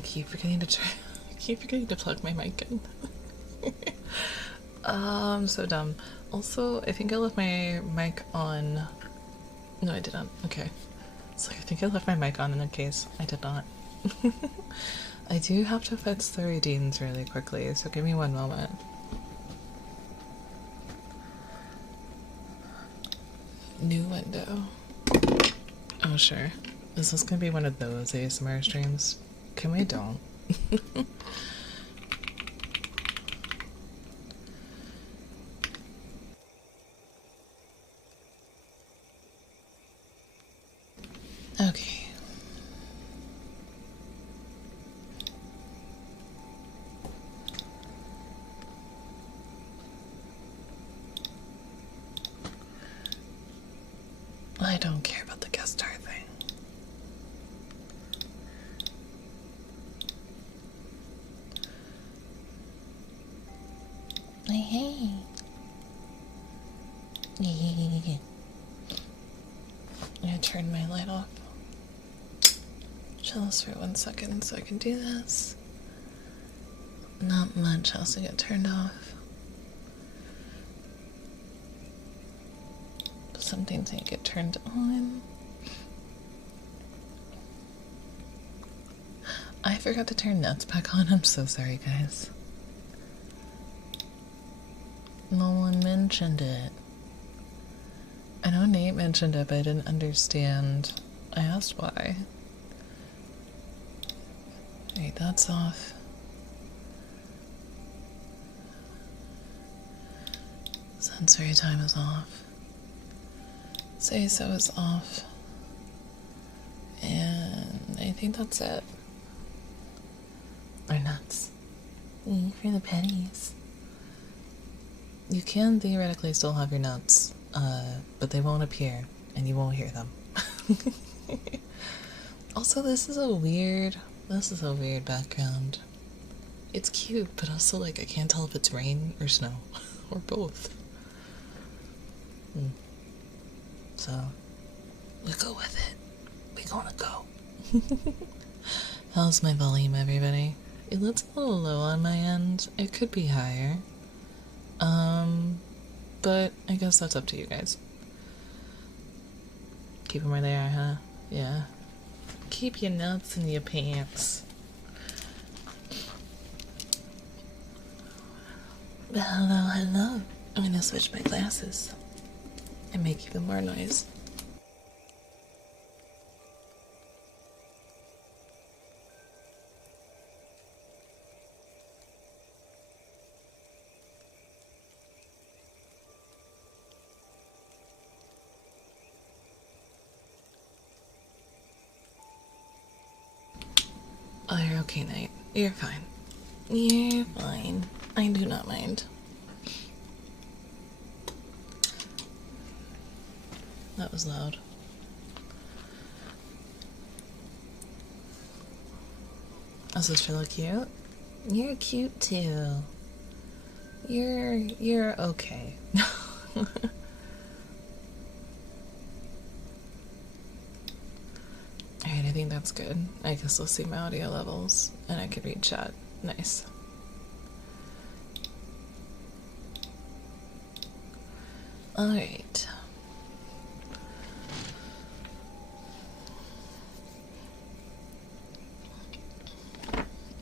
I keep forgetting to I keep forgetting to plug my mic in. I'm so dumb. Also, I think I left my mic on. No, I didn't. Okay. It's like I think I left my mic on in that case. I did not. I do have to fix the redeems really quickly, so give me one moment. New window. Oh, sure. Is this gonna be one of those ASMR streams? Can we don't? Okay. I don't care about the guest star thing. Hey. I'm gonna turn my light off. Chill us for 1 second so I can do this. Not much has to get turned off. Some things can't get turned on. I forgot to turn nuts back on. I'm so sorry, guys. No one mentioned it. I know Nate mentioned it, but I didn't understand. I asked why. Alright, that's off. Sensory time is off. Say so is off. And I think that's it. Or nuts. For the pennies. You can theoretically still have your nuts, but they won't appear, and you won't hear them. Also, this is a weird background. It's cute, but also, like, I can't tell if it's rain or snow, or both. So, we go with it. We gonna go. How's my volume, everybody? It looks a little low on my end. It could be higher. But I guess that's up to you guys. Keep them where they are, huh? Yeah. Keep your nuts in your pants. But hello. I'm gonna switch my glasses and make even more noise. Oh, you're okay, Knight. You're fine. You're fine. I do not mind. That was loud. Does this feel cute? You're cute too. You're okay. Alright, I think that's good. I can still see my audio levels, and I can read chat. Nice. Alright.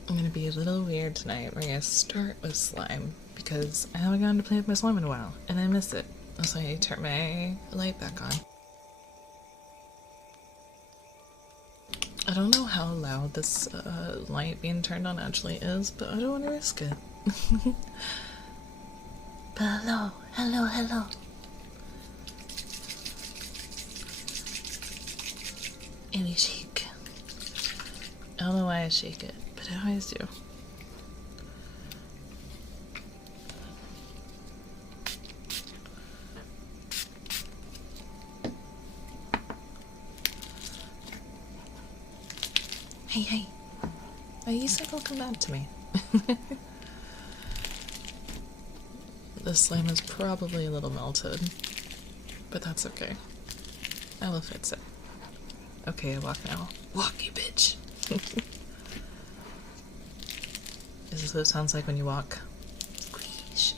I'm gonna be a little weird tonight. We're gonna start with slime, because I haven't gotten to play with my slime in a while, and I miss it. So I turn my light back on. I don't know how loud this light being turned on actually is, but I don't want to risk it. But hello. And we shake. I don't know why I shake it, but I always do. Hey. Oh, you said it'll come back to me. The slime is probably a little melted, but that's okay. I will fix it. Okay, I walk now. Walk, you bitch. Is this what it sounds like when you walk? Squeeze.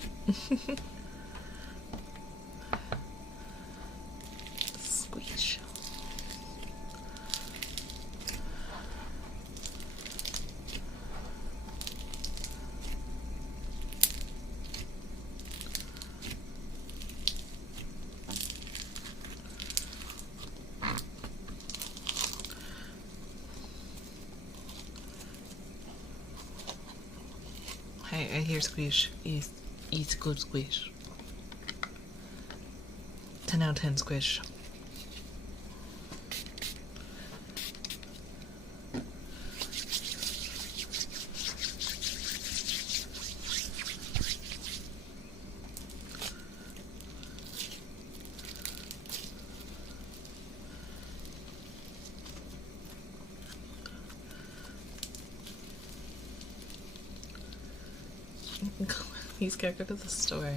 Squeeze. Hey, I hear squish. Eat good squish. 10 out of 10 squish. He's gotta go to the store.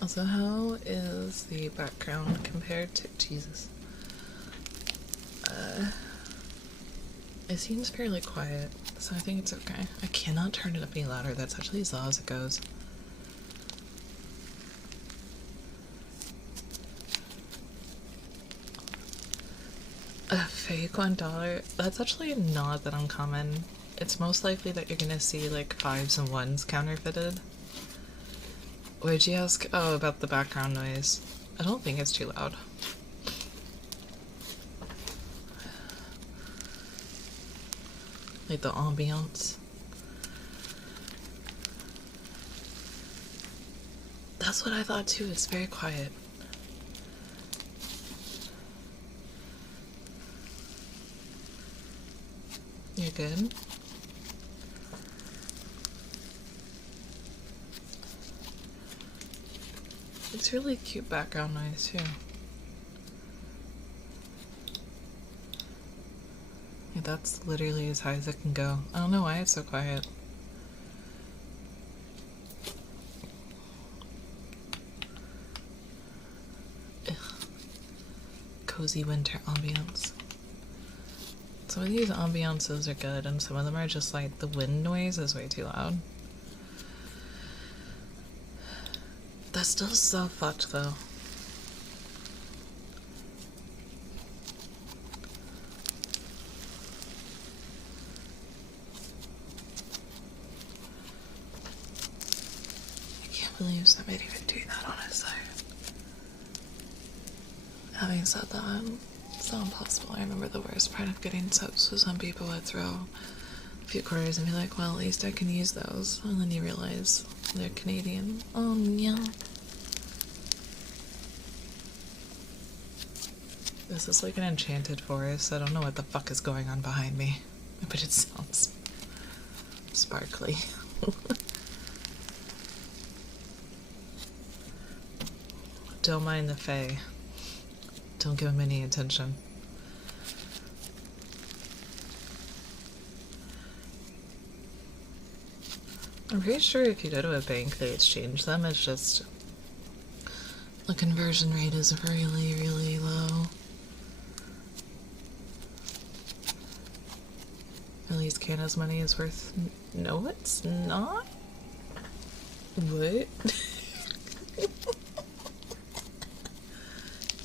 Also, how is the background compared to Jesus? It seems fairly quiet, so I think it's okay. I cannot turn it up any louder. That's actually as loud as it goes. A fake $1? That's actually not that uncommon. It's most likely that you're gonna see like 5s and 1s counterfeited. What'd you ask? Oh, about the background noise. I don't think it's too loud. Like the ambiance. That's what I thought too. It's very quiet. You're good? It's really cute background noise too. Yeah, that's literally as high as it can go. I don't know why it's so quiet. Ugh. Cozy winter ambiance. Some of these ambiances are good, and some of them are just like the wind noise is way too loud. That's still so fucked though. I can't believe somebody would do that, honestly. Having said that, it's not impossible. I remember the worst part of getting subs was when people would throw a few quarters and be like, well, at least I can use those. And then you realize they're Canadian. Oh, yeah. This is like an enchanted forest. I don't know what the fuck is going on behind me, but it sounds sparkly. Don't mind the Fae. Don't give them any attention. I'm pretty sure if you go to a bank, they exchange them. It's just the conversion rate is really, really low. At least Canada's money is worth... No, it's not? What?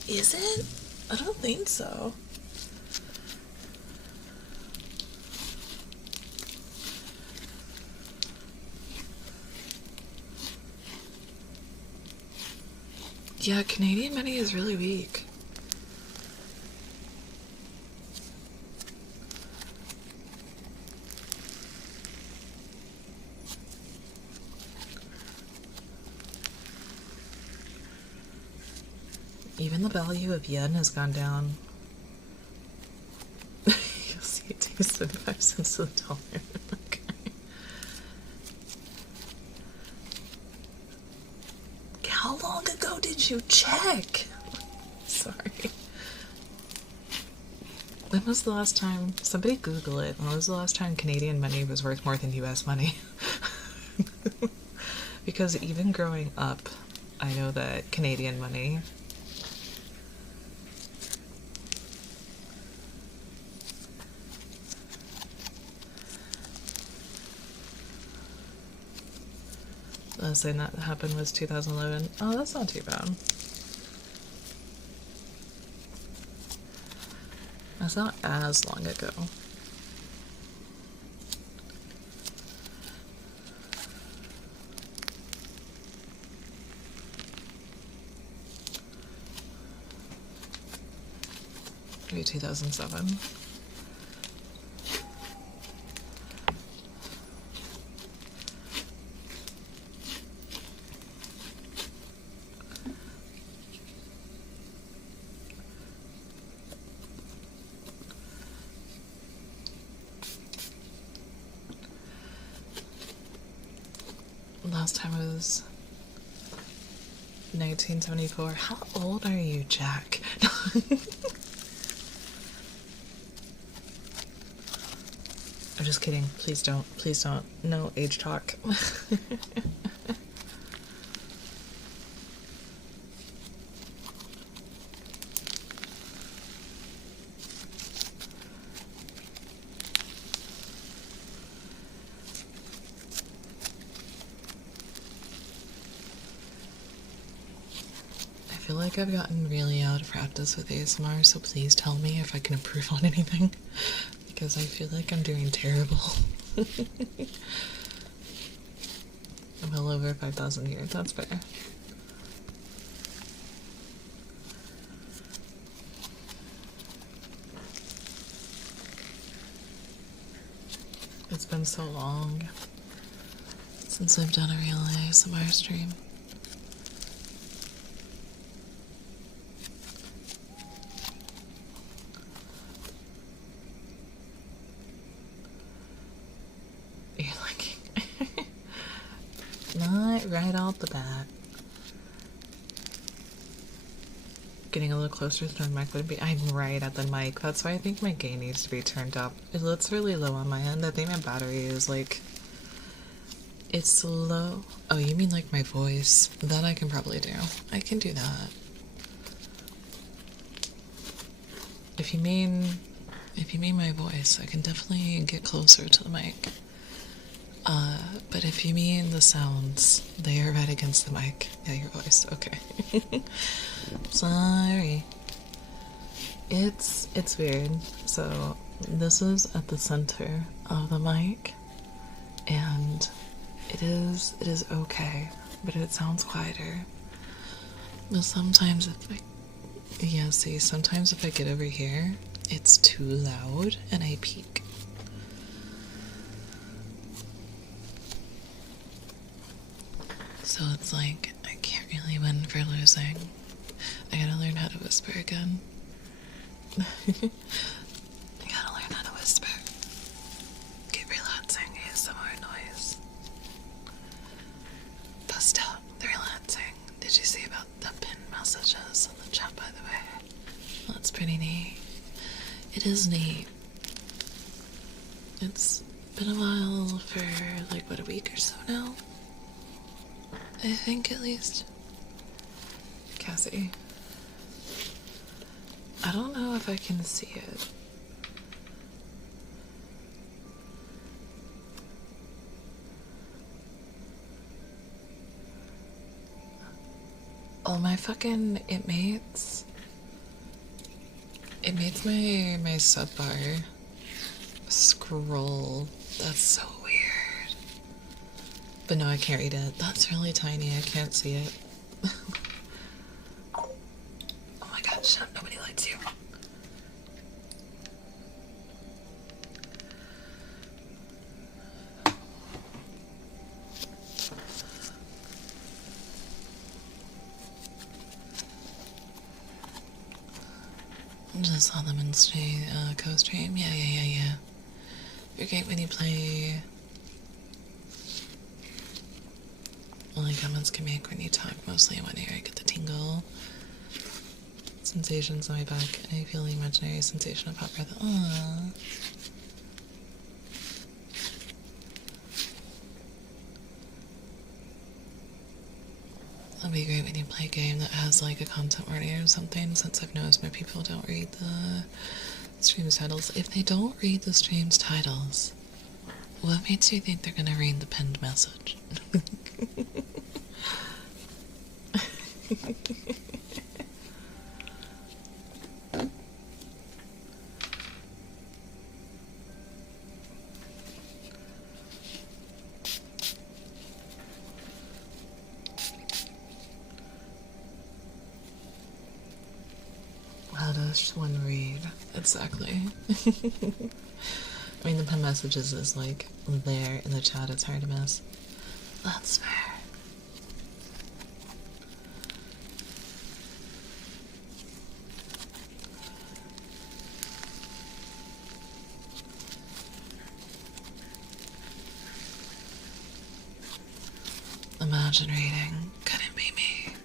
Is it? I don't think so. Yeah, Canadian money is really weak. Even the value of yen has gone down. You'll see it takes 75 cents to the dollar. Okay. How long ago did you check? Sorry. When was the last time, somebody Google it, when was the last time Canadian money was worth more than US money? Because even growing up, I know that Canadian money the last thing that happened was 2011. Oh, that's not too bad. That's not as long ago. Maybe 2007. Last time was 1974. How old are you, Jack? I'm just kidding. Please don't. Please don't. No age talk. I feel like I've gotten really out of practice with ASMR, so please tell me if I can improve on anything, because I feel like I'm doing terrible. I'm well over 5,000 here, that's fair. It's been so long since I've done a real ASMR stream. Not right off the bat. Getting a little closer to the mic would be. I'm right at the mic. That's why I think my gain needs to be turned up. It looks really low on my end. I think my battery is like. It's low. Oh, you mean like my voice? That I can probably do. I can do that. If you mean my voice, I can definitely get closer to the mic. But if you mean the sounds, they are right against the mic. Yeah, your voice. Okay. Sorry. It's weird. So this is at the center of the mic, and it is okay, but it sounds quieter. But sometimes sometimes if I get over here, it's too loud and I peak. So it's like, I can't really win for losing. I gotta learn how to whisper again. I gotta learn how to whisper. Get relaxing ASMR noise. Bust out the relaxing. Did you see about the pin messages in the chat, by the way? That's pretty neat. It is neat. It's been a while for like, what, a week or so now? I think, at least. Cassie. I don't know if I can see it. Oh, my fucking it mates my sub bar scroll. That's so weird. But no, I can't read it. That's really tiny. I can't see it. Just saw them in co-stream. Yeah. You're great when you play. Only comments can make when you talk, mostly when you get the tingle. Sensations on my back. I feel the imaginary sensation of hot breath. Aww. It'll be great when you play a game that has like a content warning or something, since I've noticed my people don't read the stream's titles. If they don't read the stream's titles, what makes you think they're gonna read the pinned message? How does one read? Exactly. I mean, the pen messages is like there in the chat, it's hard to miss. That's fair. Imagine reading. Couldn't be me.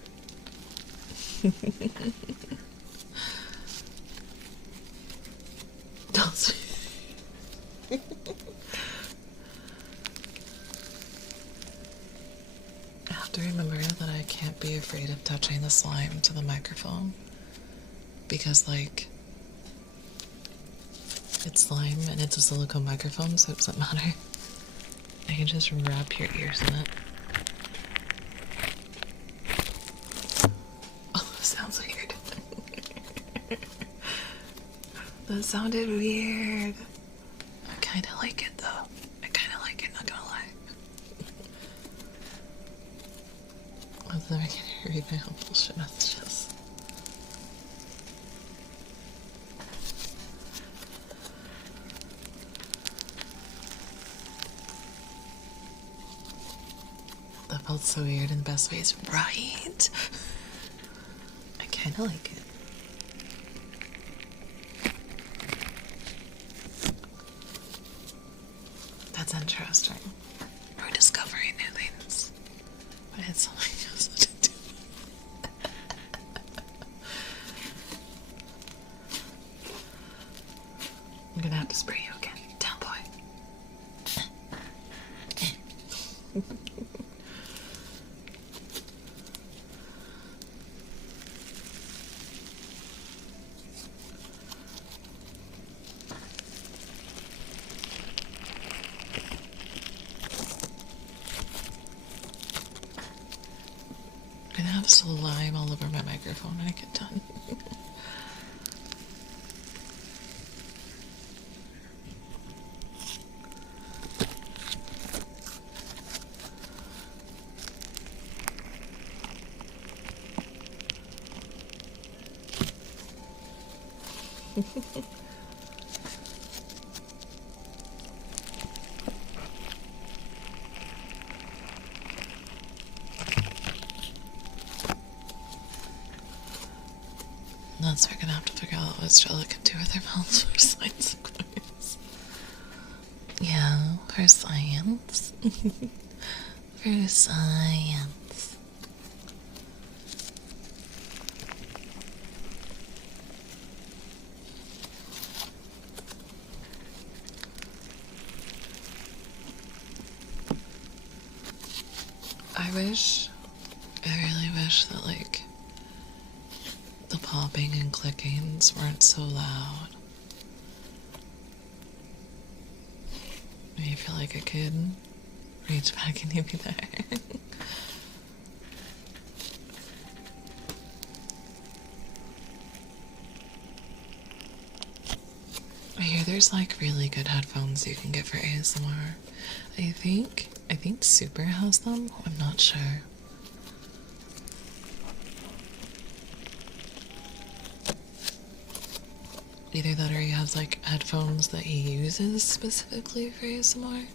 Don't. I have to remember that I can't be afraid of touching the slime to the microphone. Because, like, it's slime and it's a silicone microphone, so it doesn't matter. I can just wrap your ears in it. Oh, that sounds weird. That sounded weird. I kinda like it though. I kinda like it, not gonna lie. I'm never gonna read my own bullshit messages. That felt so weird in the best ways, right? I kinda like it. That's interesting. We're discovering new things. But it's something else to do. I'm gonna have to spray you again. Down, boy. I'm gonna have slime all over my microphone when I get done. That's we're gonna have to figure out what Stella can do with her mouth for science, of course. Yeah, for science. For science. I really wish that, like, the popping and clickings weren't so loud. You feel like a kid. Reach back and you'll be there. I hear there's like really good headphones you can get for ASMR. I think Super has them. I'm not sure. Either that or he has like headphones that he uses specifically for ASMR.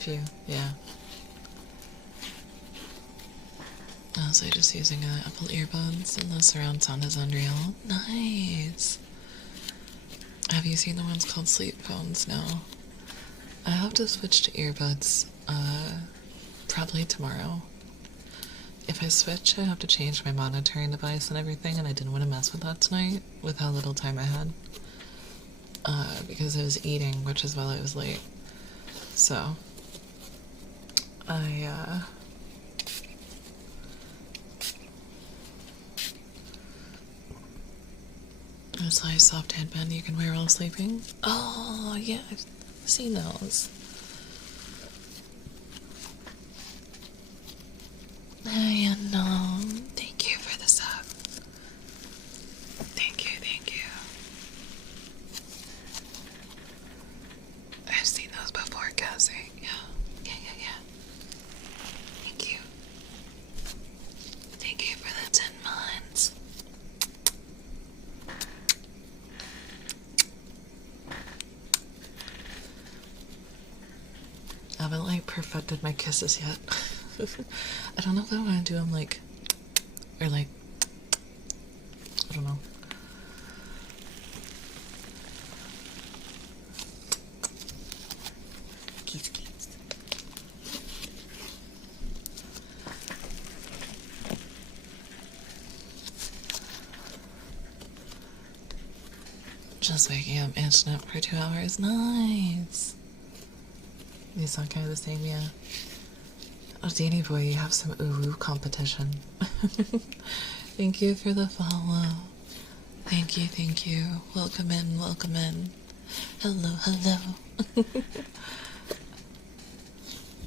few, yeah. Also, just using Apple earbuds and the surround sound is unreal. Nice! Have you seen the ones called sleep phones now? I have to switch to earbuds, probably tomorrow. If I switch, I have to change my monitoring device and everything, and I didn't want to mess with that tonight, with how little time I had. Because I was eating, which is why I was late. So, it's like a soft headband you can wear while sleeping. Oh, yeah, I've seen those. I know. Thank you for the sub. Thank you, thank you. I've seen those before, Cassie. Yeah. Thank you. Thank you for the 10 months. I haven't, like, perfected my kisses yet. I don't know if I want to do them, like, or, like, I don't know. Kiss. Just waking up, itching up for 2 hours. Nice! These sound kind of the same, yeah. Oh, Danny boy, you have some ooh competition. Thank you for the follow. Thank you. Welcome in. Hello.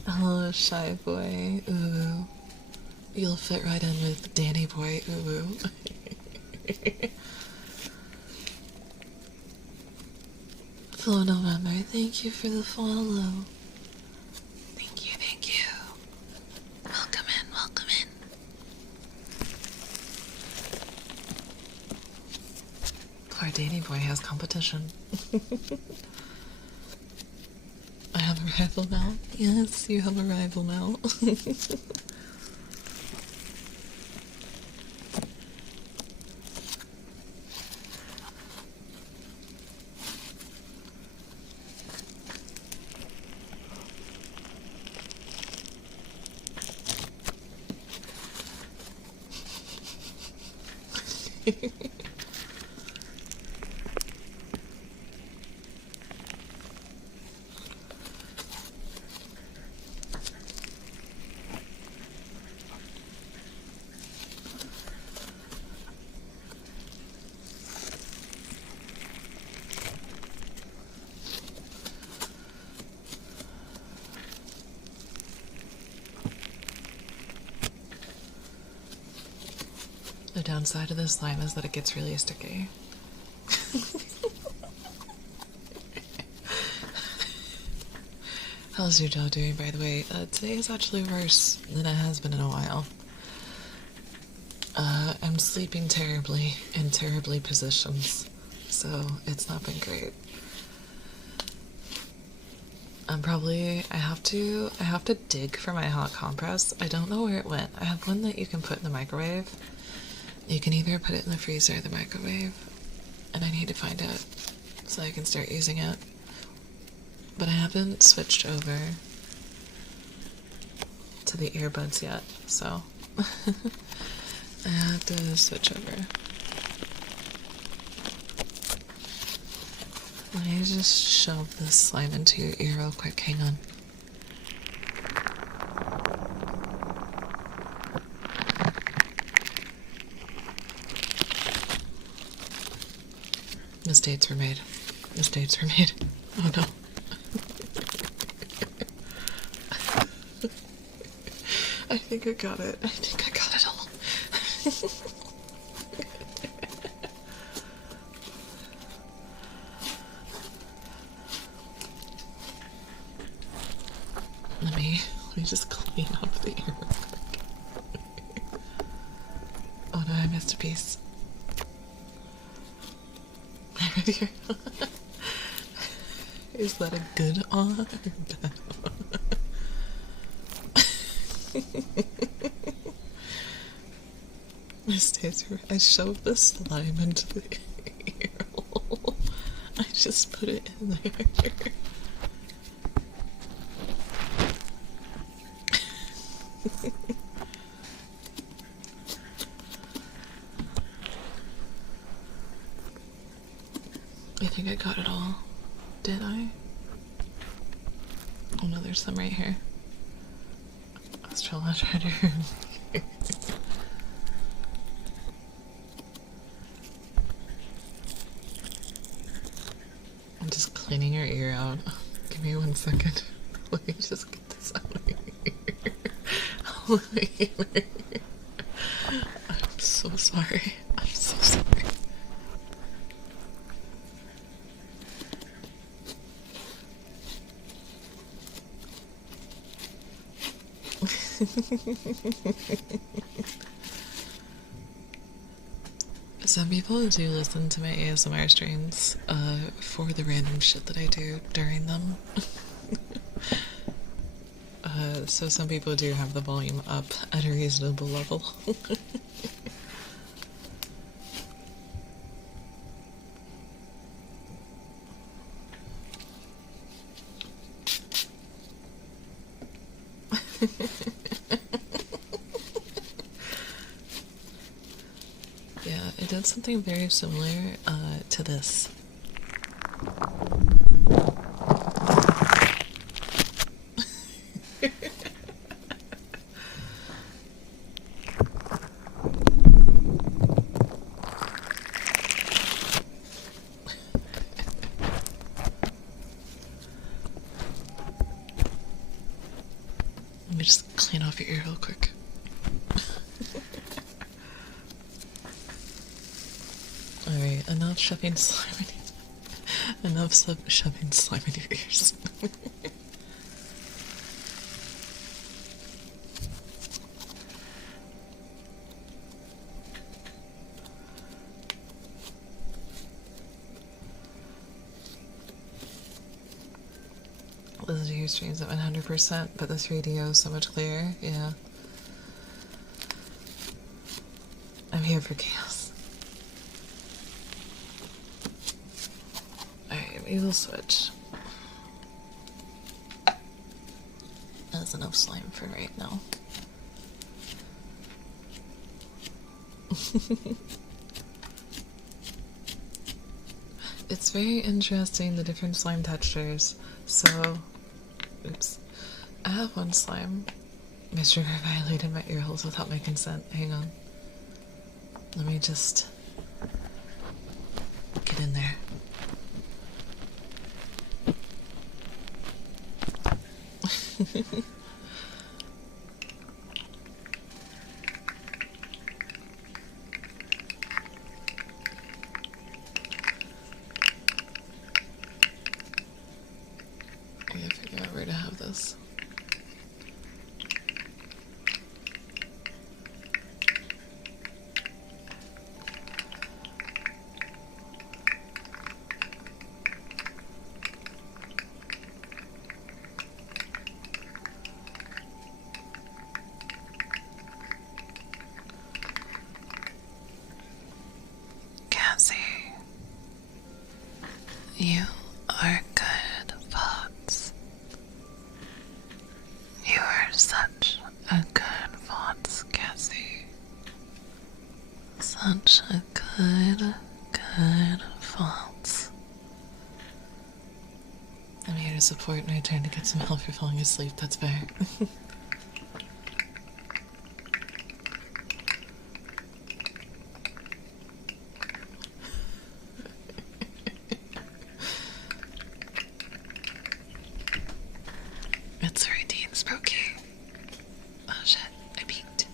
Hello, shy boy. Ooh. You'll fit right in with Danny boy. Ooh. Hello, November. Thank you for the follow. Thank you. Welcome in. Poor Danny boy has competition. I have a rival now. Yes, you have a rival now. The downside of this slime is that it gets really sticky. How's your jaw doing, by the way? Today is actually worse than it has been in a while. I'm sleeping terribly in terribly positions, so it's not been great. I have to dig for my hot compress. I don't know where it went. I have one that you can put in the microwave. You can either put it in the freezer or the microwave, and I need to find it so I can start using it. But I haven't switched over to the earbuds yet, so I have to switch over. Let me just shove this slime into your ear real quick. Hang on. Mistakes were made. Oh no. I think I got it. All. Let me just clean up the ear real quick. Oh no, I missed a piece. Is that a good on or bad on? Miss Taser, I shoved the slime into the ear hole. I just put it in there. I think I got it all. Did I? Oh no, there's some right here. Let's try to. I'm just cleaning your ear out. Give me 1 second. Let me just get this out of here. I'm so sorry. I'm so sorry. Some people do listen to my ASMR streams for the random shit that I do during them. So some people do have the volume up at a reasonable level. Yeah, I did something very similar to this. Let me just clean off your ear real quick. Alright, enough shoving slime in enough shoving slime in your ears. Listen to your streams at 100%, but the 3DO is so much clearer. Yeah. I'm here for chaos. Alright, we will switch. That's enough slime for right now. It's very interesting, the different slime textures. So, oops. I have one slime. My sugar violated my ear holes without my consent. Hang on. Let me just get in there. I gotta figure out where to have this. Cassie, you are good thoughts. You are such a good thoughts, Cassie. Such a good thoughts. I'm here to support and I'm trying to get some help for falling asleep, that's fair. It's routine, Spooky. Oh shit, I peeked.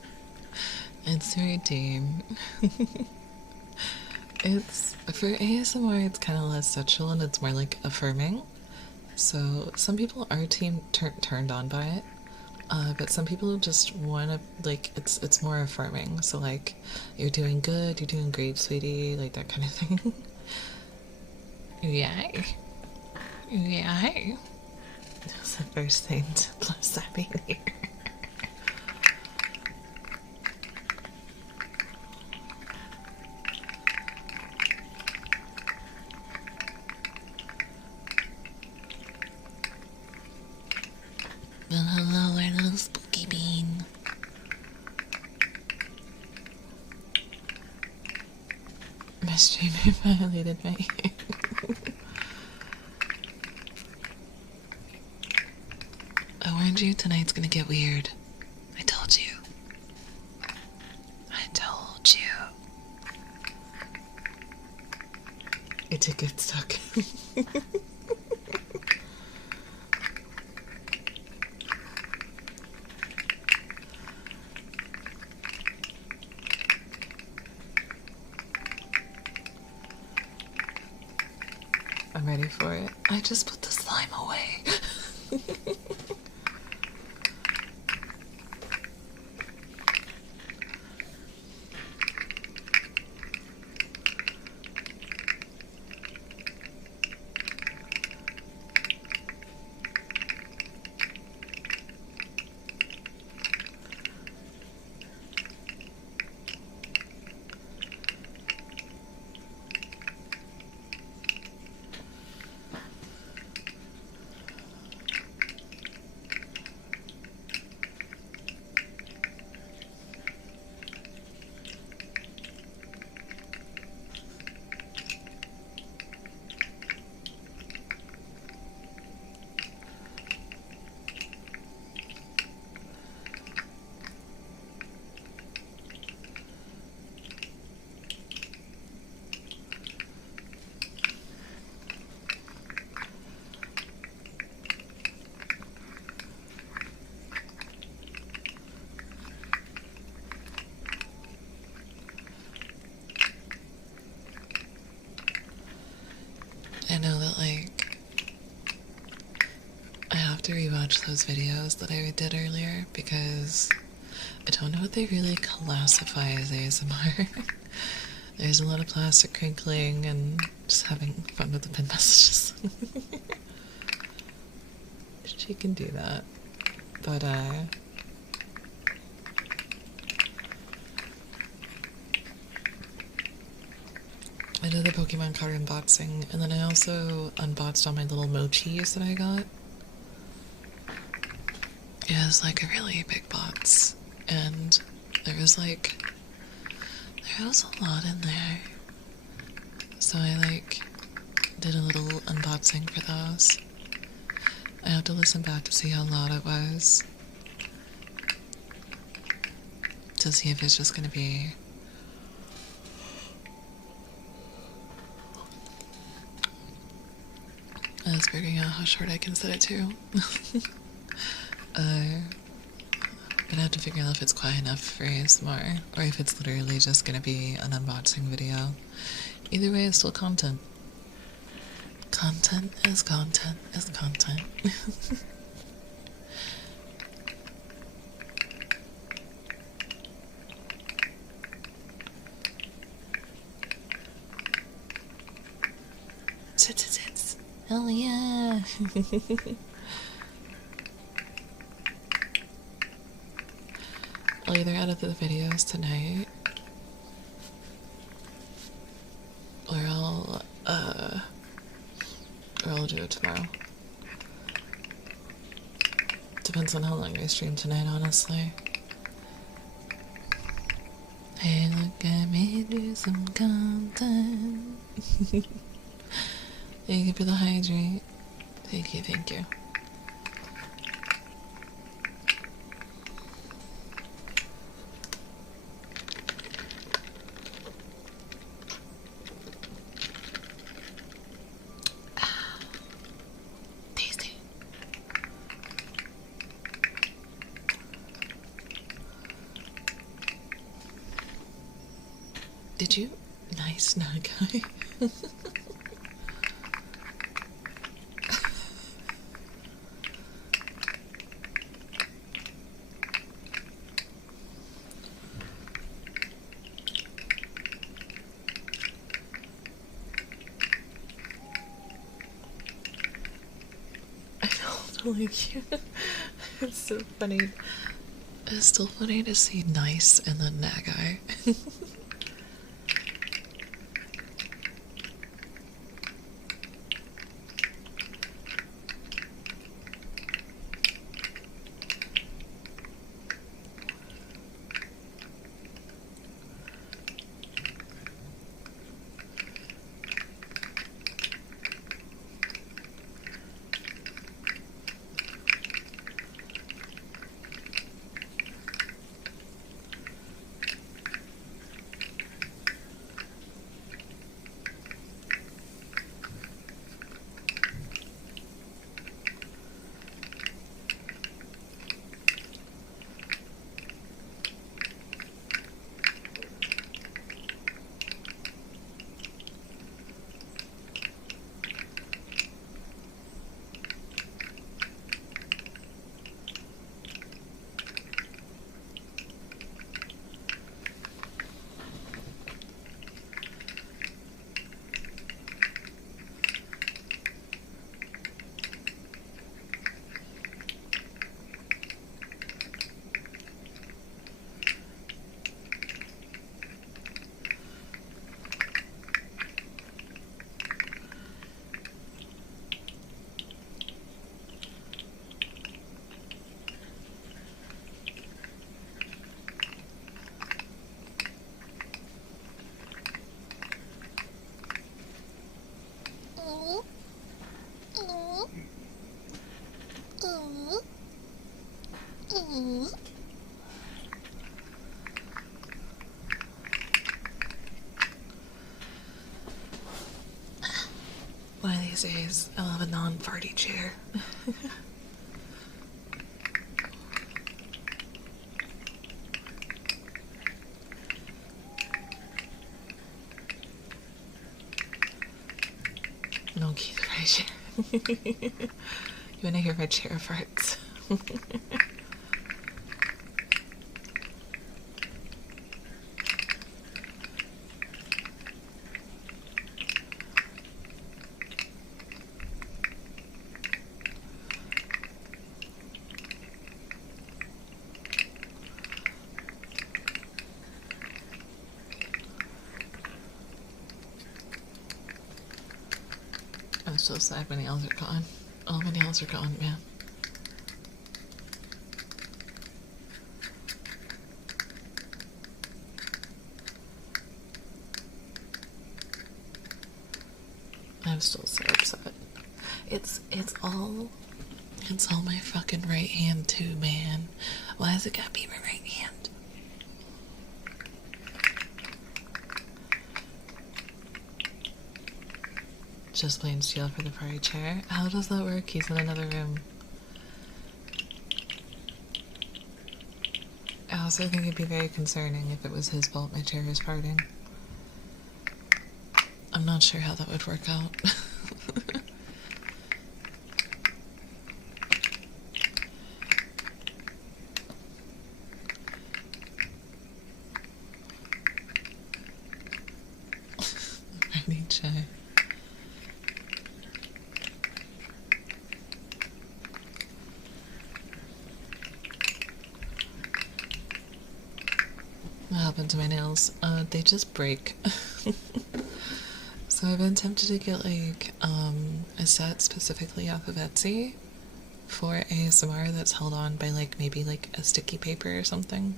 It's routine. It's, for ASMR, it's kind of less sexual and it's more like affirming. So some people are turned on by it, but some people just want to, like, it's more affirming. So like, you're doing good, you're doing great, sweetie, like that kind of thing. Yay. Yay. That's the first thing to bless that being here. My streamer violated my ear. I warned you, tonight's gonna get weird. I told you. I told you. It did get stuck. I'm ready for it. I just put the slime away. I know that, like, I have to rewatch those videos that I did earlier because I don't know what they really classify as ASMR. There's a lot of plastic crinkling and just having fun with the pin messages. She can do that. But, I did the Pokemon card unboxing, and then I also unboxed all my little mochis that I got. It was like a really big box, and there was a lot in there. So I did a little unboxing for those. I have to listen back to see how loud it was. To see if it's just gonna be I was figuring out how short I can set it to. But I have to figure out if it's quiet enough for ASMR, or if it's literally just gonna be an unboxing video. Either way, it's still content. Content is content is content. Sit. Hell yeah! I'll either edit the videos tonight, or I'll do it tomorrow. Depends on how long I stream tonight, honestly. Hey, look at me do some content. Thank you for the hydrate. Thank you. Tasty. Did you? Nice, guy. Totally cute. It's so funny. It's still funny to see nice and then Nagai. One of these days, I'll have a non-farty chair. No key to my chair. You wanna hear my chair farts? I'm so sad my nails are gone. All my nails are gone, man. I'm still so upset. It's all my fucking right hand too, man. Why has it gotta be my right hand? Just plain steal for the party chair. How does that work? He's in another room. I also think it'd be very concerning if it was his fault my chair is farting. I'm not sure how that would work out. Party chair. What happened to my nails? They just break. So I've been tempted to get like a set specifically off of Etsy for ASMR that's held on by like maybe like a sticky paper or something,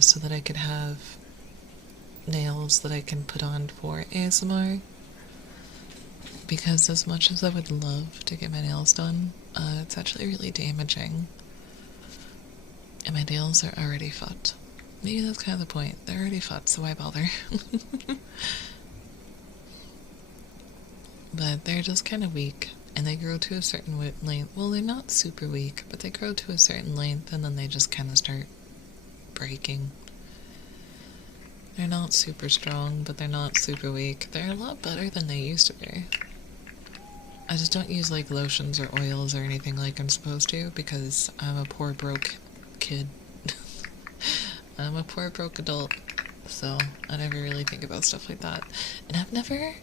so that I could have nails that I can put on for ASMR. Because as much as I would love to get my nails done, it's actually really damaging. And my nails are already fucked. Maybe that's kind of the point. They're already fucked, so why bother? But they're just kind of weak, and they grow to a certain length. Well, they're not super weak, but they grow to a certain length, and then they just kind of start breaking. They're not super strong, but they're not super weak. They're a lot better than they used to be. I just don't use like lotions or oils or anything like I'm supposed to, because I'm a poor broke kid. I'm a poor broke adult, so I never really think about stuff like that. And I've never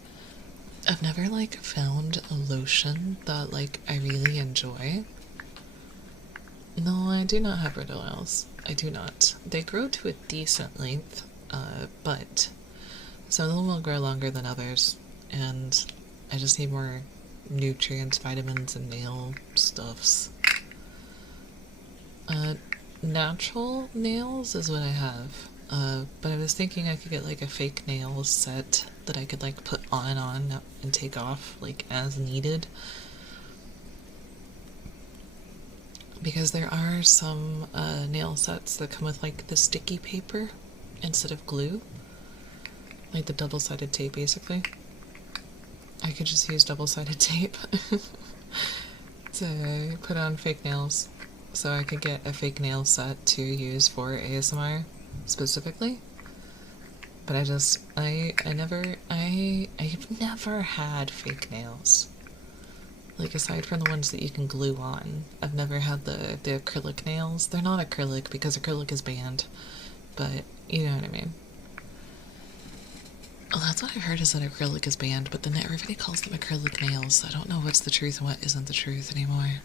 like found a lotion that like I really enjoy. No, I do not have red oils. I do not. They grow to a decent length, but some of them will grow longer than others, and I just need more nutrients, vitamins, and nail stuffs. Natural nails is what I have, but I was thinking I could get like a fake nails set that I could like put on and take off like as needed, because there are some nail sets that come with like the sticky paper instead of glue, like the double-sided tape basically. I could just use double-sided tape to put on fake nails. So I could get a fake nail set to use for ASMR specifically. But I've never had fake nails. Like, aside from the ones that you can glue on, I've never had the acrylic nails. They're not acrylic because acrylic is banned, but you know what I mean. Well, that's what I've heard, is that acrylic is banned, but then everybody calls them acrylic nails. I don't know what's the truth and what isn't the truth anymore.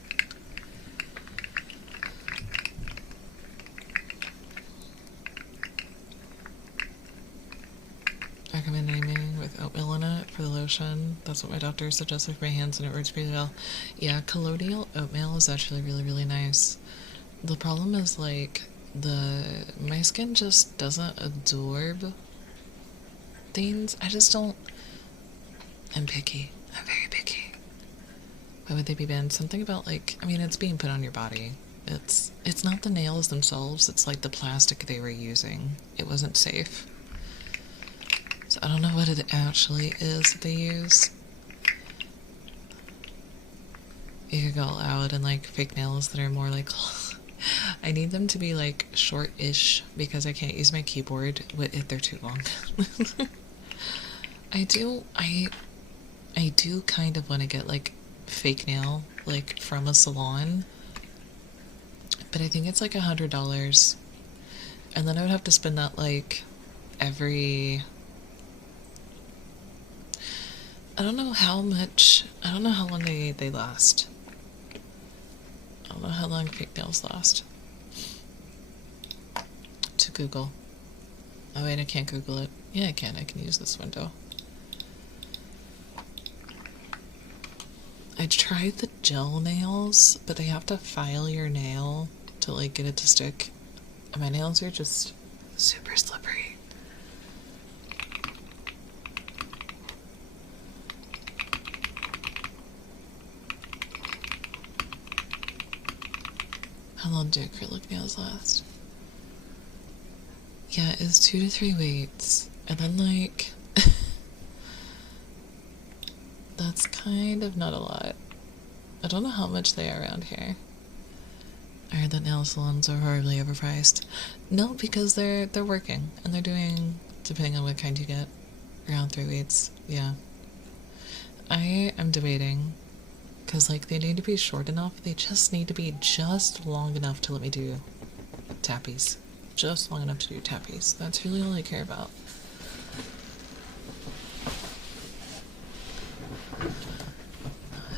Recommend naming with oatmeal in it for the lotion. That's what my doctor suggested for my hands, and it works pretty well. Yeah, colloidal oatmeal is actually really, really nice. The problem is, like, my skin just doesn't absorb things. I just don't. I'm picky. I'm very picky. Why would they be banned? Something about, like, I mean, it's being put on your body. It's not the nails themselves, it's like the plastic they were using. It wasn't safe. So I don't know what it actually is that they use, you could go all out and like fake nails that are more like I need them to be like short-ish because I can't use my keyboard if they're too long. I do kind of want to get like fake nail like from a salon, but I think it's like $100, and then I would have to spend that like every. I don't know how much. I don't know how long they last. I don't know how long fake nails last. To Google. Oh wait, I can't Google it. Yeah, I can. I can use this window. I tried the gel nails, but they have to file your nail to like get it to stick. And my nails are just super slippery. How long do acrylic nails last? Yeah, it's 2 to 3 weeks. And then like that's kind of not a lot. I don't know how much they are around here. I heard that nail salons are horribly overpriced. No, because they're working and they're doing, depending on what kind you get, around 3 weeks. Yeah. I am debating because like they need to be short enough. They just need to be just long enough to let me do tappies. Just long enough to do tappies. That's really all I care about.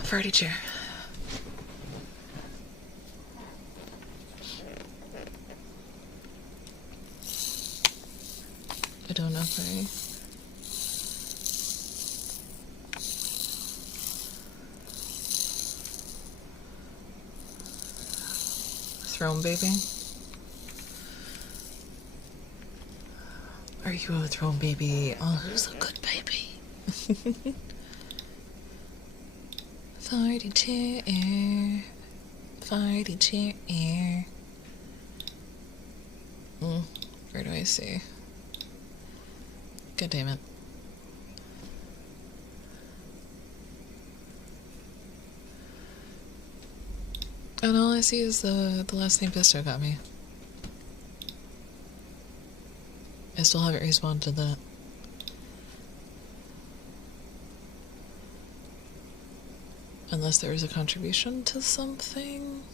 Party chair. I don't know if I... Throne baby? Are you a throne baby? Oh, who's a good baby? Farty chair. Farty chair. Where do I see? God damn it. And all I see is the last name Pisto got me. I still haven't responded to that. Unless there was a contribution to something.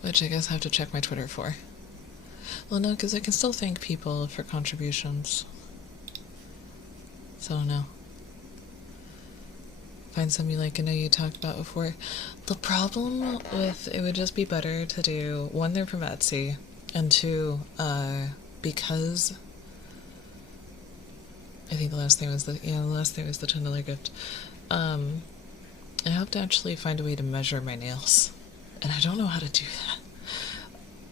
Which I guess I have to check my Twitter for. Well, no, because I can still thank people for contributions. So, no. Find some you like and know you talked about before. The problem with it would just be better to do, one, they're from Etsy, and two, because I think the last thing was the $10 gift. I have to actually find a way to measure my nails, and I don't know how to do that.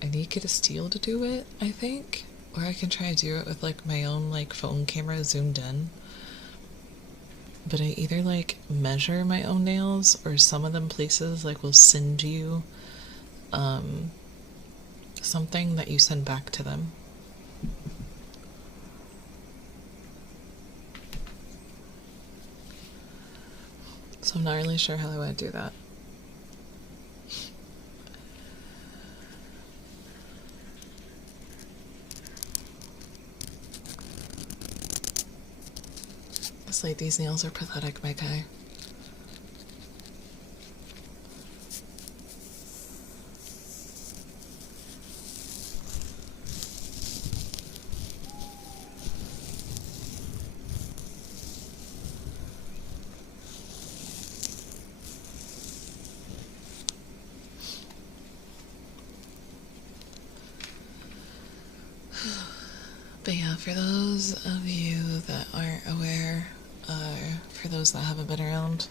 I need to get a steel to do it, I think, or I can try to do it with like my own like phone camera zoomed in. But I either like measure my own nails, or some of them places like will send you something that you send back to them. So I'm not really sure how I would do that. It's like these nails are pathetic, my guy. But yeah, for those of you that aren't aware, for those that haven't been around,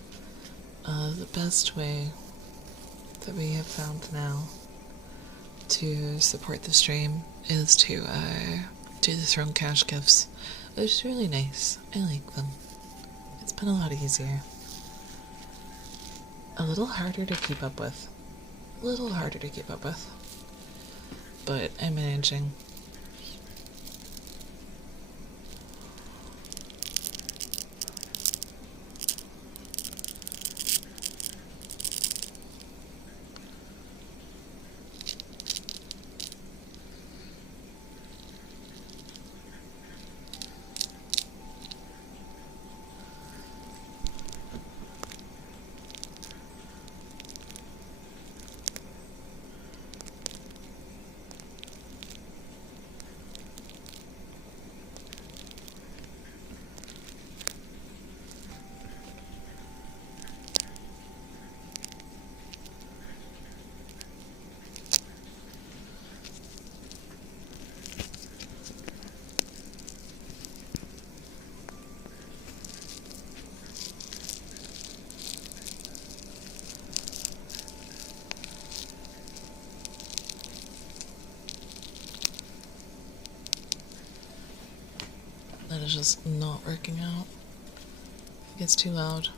the best way that we have found now to support the stream is to do the Throne Cash gifts, which is really nice. I like them. It's been a lot easier. A little harder to keep up with. But I'm managing. That is just not working out. It gets too loud.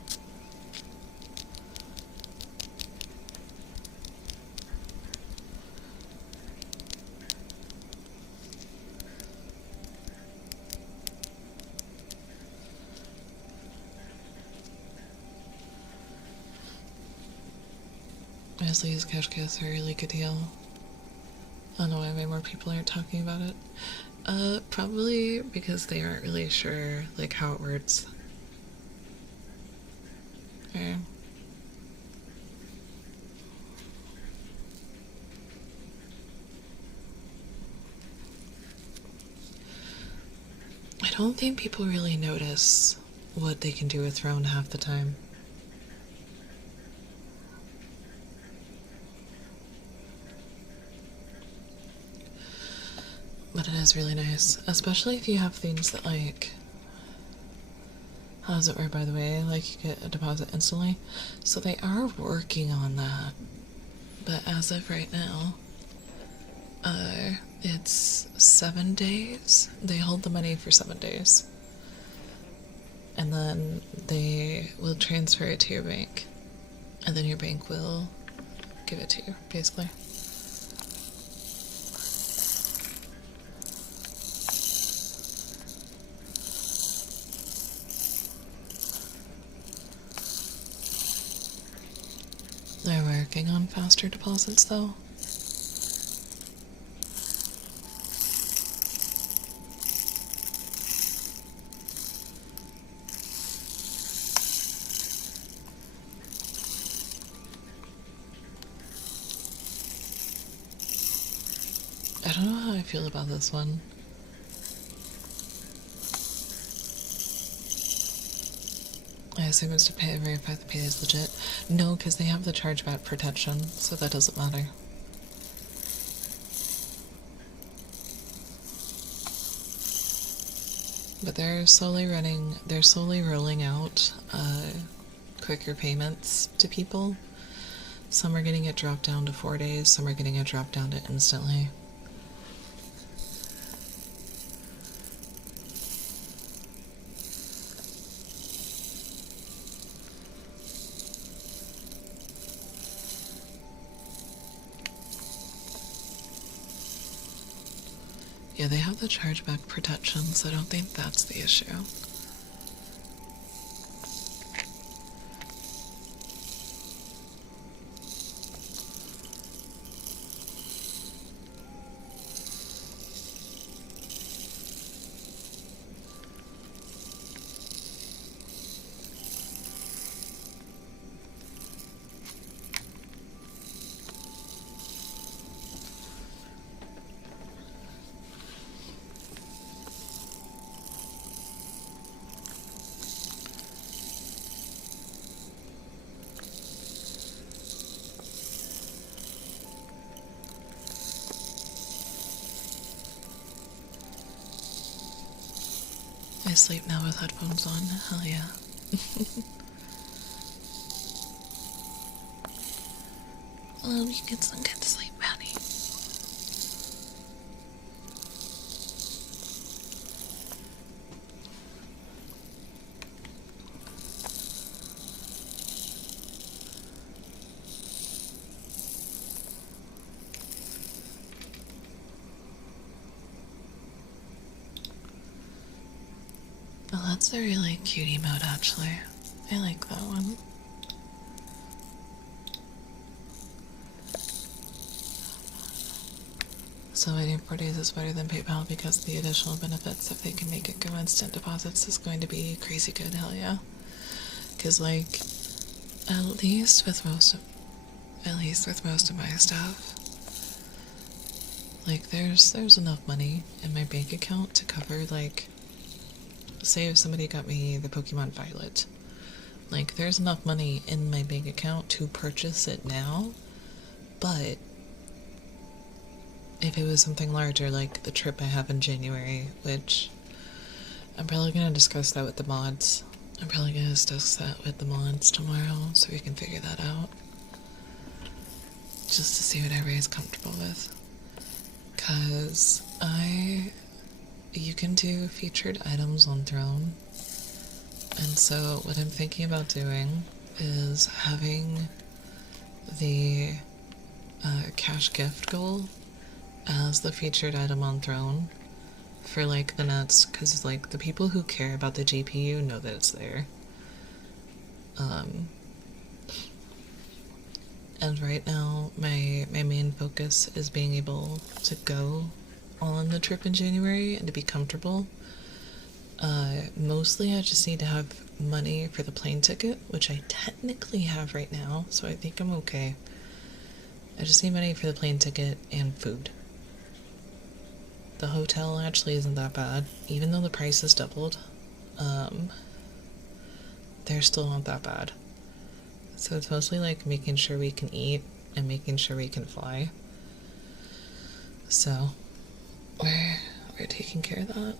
Honestly, these couch casts are a really good deal. I don't know why way more people aren't talking about it. Probably because they aren't really sure, like, how it works. Okay. I don't think people really notice what they can do with Throne half the time. But it is really nice, especially if you have things that, like, how does it work, by the way? Like, you get a deposit instantly. So they are working on that. But as of right now, it's 7 days. They hold the money for 7 days. And then they will transfer it to your bank. And then your bank will give it to you, basically. They're working on faster deposits, though. I don't know how I feel about this one. I assume it's to verify the pay is legit. No, because they have the chargeback protection, so that doesn't matter. But they're slowly rolling out quicker payments to people. Some are getting it dropped down to 4 days, some are getting it dropped down to instantly. Yeah, they have the chargeback protection, so I don't think that's the issue. I sleep now with headphones on. Hell yeah. Well, you get some good sleep, Maddie. Oh, that's a really cute emote, actually. I like that one. So waiting 4 days is better than PayPal because the additional benefits, if they can make it go instant deposits, is going to be crazy good. Hell yeah. Because, like, at least with most of my stuff, like, there's enough money in my bank account to cover, like, say if somebody got me the Pokemon Violet, like, there's enough money in my bank account to purchase it now, but if it was something larger, like the trip I have in January, which I'm probably going to discuss that with the mods. I'm probably going to discuss that with the mods tomorrow so we can figure that out. Just to see what everybody's comfortable with. Because I you can do featured items on Throne. And so what I'm thinking about doing is having the cash gift goal as the featured item on Throne for like the nuts, because like the people who care about the GPU know that it's there. And right now my main focus is being able to go on the trip in January and to be comfortable. Mostly I just need to have money for the plane ticket, which I technically have right now, so I think I'm okay. I just need money for the plane ticket and food. The hotel actually isn't that bad, even though the price has doubled. They're still not that bad. So it's mostly like making sure we can eat and making sure we can fly. So we're taking care of that.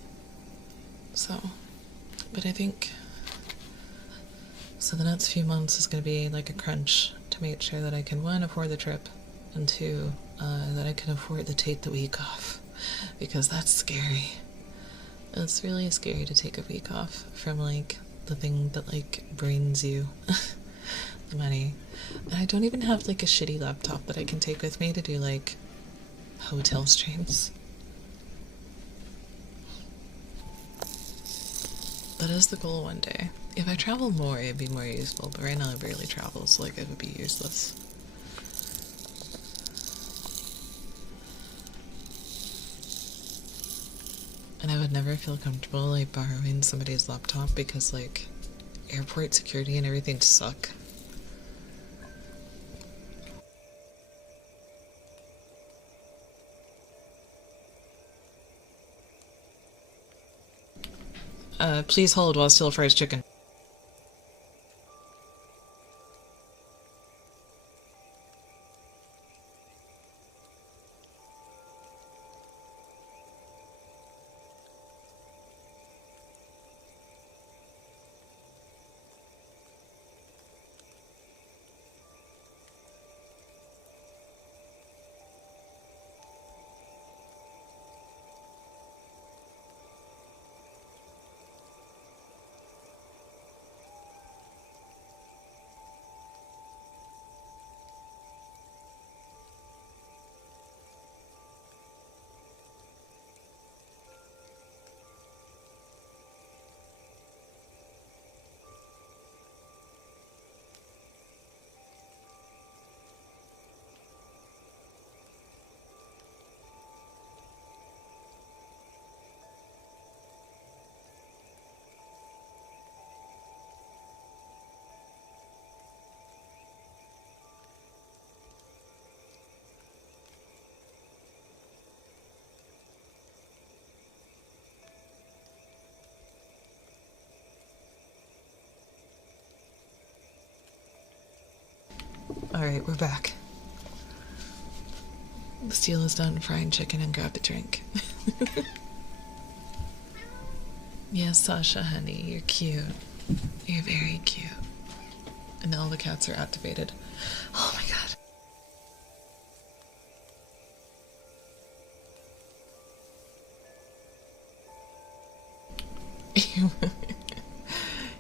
So, but I think so the next few months is going to be like a crunch to make sure that I can, one, afford the trip, and two, that I can afford to take the week off, because that's scary. It's really scary to take a week off from like the thing that like brains you the money. And I don't even have like a shitty laptop that I can take with me to do like hotel streams. That is the goal one day. If I travel more, it'd be more useful, but right now I barely travel, so like it would be useless. And I would never feel comfortable like borrowing somebody's laptop because like airport security and everything suck. Please hold while Still fries chicken. Alright, we're back. Steel is done frying chicken and grabbed a drink. Yes, Sasha, honey, you're cute. You're very cute. And now all the cats are activated. Oh my god.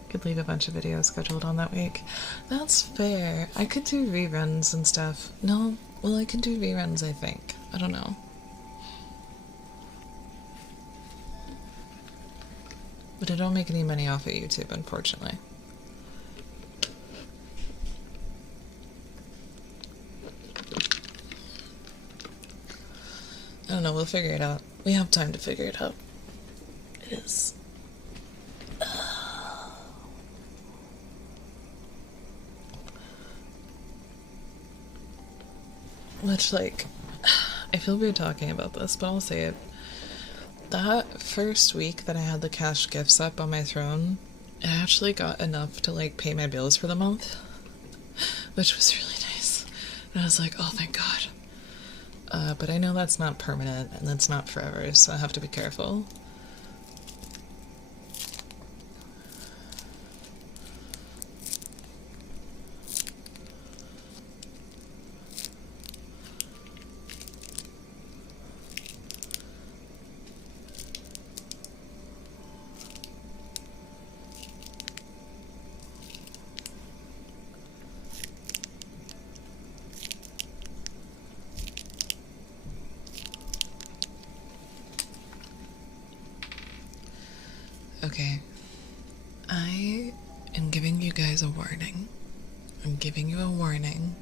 Could leave a bunch of videos scheduled on that week. That's fair. I could do reruns and stuff. No, well, I can do reruns, I think. I don't know. But I don't make any money off of YouTube, unfortunately. I don't know, we'll figure it out. We have time to figure it out. It is. Which, like, I feel weird talking about this, but I'll say it. That first week that I had the cash gifts up on my throne, I actually got enough to, like, pay my bills for the month, which was really nice. And I was like, oh, thank God. But I know that's not permanent, and that's not forever, so I have to be careful. Okay. I am giving you guys a warning. I'm giving you a warning.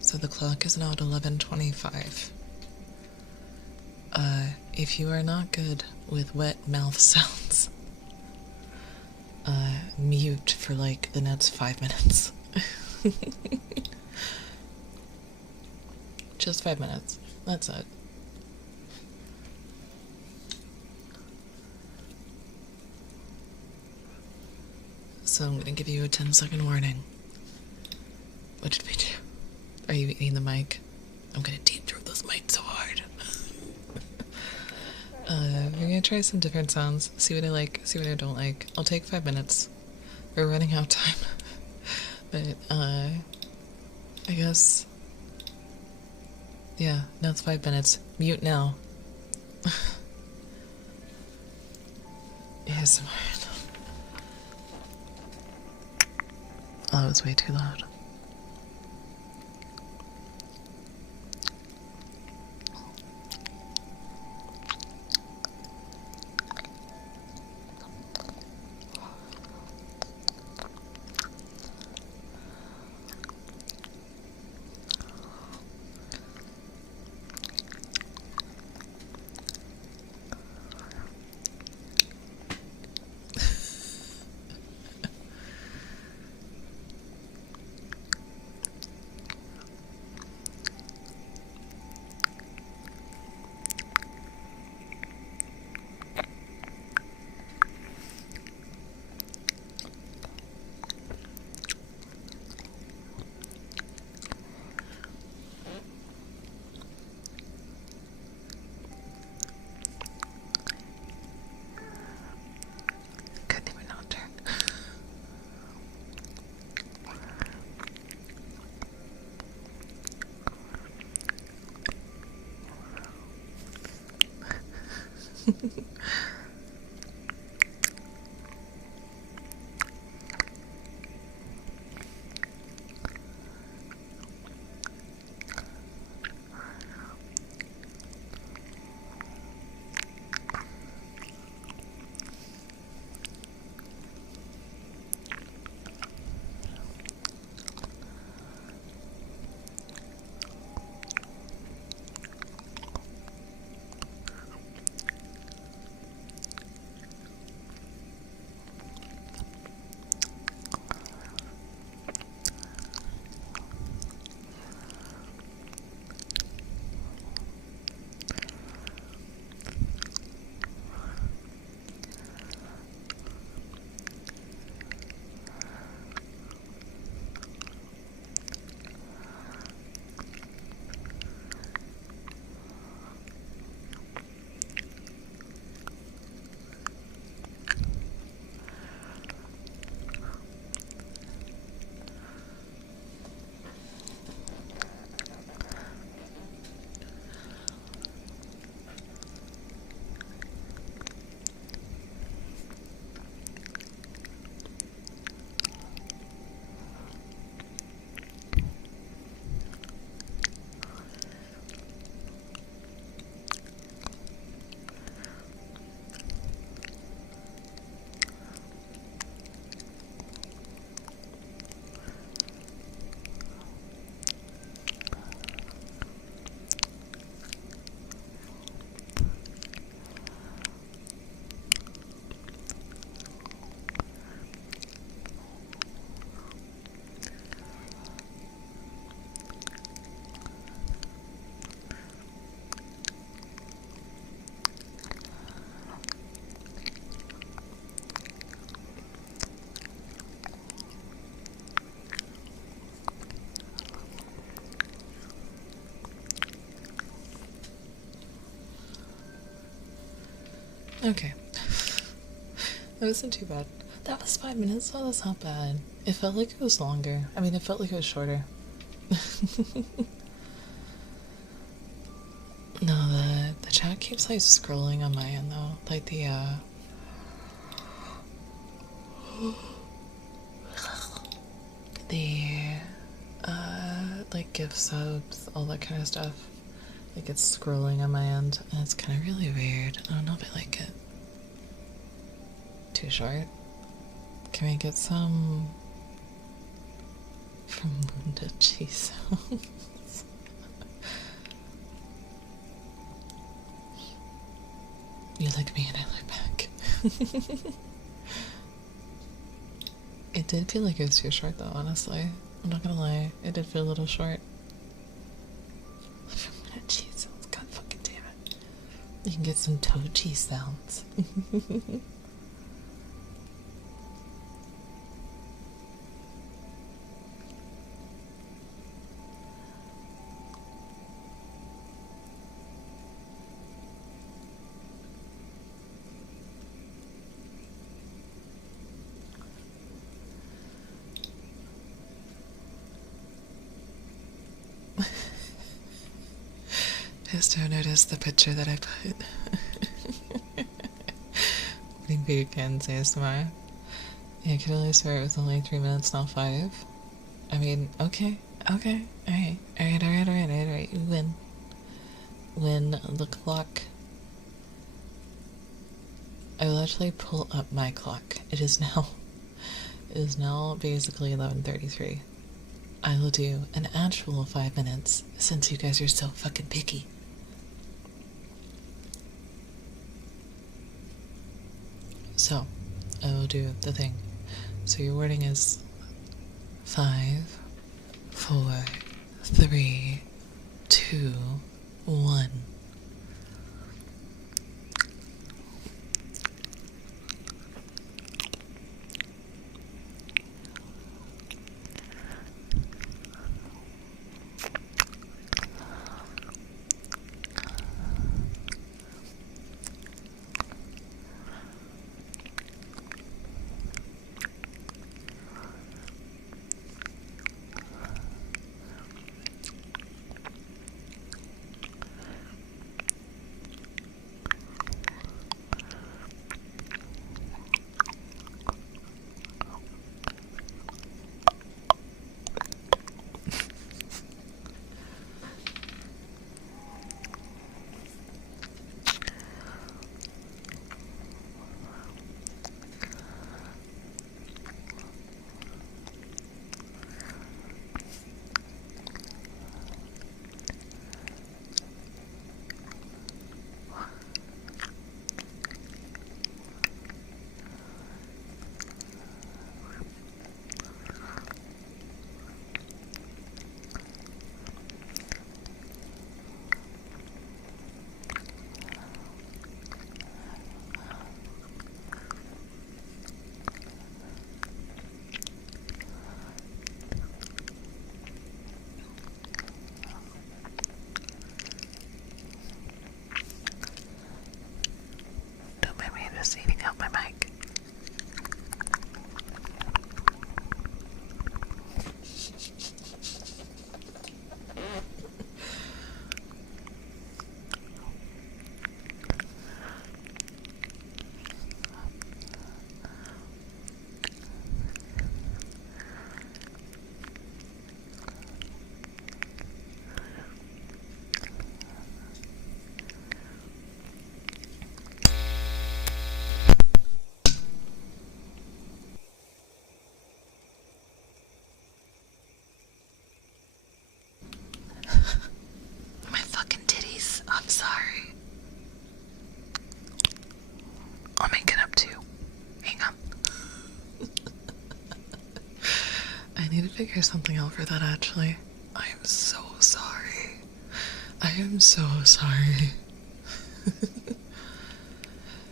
So the clock is now at 11:25. If you are not good with wet mouth sounds, mute for like the next 5 minutes. Just 5 minutes. That's it. So I'm gonna give you a 10-second warning. What did we do? Are you eating the mic? I'm gonna deep throat this mic so hard. We're gonna try some different sounds. See what I like, see what I don't like. I'll take 5 minutes. We're running out of time. But, I guess... Yeah, now it's 5 minutes. Mute now. ASMR. Oh, that was way too loud. Couldn't even not turn. Okay. That wasn't too bad. That was 5 minutes, so that's not bad. It felt like it was longer. I mean, it felt like it was shorter. No, the chat keeps like scrolling on my end though. Like the like gift subs, all that kind of stuff. Like it's scrolling on my end and it's kind of really weird. I don't know if I like it. too short. Can we get some from Munda cheese sounds? You like me and I like back. It did feel like it was too short though, honestly. I'm not gonna lie, it did feel a little short. From Munda cheese sounds, god fucking damn it. You can get some toe cheese sounds. Just don't notice the picture that I put. Putting beer cans ASMR. Yeah, I could only swear it was only 3 minutes, not 5. I mean, okay, alright. You win. Win the clock. I will actually pull up my clock. It is now basically 11:33. I will do an actual 5 minutes since you guys are so fucking picky. So, I will do the thing. So your wording is 5, 4, 3, 2, 1. Just eating out my mic. My fucking titties. I'm sorry. I'll make it up to you. Hang on. I need to figure something out for that actually. I am so sorry. I am so sorry.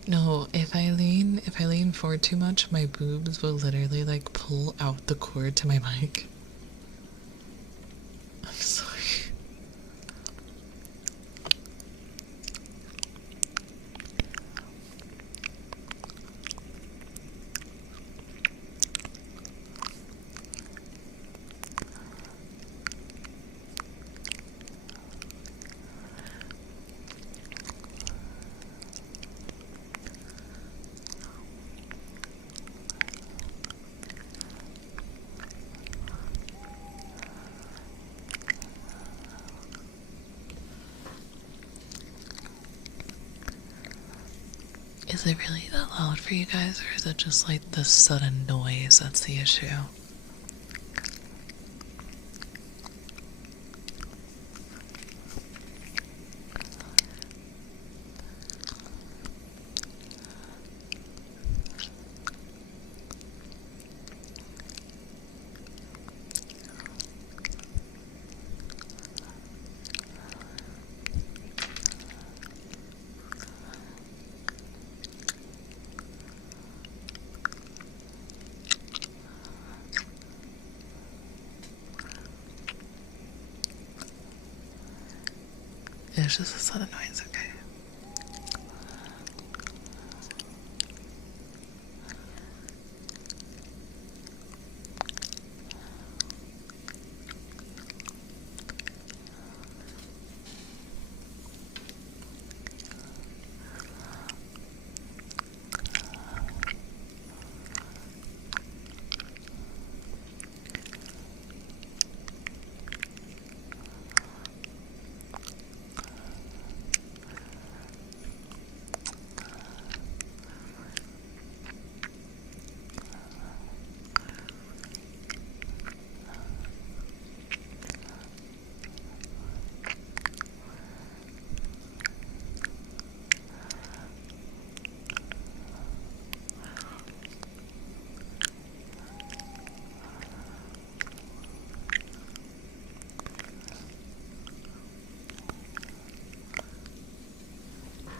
No, if I lean forward too much, my boobs will literally like pull out the cord to my mic. I'm sorry. Is it really that loud for you guys, or is it just like the sudden noise that's the issue? It's just a sudden noise, okay.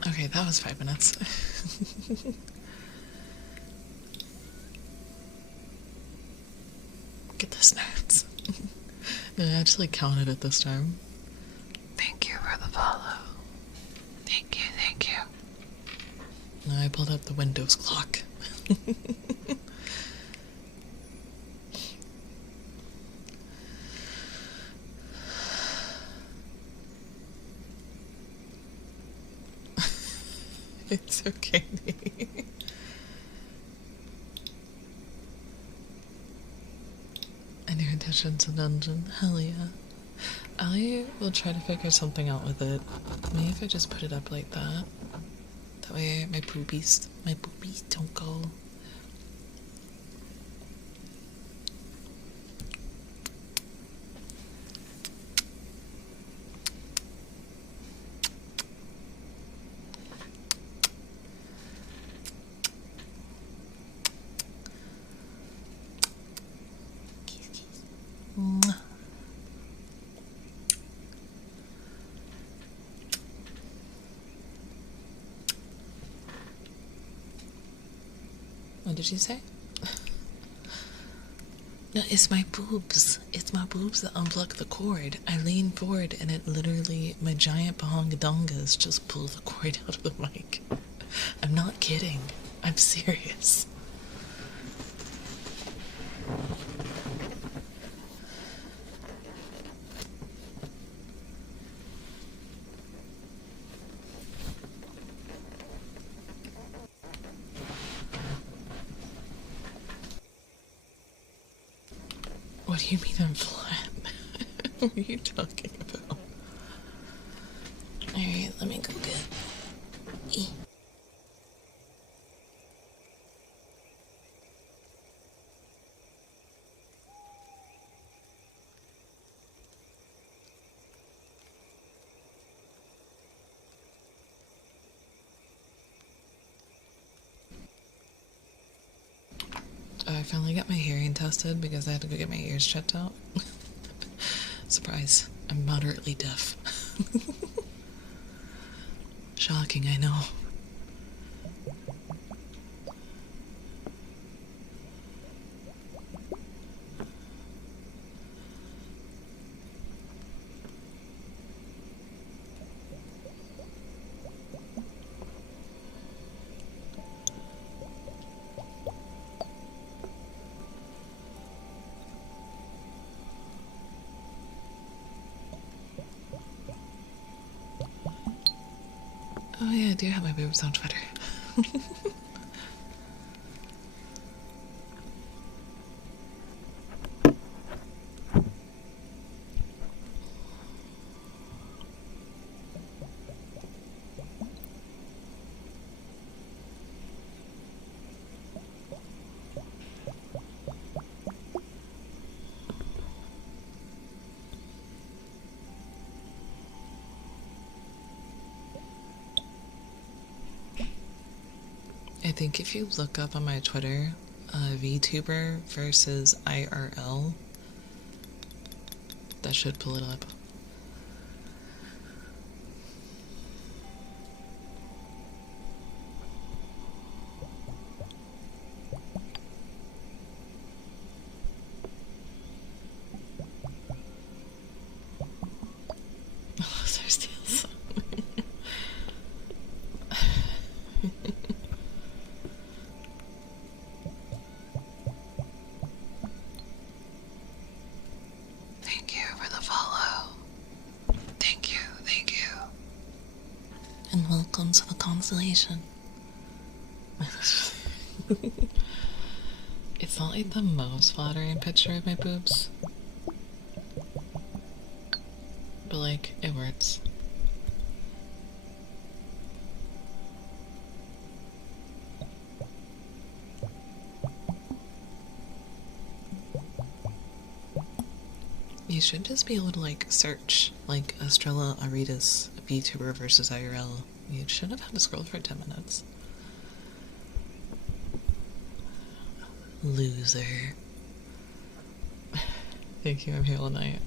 Okay, that was 5 minutes. Get this notes. No, I actually counted it this time. Thank you for the follow. Thank you, thank you. Now I pulled up the Windows clock. It's okay. And your intention's a dungeon. Hell yeah. I will try to figure something out with it. Maybe if I just put it up like that. That way my boobies don't go. Mwah. What did you say? No, it's my boobs. It's my boobs that unplug the cord. I lean forward and it literally, my giant bahongadongas just pull the cord out of the mic. I'm not kidding. I'm serious. What do you mean I'm flat? What are you talking about? Alright, let me go get... I finally got my hearing tested because I had to go get my ears checked out. Surprise, I'm moderately deaf. Shocking, I know. Oh yeah, I do have my boobs on Twitter. think if you look up on my Twitter, VTuber versus IRL, that should pull it up. Thank you for the follow. Thank you, thank you. And welcome to the constellation. It's not like the most flattering picture of my boobs, but like, it works. You should just be able to like search like Estrella Aritas VTuber versus IRL. You shouldn't have had to scroll for 10 minutes. Loser. Thank you, I'm here all night.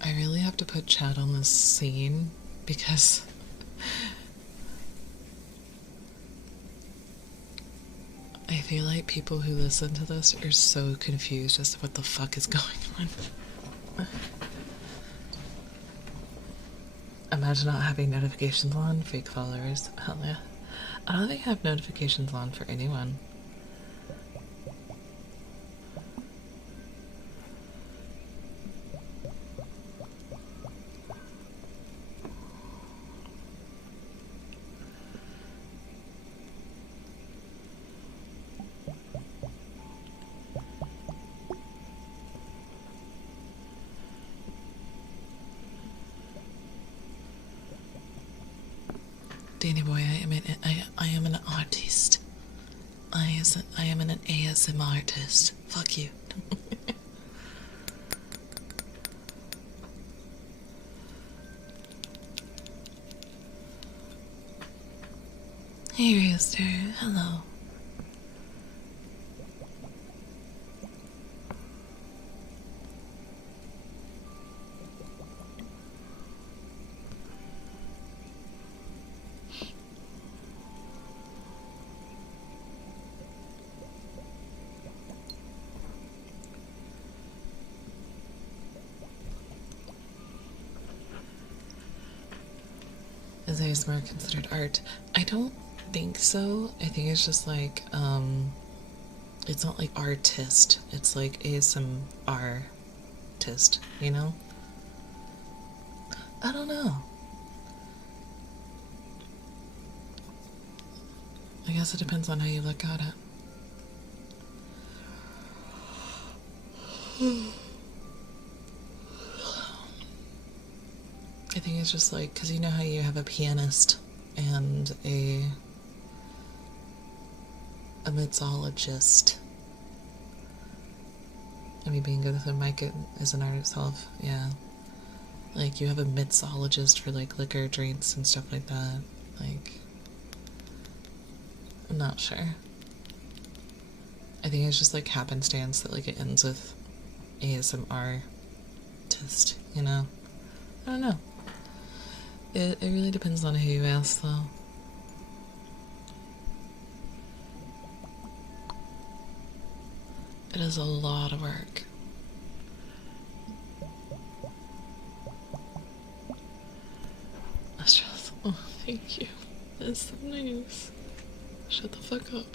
I really have to put chat on this scene because I feel like people who listen to this are so confused as to what the fuck is going on. Imagine not having notifications on, fake followers. Hell yeah. I don't think I have notifications on for anyone. Danny boy, I am an artist. I am an ASM artist. Fuck you. Hey Rooster, hello. Is ASMR considered art? I don't think so. I think it's just like, it's not like artist. It's like ASMR artist, you know? I don't know. I guess it depends on how you look at it. I think it's just like, because you know how you have a pianist and a mixologist. I mean, being good with a mic is an art itself, yeah. Like, you have a mixologist for, like, liquor, drinks, and stuff like that. Like, I'm not sure. I think it's just, like, happenstance that, like, it ends with ASMR artist, you know? I don't know. It really depends on who you ask, though. It is a lot of work. Astros, oh, thank you. That's so nice. Shut the fuck up.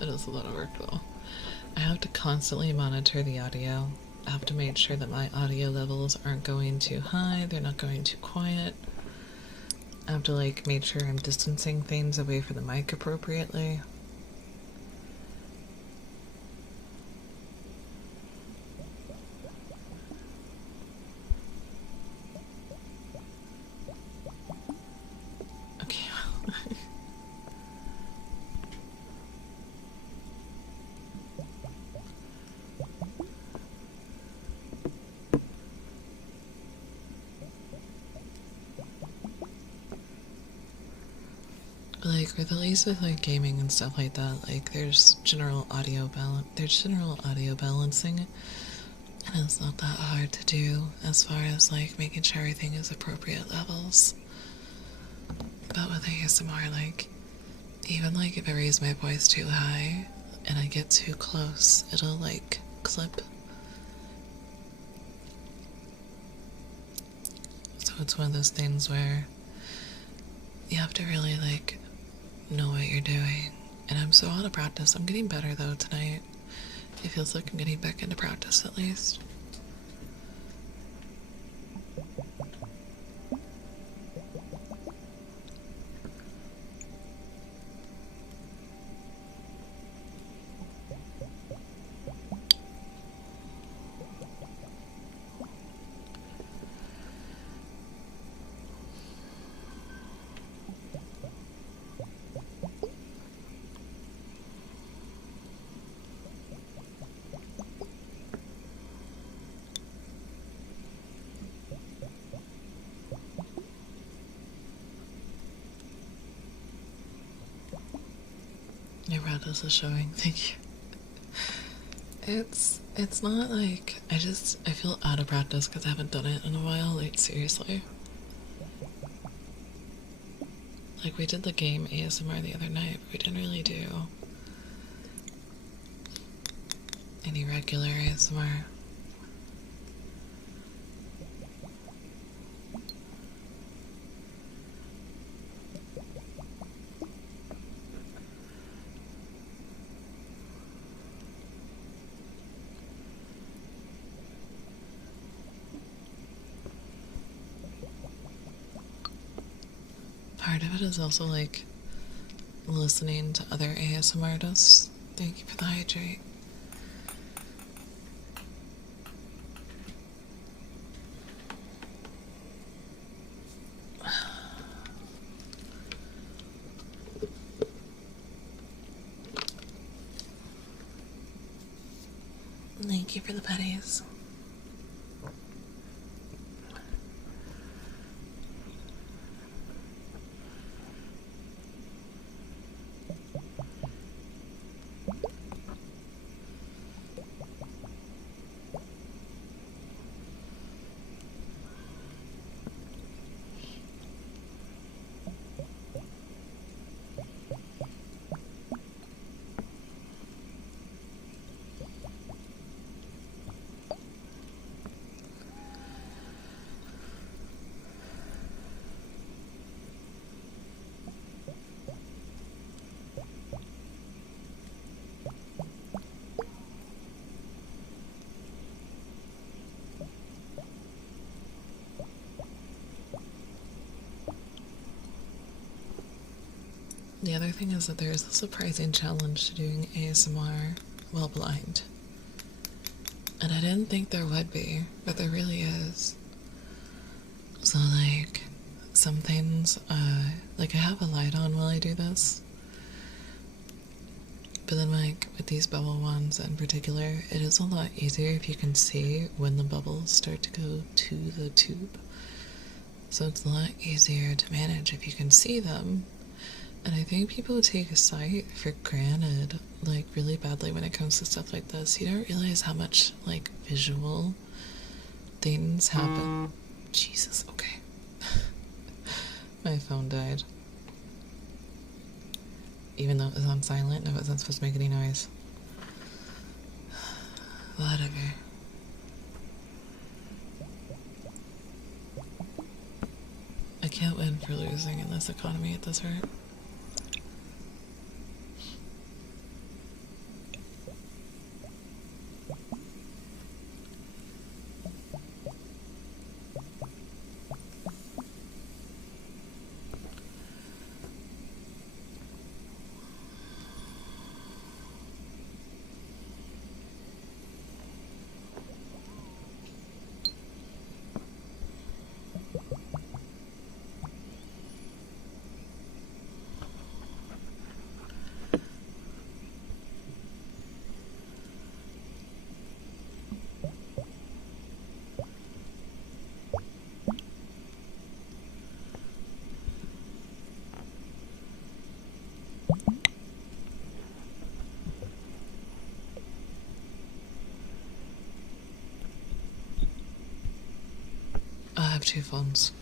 It is a lot of work though. I have to constantly monitor the audio. I have to make sure that my audio levels aren't going too high, they're not going too quiet. I have to like make sure I'm distancing things away from the mic appropriately. Okay. Like with at least with like gaming and stuff like that, like there's general audio balancing, and it's not that hard to do as far as like making sure everything is appropriate levels. But with ASMR, like even like if I raise my voice too high and I get too close, it'll like clip. So it's one of those things where you have to really like know what you're doing. And I'm so out of practice. I'm getting better though tonight. It feels like I'm getting back into practice at least. Your radios is showing. Thank you. It's not like I feel out of practice because I haven't done it in a while. Like seriously. Like we did the game ASMR the other night, but we didn't really do any regular ASMR. Part of it is also like listening to other ASMR artists. Thank you for the hydrate. Thank you for the petties. The other thing is that there is a surprising challenge to doing ASMR while blind. And I didn't think there would be, but there really is. So like, some things, like I have a light on while I do this. But then like, with these bubble ones in particular, it is a lot easier if you can see when the bubbles start to go to the tube. So it's a lot easier to manage if you can see them. And I think people take sight for granted, like, really badly when it comes to stuff like this. You don't realize how much, like, visual things happen. Jesus, okay. My phone died. Even though it was on silent, it wasn't supposed to make any noise. Whatever. I can't win for losing in this economy at this rate. I have two phones.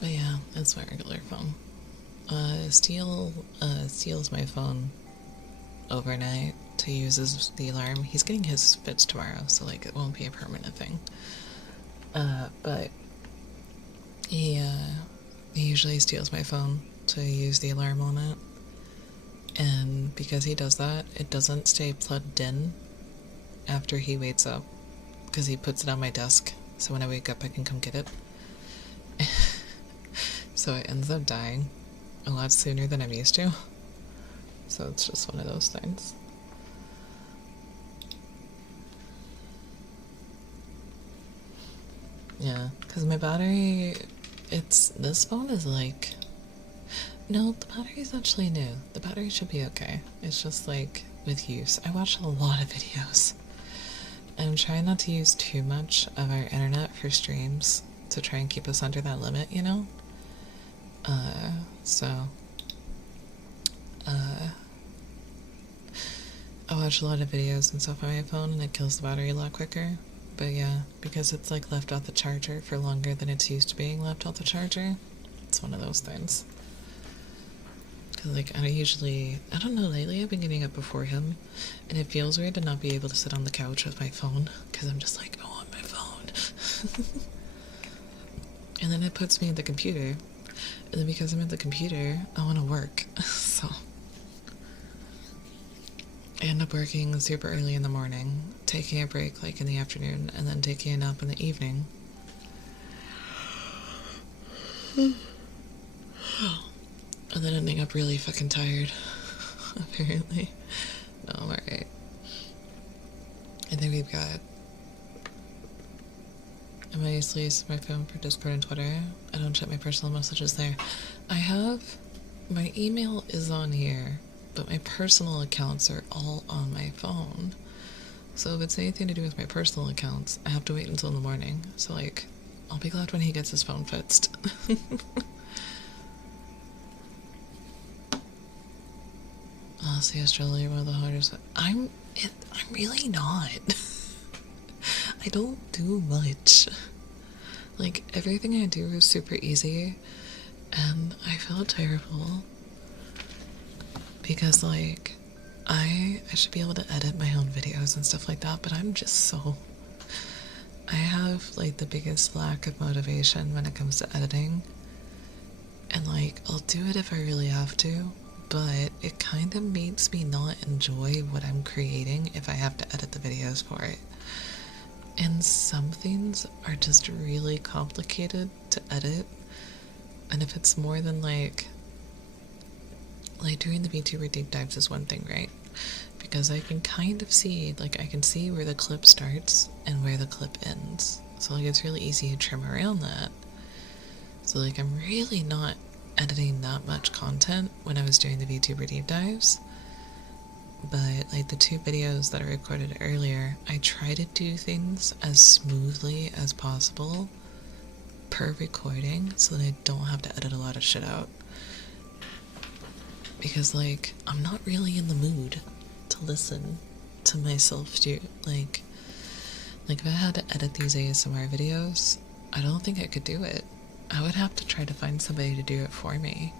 But yeah, it's my regular phone. Steals my phone overnight to use as the alarm. He's getting his fits tomorrow, so like it won't be a permanent thing. But he usually steals my phone to use the alarm on it. And because he does that, it doesn't stay plugged in after he wakes up, because he puts it on my desk, so when I wake up I can come get it. So it ends up dying a lot sooner than I'm used to. So it's just one of those things. Yeah, because my battery, this phone is like, no, the battery's actually new. The battery should be okay. It's just like with use. I watch a lot of videos. I'm trying not to use too much of our internet for streams to try and keep us under that limit, you know? I watch a lot of videos and stuff on my phone and it kills the battery a lot quicker. But yeah, because it's like left off the charger for longer than it's used to being left off the charger, it's one of those things. Cause like I don't know, lately I've been getting up before him and it feels weird to not be able to sit on the couch with my phone because I'm just like, oh, on my phone. And then it puts me at the computer. And then because I'm at the computer, I want to work. So I end up working super early in the morning, taking a break like in the afternoon, and then taking a nap in the evening. And then ending up really fucking tired, apparently. No, I'm alright. I think we've got... I usually use my phone for Discord and Twitter. I don't check my personal messages there. My email is on here, but my personal accounts are all on my phone. So if it's anything to do with my personal accounts, I have to wait until the morning. So like, I'll be glad when he gets his phone fixed. Honestly, Australia, one of the hardest. I'm really not. I don't do much. Like, everything I do is super easy, and I feel terrible. Because, like, I should be able to edit my own videos and stuff like that, but I'm just so... I have, like, the biggest lack of motivation when it comes to editing. And, like, I'll do it if I really have to, but it kind of makes me not enjoy what I'm creating if I have to edit the videos for it. And some things are just really complicated to edit, and if it's more than like doing the VTuber deep dives is one thing, right? Because I can kind of see, like I can see where the clip starts and where the clip ends. So like it's really easy to trim around that. So like I'm really not editing that much content when I was doing the VTuber deep dives. But like the two videos that I recorded earlier, I try to do things as smoothly as possible per recording so that I don't have to edit a lot of shit out. Because like, I'm not really in the mood to listen to myself do, like if I had to edit these ASMR videos, I don't think I could do it. I would have to try to find somebody to do it for me.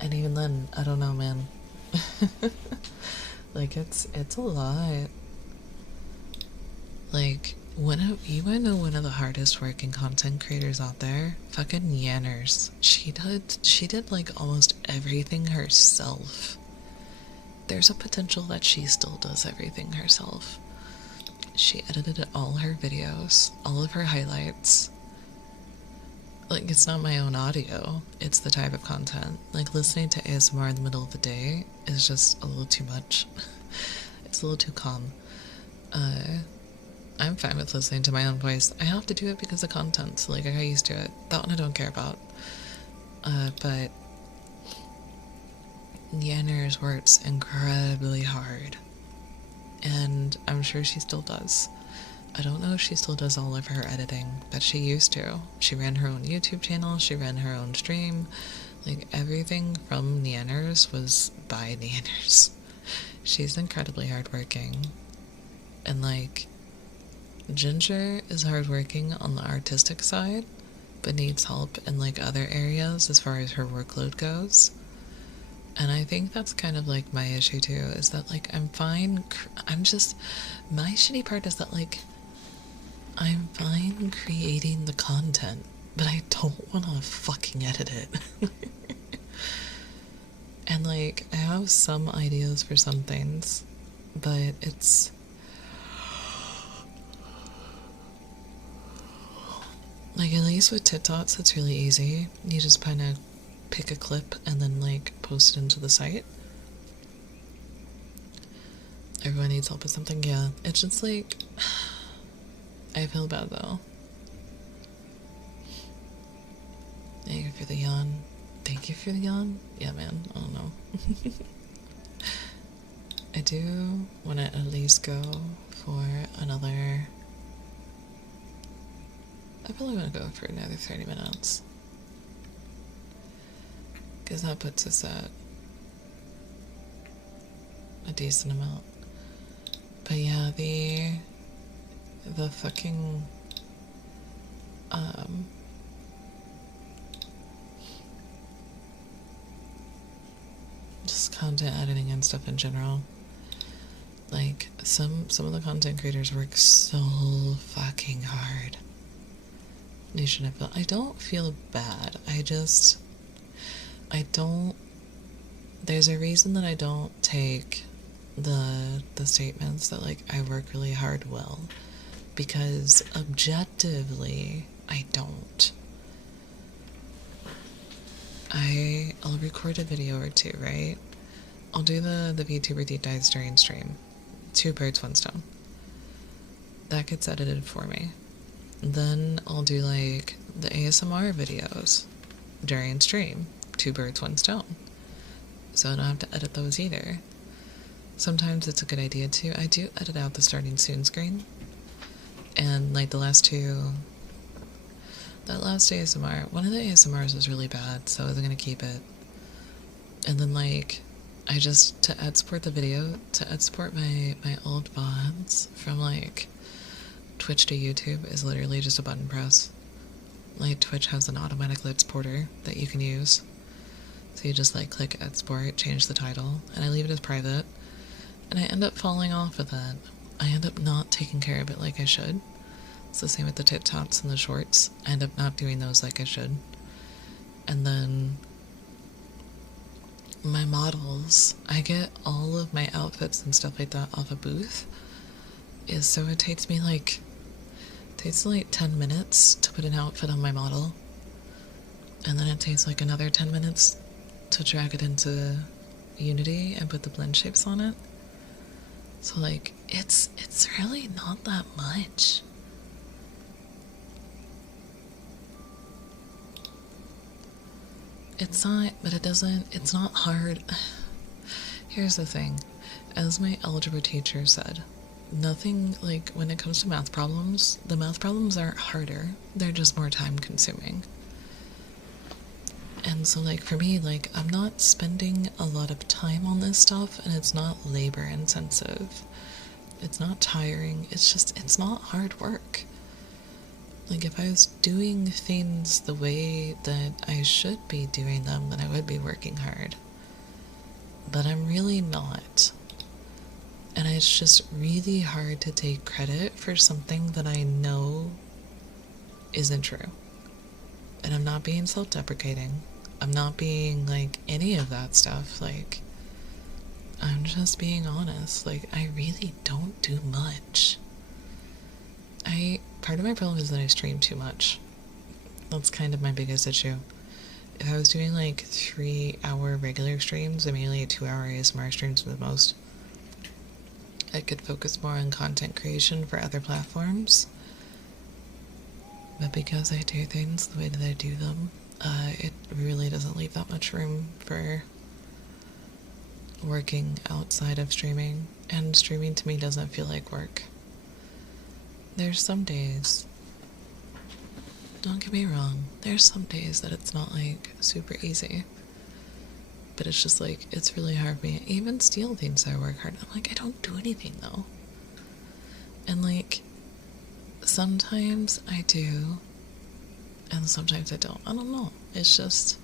And even then, I don't know, man. Like, it's a lot. Like, you wanna know one of the hardest working content creators out there? Fucking Yanners. She did like almost everything herself. There's a potential that she still does everything herself. She edited all her videos, all of her highlights. Like, it's not my own audio, it's the type of content. Like, listening to ASMR in the middle of the day is just a little too much. It's a little too calm. I'm fine with listening to my own voice. I have to do it because of content, so like I got used to it. That one I don't care about. But Yanners works incredibly hard. And I'm sure she still does. I don't know if she still does all of her editing, but she used to. She ran her own YouTube channel, she ran her own stream. Like, everything from Yanners was by Yanners. She's incredibly hardworking. And like, Ginger is hardworking on the artistic side, but needs help in like other areas as far as her workload goes. And I think that's kind of like my issue too, is that like I'm fine, my shitty part is that like I'm fine creating the content, but I don't want to fucking edit it. And like, I have some ideas for some things, but it's like, at least with TikToks, it's really easy. You just kind of pick a clip and then like post it into the site. Everyone needs help with something, yeah. It's just like, I feel bad though. Thank you for the yawn. Thank you for the yawn? Yeah, man, I don't know. I do want to at least go for another... I probably want to go for another 30 minutes. Because that puts us at a decent amount. But yeah, the fucking just content editing and stuff in general. Like, some of the content creators work so fucking hard. You shouldn't feel... I don't feel bad. I don't... There's a reason that I don't take the statements that, like, I work really hard well. Because objectively, I don't. I'll record a video or two, right? I'll do the VTuber deep dives during stream. 2 birds, 1 stone. That gets edited for me. Then I'll do like the ASMR videos during stream. 2 birds, 1 stone. So I don't have to edit those either. Sometimes it's a good idea to. I do edit out the starting soon screen. And like the last 2... That last ASMR, one of the ASMRs was really bad, so I wasn't gonna keep it. And then like, to export the video, to export my old VODs from like Twitch to YouTube is literally just a button press. Like, Twitch has an automatic exporter that you can use. So you just like click export, change the title, and I leave it as private. And I end up falling off of that. I end up not taking care of it like I should. It's the same with the TikToks and the shorts. I end up not doing those like I should. And then my models, I get all of my outfits and stuff like that off a booth. So it takes me like 10 minutes to put an outfit on my model. And then it takes like another 10 minutes to drag it into Unity and put the blend shapes on it. So like, it's really not that much. It's not, but it's not hard. Here's the thing. As my algebra teacher said, nothing, like, when it comes to math problems, the math problems aren't harder. They're just more time consuming. And so, like, for me, like, I'm not spending a lot of time on this stuff, and it's not labor intensive. It's not tiring. It's just, it's not hard work. Like, if I was doing things the way that I should be doing them, then I would be working hard. But I'm really not. And it's just really hard to take credit for something that I know isn't true. And I'm not being self-deprecating. I'm not being, like, any of that stuff. Like, I'm just being honest. Like, I really don't do much. Part of my problem is that I stream too much. That's kind of my biggest issue. If I was doing, like, 3-hour regular streams, I mean, like 2-hour ASMR streams at the most, I could focus more on content creation for other platforms. But because I do things the way that I do them, it really doesn't leave that much room for working outside of streaming. And streaming to me doesn't feel like work. There's some days, don't get me wrong, there's some days that it's not, like, super easy. But it's just, like, it's really hard for me. Even Steel thinks I work hard. I'm like, I don't do anything, though. And, like, sometimes I do, and sometimes I don't. I don't know. It's just,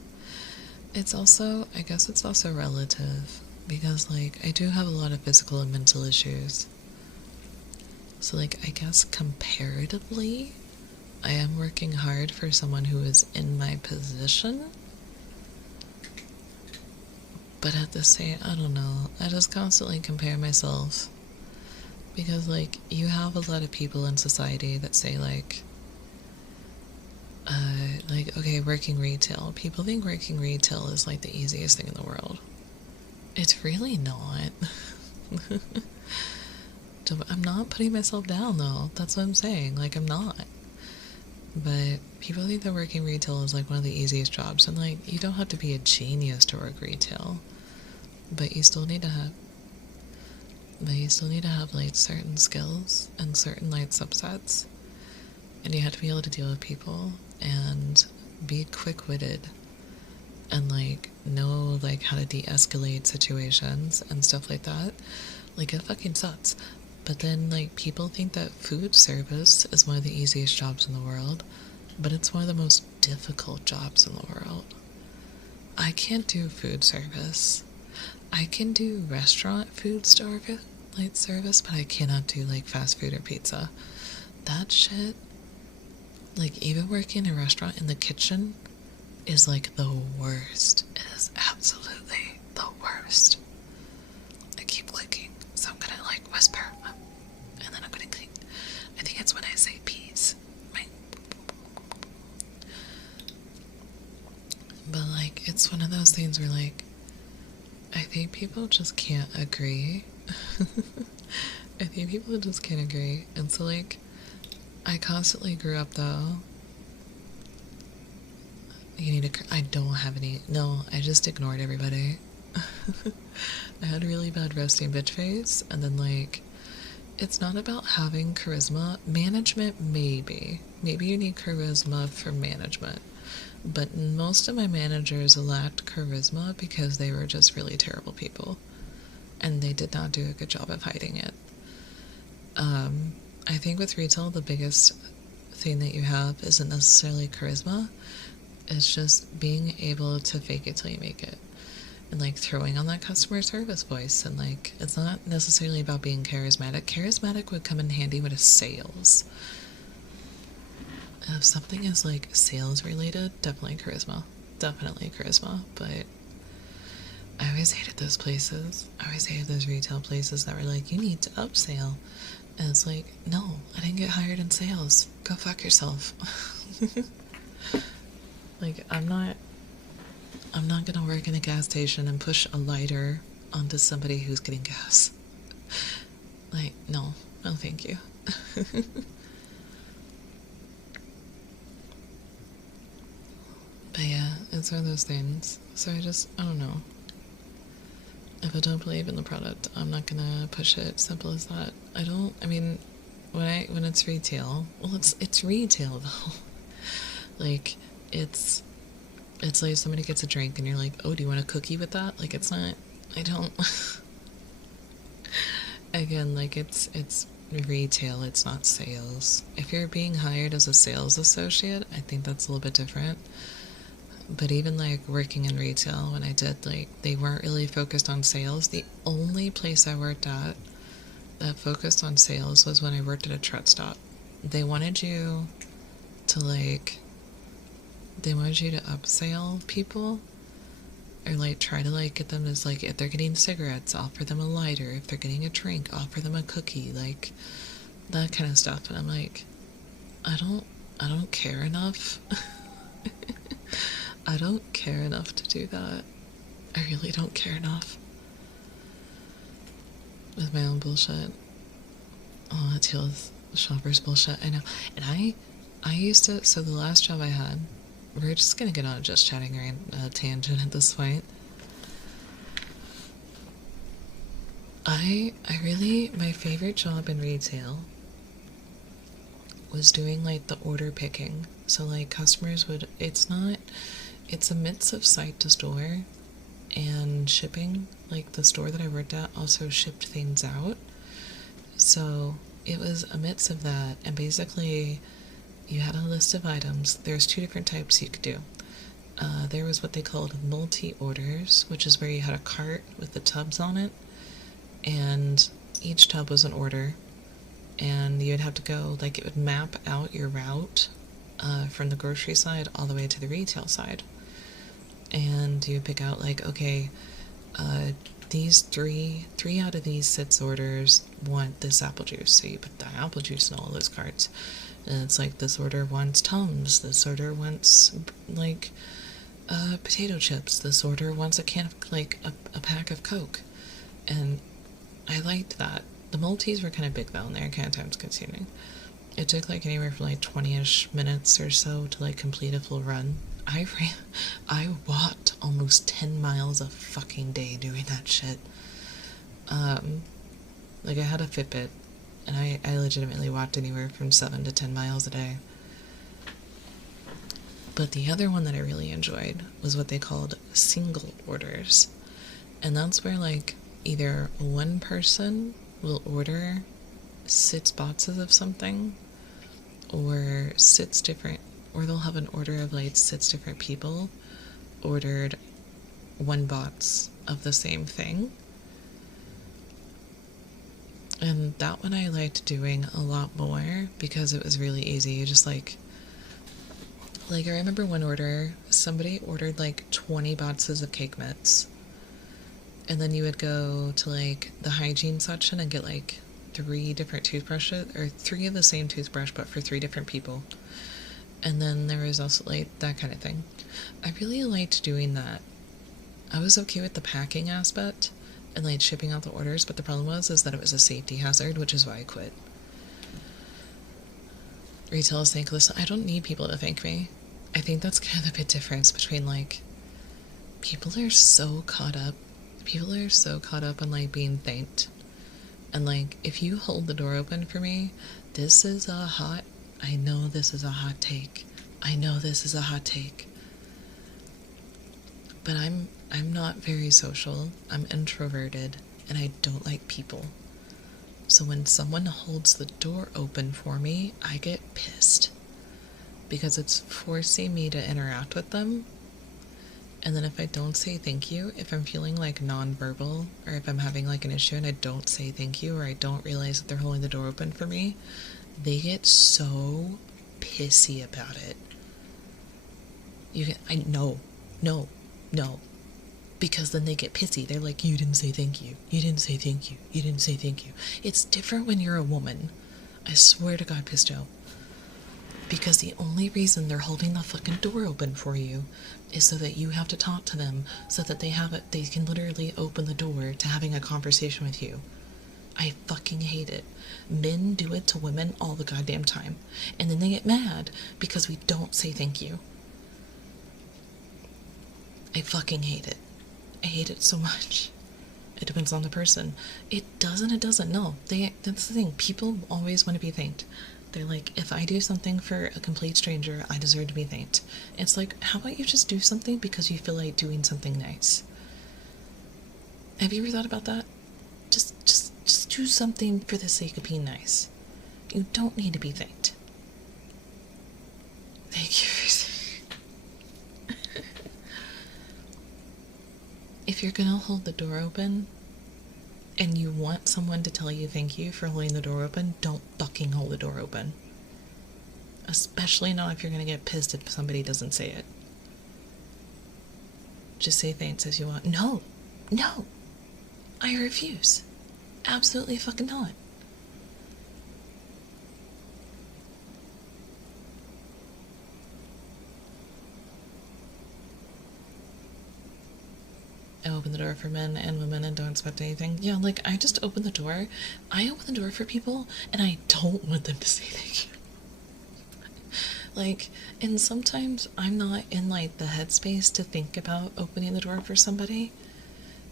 it's also, I guess it's also relative. Because, like, I do have a lot of physical and mental issues. So, like, I guess comparatively, I am working hard for someone who is in my position. But at the same, I don't know, I just constantly compare myself. Because, like, you have a lot of people in society that say, like, okay, working retail. People think working retail is, like, the easiest thing in the world. It's really not. I'm not putting myself down, though. That's what I'm saying. Like, I'm not. But people think that working retail is, like, one of the easiest jobs. And, like, you don't have to be a genius to work retail. But you still need to have... like, certain skills and certain, like, subsets. And you have to be able to deal with people and be quick-witted. And, like, know, like, how to de-escalate situations and stuff like that. Like, it fucking sucks. But then, like, people think that food service is one of the easiest jobs in the world, but it's one of the most difficult jobs in the world. I can't do food service. I can do restaurant food service, but I cannot do, like, fast food or pizza. That shit, like, even working in a restaurant in the kitchen is, like, the worst. It is absolutely the worst. I keep clicking, so I'm gonna, like, whisper, and then I'm gonna click. I think it's when I say peas. Right? But, like, it's one of those things where, like, I think people just can't agree. I think people just can't agree. And so, like, I constantly grew up, though. I don't have any. No, I just ignored everybody. I had a really bad resting bitch face, and then, like, it's not about having charisma. Management, maybe. Maybe you need charisma for management. But most of my managers lacked charisma because they were just really terrible people. And they did not do a good job of hiding it. I think with retail, the biggest thing that you have isn't necessarily charisma. It's just being able to fake it till you make it. And, like, throwing on that customer service voice. And, like, it's not necessarily about being charismatic. Charismatic would come in handy with a sales. If something is, like, sales related, definitely charisma. Definitely charisma. But I always hated those places. I always hated those retail places that were like, you need to upsell. And it's like, no, I didn't get hired in sales. Go fuck yourself. Like, I'm not gonna work in a gas station and push a lighter onto somebody who's getting gas. Like, no, thank you. But yeah, it's one of those things. So I don't know. If I don't believe in the product, I'm not gonna push it. Simple as that. I mean, when it's retail, well, it's retail though. Like, it's like somebody gets a drink and you're like, oh, do you want a cookie with that? Like, it's not, I don't. Again, like, it's retail, it's not sales. If you're being hired as a sales associate, I think that's a little bit different. But even like working in retail, when I did, like, they weren't really focused on sales. The only place I worked at that focused on sales was when I worked at a truck stop. They wanted you to like, they wanted you to upsell people, or like try to like get them to, like, if they're getting cigarettes, offer them a lighter. If they're getting a drink, offer them a cookie, like that kind of stuff. And I'm like, I don't care enough. I don't care enough to do that. I really don't care enough. With my own bullshit. Oh, that deals with shoppers bullshit. I know. And I used to, so the last job I had, we're just gonna get on a just chatting tangent at this point. I really, my favorite job in retail was doing like the order picking. So like customers would, it's a mix of site to store and shipping. Like the store that I worked at also shipped things out. So it was a mix of that, and basically you had a list of items. There's two different types you could do. There was what they called multi-orders, which is where you had a cart with the tubs on it, and each tub was an order, and you'd have to go, like, it would map out your route from the grocery side all the way to the retail side. And you would pick out, like, okay, these three out of these 6 orders want this apple juice, so you put the apple juice in all those carts. And it's like, this order wants Tums, this order wants, like, potato chips, this order wants a can of, like, a pack of Coke. And I liked that. The multis were kind of big though, and they're kind of time consuming. It took like anywhere from like 20-ish minutes or so to like complete a full run. I walked almost 10 miles a fucking day doing that shit. Like, I had a Fitbit, and I legitimately walked anywhere from 7 to 10 miles a day. But the other one that I really enjoyed was what they called single orders. And that's where, like, either one person will order 6 boxes of something, or 6 different, or they'll have an order of, like, 6 different people ordered 1 box of the same thing. And that one I liked doing a lot more because it was really easy. You just like I remember one order, somebody ordered like 20 boxes of cake mix, and then you would go to like the hygiene section and get like 3 different toothbrushes, or 3 of the same toothbrush but for 3 different people. And then there was also like that kind of thing. I really liked doing that. I was okay with the packing aspect and like shipping out the orders, but the problem is that it was a safety hazard, which is why I quit. Retail is thankless. I don't need people to thank me. I think that's kind of the big difference between, like, people are so caught up on like being thanked. And like, if you hold the door open for me, I know this is a hot take. But I'm not very social. I'm introverted, and I don't like people. So when someone holds the door open for me, I get pissed. Because it's forcing me to interact with them. And then if I don't say thank you, if I'm feeling like nonverbal, or if I'm having like an issue and I don't say thank you, or I don't realize that they're holding the door open for me, they get so pissy about it. No. Because then they get pissy. They're like, you didn't say thank you. It's different when you're a woman. I swear to God, Pisto. Because the only reason they're holding the fucking door open for you is so that you have to talk to them, so that they can literally open the door to having a conversation with you. I fucking hate it. Men do it to women all the goddamn time. And then they get mad because we don't say thank you. I fucking hate it. I hate it so much. It depends on the person. It doesn't. No. That's the thing. People always want to be thanked. They're like, if I do something for a complete stranger, I deserve to be thanked. It's like, how about you just do something because you feel like doing something nice? Have you ever thought about that? Just do something for the sake of being nice. You don't need to be thanked. Thank you. If you're gonna hold the door open and you want someone to tell you thank you for holding the door open, don't fucking hold the door open. Especially not if you're gonna get pissed if somebody doesn't say it. Just say thanks as you want. No! No! I refuse. Absolutely fucking not. I open the door for men and women and don't expect anything. Yeah, like, I just open the door. I open the door for people, and I don't want them to say thank you. Like, and sometimes I'm not in, like, the headspace to think about opening the door for somebody,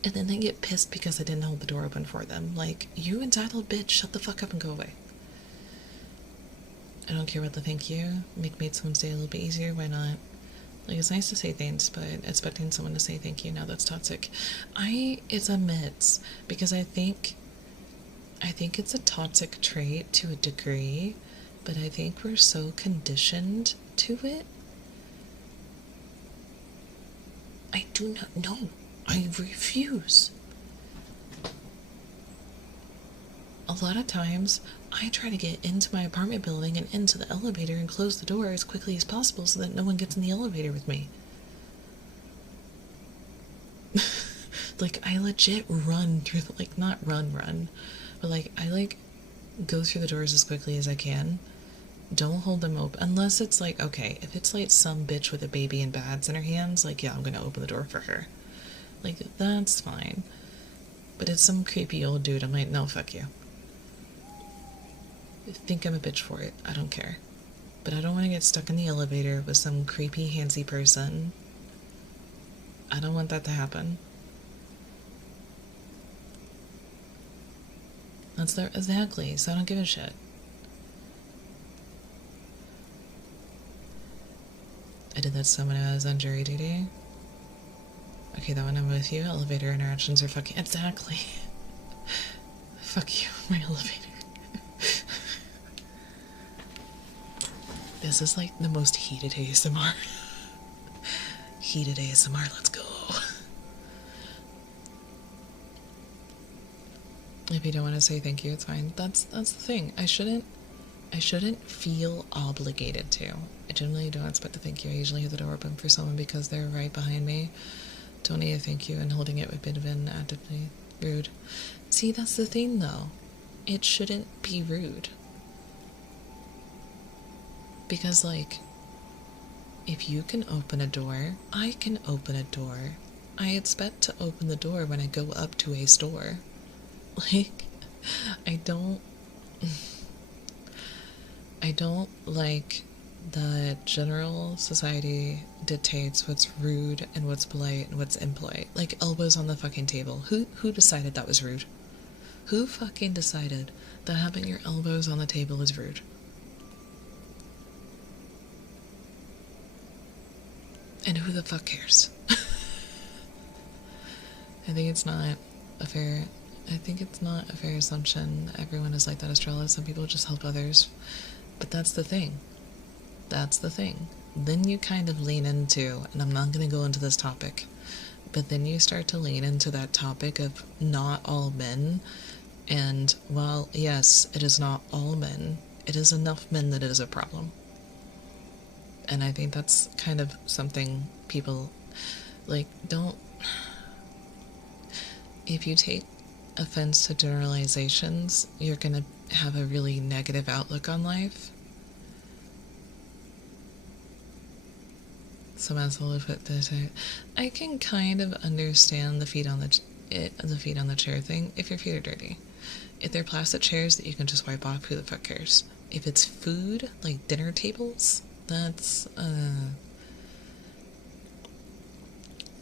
and then they get pissed because I didn't hold the door open for them. Like, you entitled bitch, shut the fuck up and go away. I don't care about the thank you. Made someone's day a little bit easier, why not? Like, it's nice to say thanks, but expecting someone to say thank you, now that's toxic. It's a mix, because I think it's a toxic trait to a degree, but I think we're so conditioned to it. I do not know. I refuse. A lot of times, I try to get into my apartment building and into the elevator and close the door as quickly as possible so that no one gets in the elevator with me. Like, I legit run through the, like, not run, but, like, I, go through the doors as quickly as I can. Don't hold them open. Unless it's, like, okay, if it's, like, some bitch with a baby and bags in her hands, like, yeah, I'm gonna open the door for her. Like, that's fine. But it's some creepy old dude, I'm like, no, fuck you. Think I'm a bitch for it. I don't care. But I don't want to get stuck in the elevator with some creepy, handsy person. I don't want that to happen. That's their exactly, so I don't give a shit. I did that so when I was on jury duty. Okay, that one I'm with you. Elevator interactions are fucking exactly. Fuck you, my elevator. This is like the most heated ASMR. Heated ASMR, let's go. If you don't want to say thank you, it's fine. That's the thing. I shouldn't feel obligated to. I generally don't expect a thank you. I usually have the door open for someone because they're right behind me. Don't need a thank you, and holding it would have been actively rude. See, that's the thing though. It shouldn't be rude. Because, like, if you can open a door, I can open a door. I expect to open the door when I go up to a store. Like, I don't like that general society dictates what's rude and what's polite and what's impolite. Like, elbows on the fucking table. Who decided that was rude? Who fucking decided that having your elbows on the table is rude? And who the fuck cares? I think it's not a fair assumption. Everyone is like that, Estrella. Some people just help others. But that's the thing. That's the thing. Then you kind of lean into, and I'm not going to go into this topic, but then you start to lean into that topic of not all men. And, well, yes, it is not all men. It is enough men that it is a problem. And I think that's kind of something people, like, don't... If you take offense to generalizations, you're gonna have a really negative outlook on life. Some asshole would put this out. I can kind of understand the feet on the chair thing if your feet are dirty. If they're plastic chairs that you can just wipe off, who the fuck cares? If it's food, like dinner tables, that's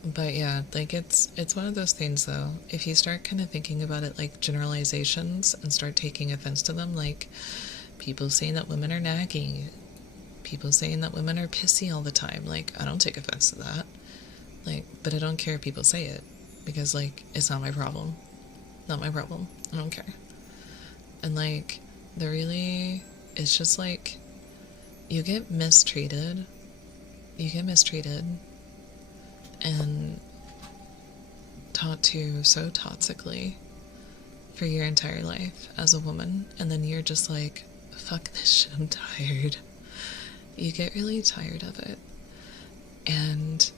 but yeah, like it's one of those things though. If you start kind of thinking about it like generalizations and start taking offense to them, like people saying that women are nagging, people saying that women are pissy all the time, like I don't take offense to that. Like, but I don't care if people say it because like it's not my problem. Not my problem. I don't care. And like, it's just like, you get mistreated. You get mistreated and taught to so toxically for your entire life as a woman, and then you're just like, fuck this shit, I'm tired. You get really tired of it. And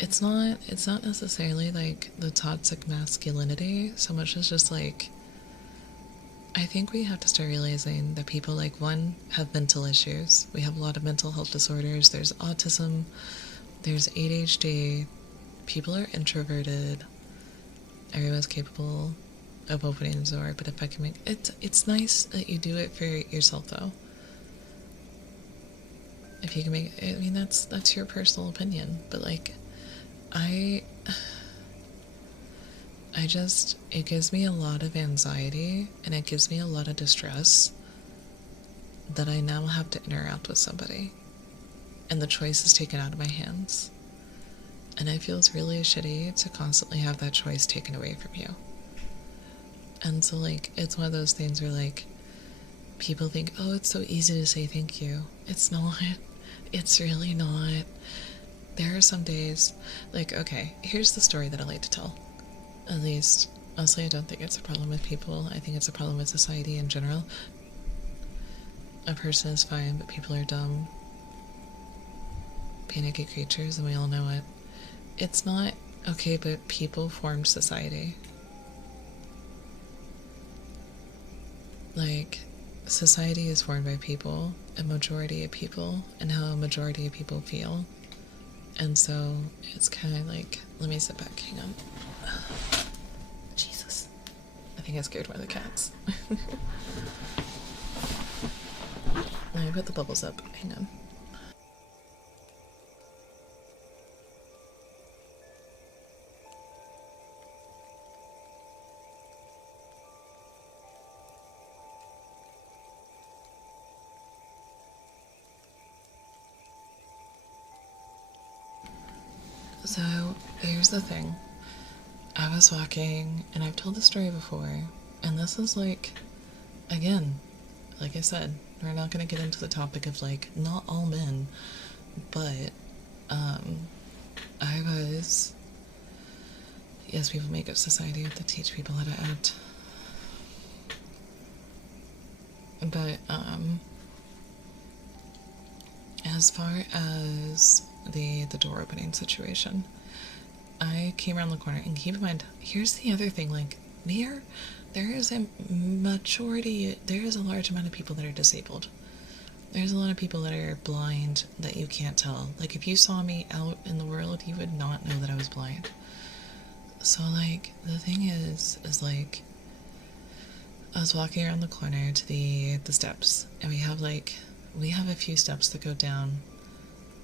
it's not necessarily like the toxic masculinity so much as just like, I think we have to start realizing that people, like, one, have mental issues. We have a lot of mental health disorders. There's autism, there's ADHD, people are introverted, everyone's capable of opening the door. But if I can make it's nice that you do it for yourself, though. If you can make, I mean, that's your personal opinion, but like, I just, it gives me a lot of anxiety and it gives me a lot of distress that I now have to interact with somebody and the choice is taken out of my hands. And it feels really shitty to constantly have that choice taken away from you. And so, like, it's one of those things where, like, people think, oh, it's so easy to say thank you. It's not. It's really not. There are some days, like, okay, here's the story that I like to tell. At least, honestly, I don't think it's a problem with people. I think it's a problem with society in general. A person is fine, but people are dumb, panicky creatures, and we all know it. It's not okay, but people formed society. Like, society is formed by people, a majority of people, and how a majority of people feel. And so, it's kind of like, let me sit back, hang on. Jesus. I think I scared one of the cats. Let me put the bubbles up, hang on. So, here's the thing. I was walking, and I've told this story before, and this is like, again, like I said, we're not going to get into the topic of, like, not all men, but, I was, yes, people make up society to teach people how to act, but, as far as the door opening situation, I came around the corner, and keep in mind, here's the other thing, like, there is a large amount of people that are disabled. There's a lot of people that are blind that you can't tell. Like, if you saw me out in the world, you would not know that I was blind. So, like, the thing is like, I was walking around the corner to the steps, and we have a few steps that go down.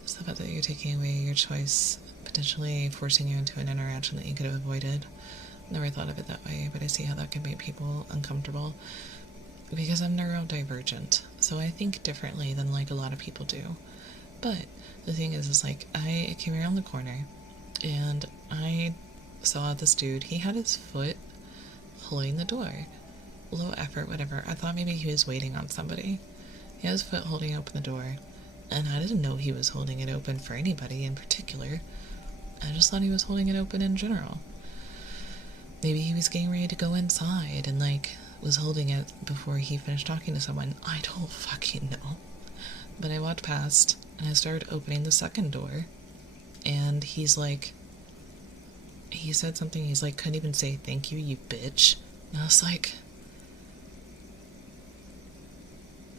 Stuff that you're taking away your choice, potentially forcing you into an interaction that you could have avoided. Never thought of it that way, but I see how that can make people uncomfortable. Because I'm neurodivergent, so I think differently than, like, a lot of people do. But the thing is like, I came around the corner, and I saw this dude. He had his foot holding the door. Low effort, whatever. I thought maybe he was waiting on somebody. He had his foot holding open the door. And I didn't know he was holding it open for anybody in particular. I just thought he was holding it open in general. Maybe he was getting ready to go inside and, like, was holding it before he finished talking to someone. I don't fucking know. But I walked past, and I started opening the second door, and he's like, he said something, he's like, couldn't even say thank you, you bitch. And I was like,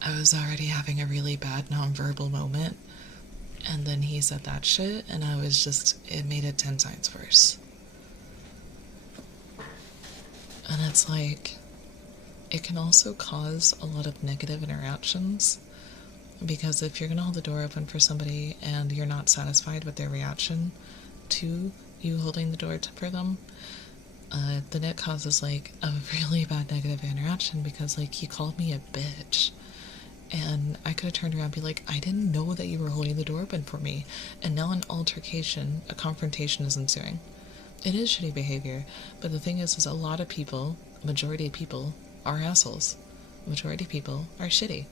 I was already having a really bad nonverbal moment, and then he said that shit, and I was just, it made it 10 times worse. And it's like, it can also cause a lot of negative interactions, because if you're gonna hold the door open for somebody and you're not satisfied with their reaction to you holding the door for them, then it causes, like, a really bad negative interaction, because, like, he called me a bitch. And I could have turned around and be like, I didn't know that you were holding the door open for me. And now an altercation, a confrontation is ensuing. It is shitty behavior, but the thing is a lot of people, majority of people, are assholes. Majority of people are shitty.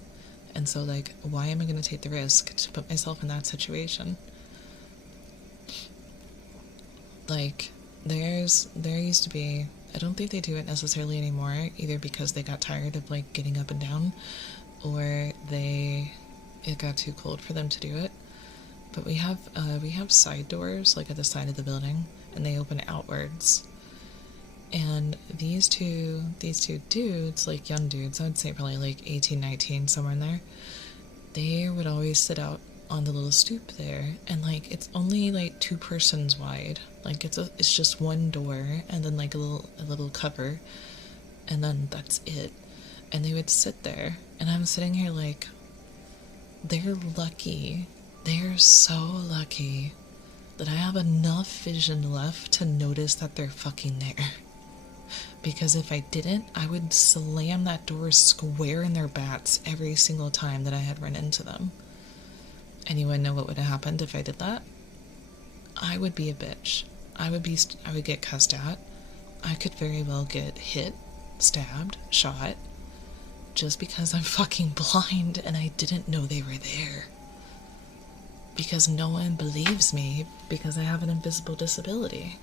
And so, like, why am I going to take the risk to put myself in that situation? Like, there used to be, I don't think they do it necessarily anymore, either because they got tired of, like, getting up and down, or it got too cold for them to do it. But we have side doors, like, at the side of the building, and they open outwards. And these two dudes, like young dudes, I would say probably like 18, 19, somewhere in there, they would always sit out on the little stoop there, and like it's only like 2 persons wide. Like it's just one door and then like a little cover, and then that's it. And they would sit there, and I'm sitting here like, they're lucky. They're so lucky that I have enough vision left to notice that they're fucking there. Because if I didn't, I would slam that door square in their bats every single time that I had run into them. Anyone know what would have happened if I did that? I would be a bitch. I would get cussed at. I could very well get hit, stabbed, shot, just because I'm fucking blind and I didn't know they were there. Because no one believes me because I have an invisible disability.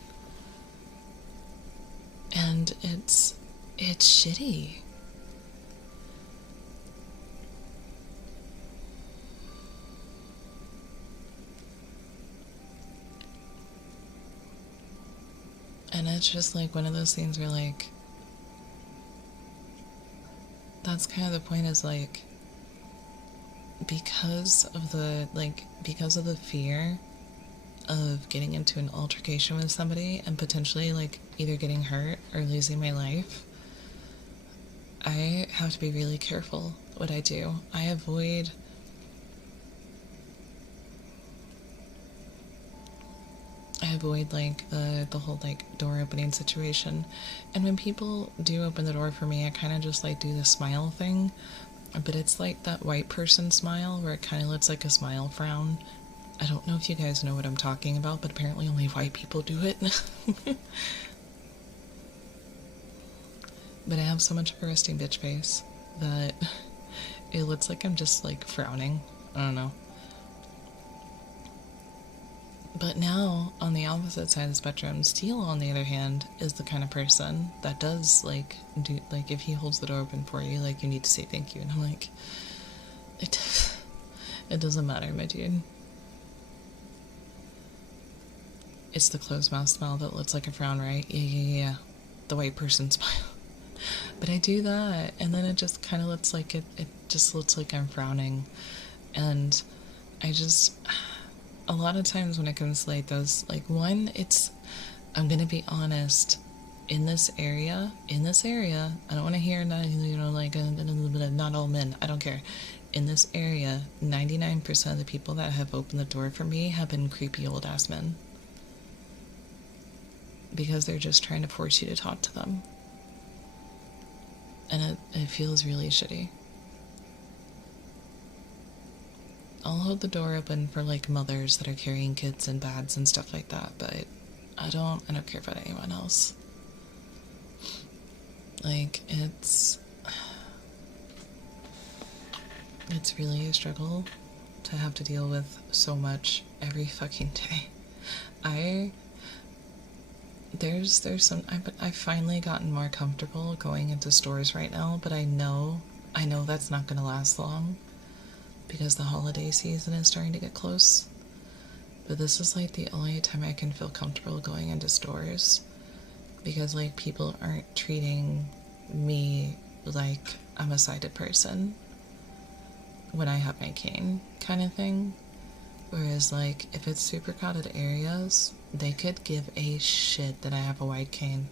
And it's shitty. And it's just like one of those things where like, that's kind of the point, is like, because of the fear of getting into an altercation with somebody and potentially like either getting hurt or losing my life, I have to be really careful what I do. I avoid like the whole like door opening situation. And when people do open the door for me, I kind of just like do the smile thing, but it's like that white person smile where it kind of looks like a smile frown. I don't know if you guys know what I'm talking about, but apparently only white people do it. But I have so much of a resting bitch face that it looks like I'm just like frowning. I don't know. But now, on the opposite side of the spectrum, Steele, on the other hand, is the kind of person that does, like, if he holds the door open for you, like, you need to say thank you. And I'm like, it doesn't matter, my dude. It's the closed mouth smile that looks like a frown, right? Yeah. The white person smile. But I do that, and then it just kind of looks like it just looks like I'm frowning. And I just, a lot of times when it comes to like those, like, one, I'm gonna be honest, in this area, I don't want to hear, not, you know, like, not all men, I don't care. In this area, 99% of the people that have opened the door for me have been creepy old ass men. Because they're just trying to force you to talk to them. And it feels really shitty. I'll hold the door open for like mothers that are carrying kids in bags and stuff like that, but I don't care about anyone else. Like, it's really a struggle to have to deal with so much every fucking day. I've finally gotten more comfortable going into stores right now, but I know that's not going to last long because the holiday season is starting to get close. But this is like the only time I can feel comfortable going into stores because like people aren't treating me like I'm a sighted person when I have my cane kind of thing. Whereas like if it's super crowded areas, they could give a shit that I have a white cane.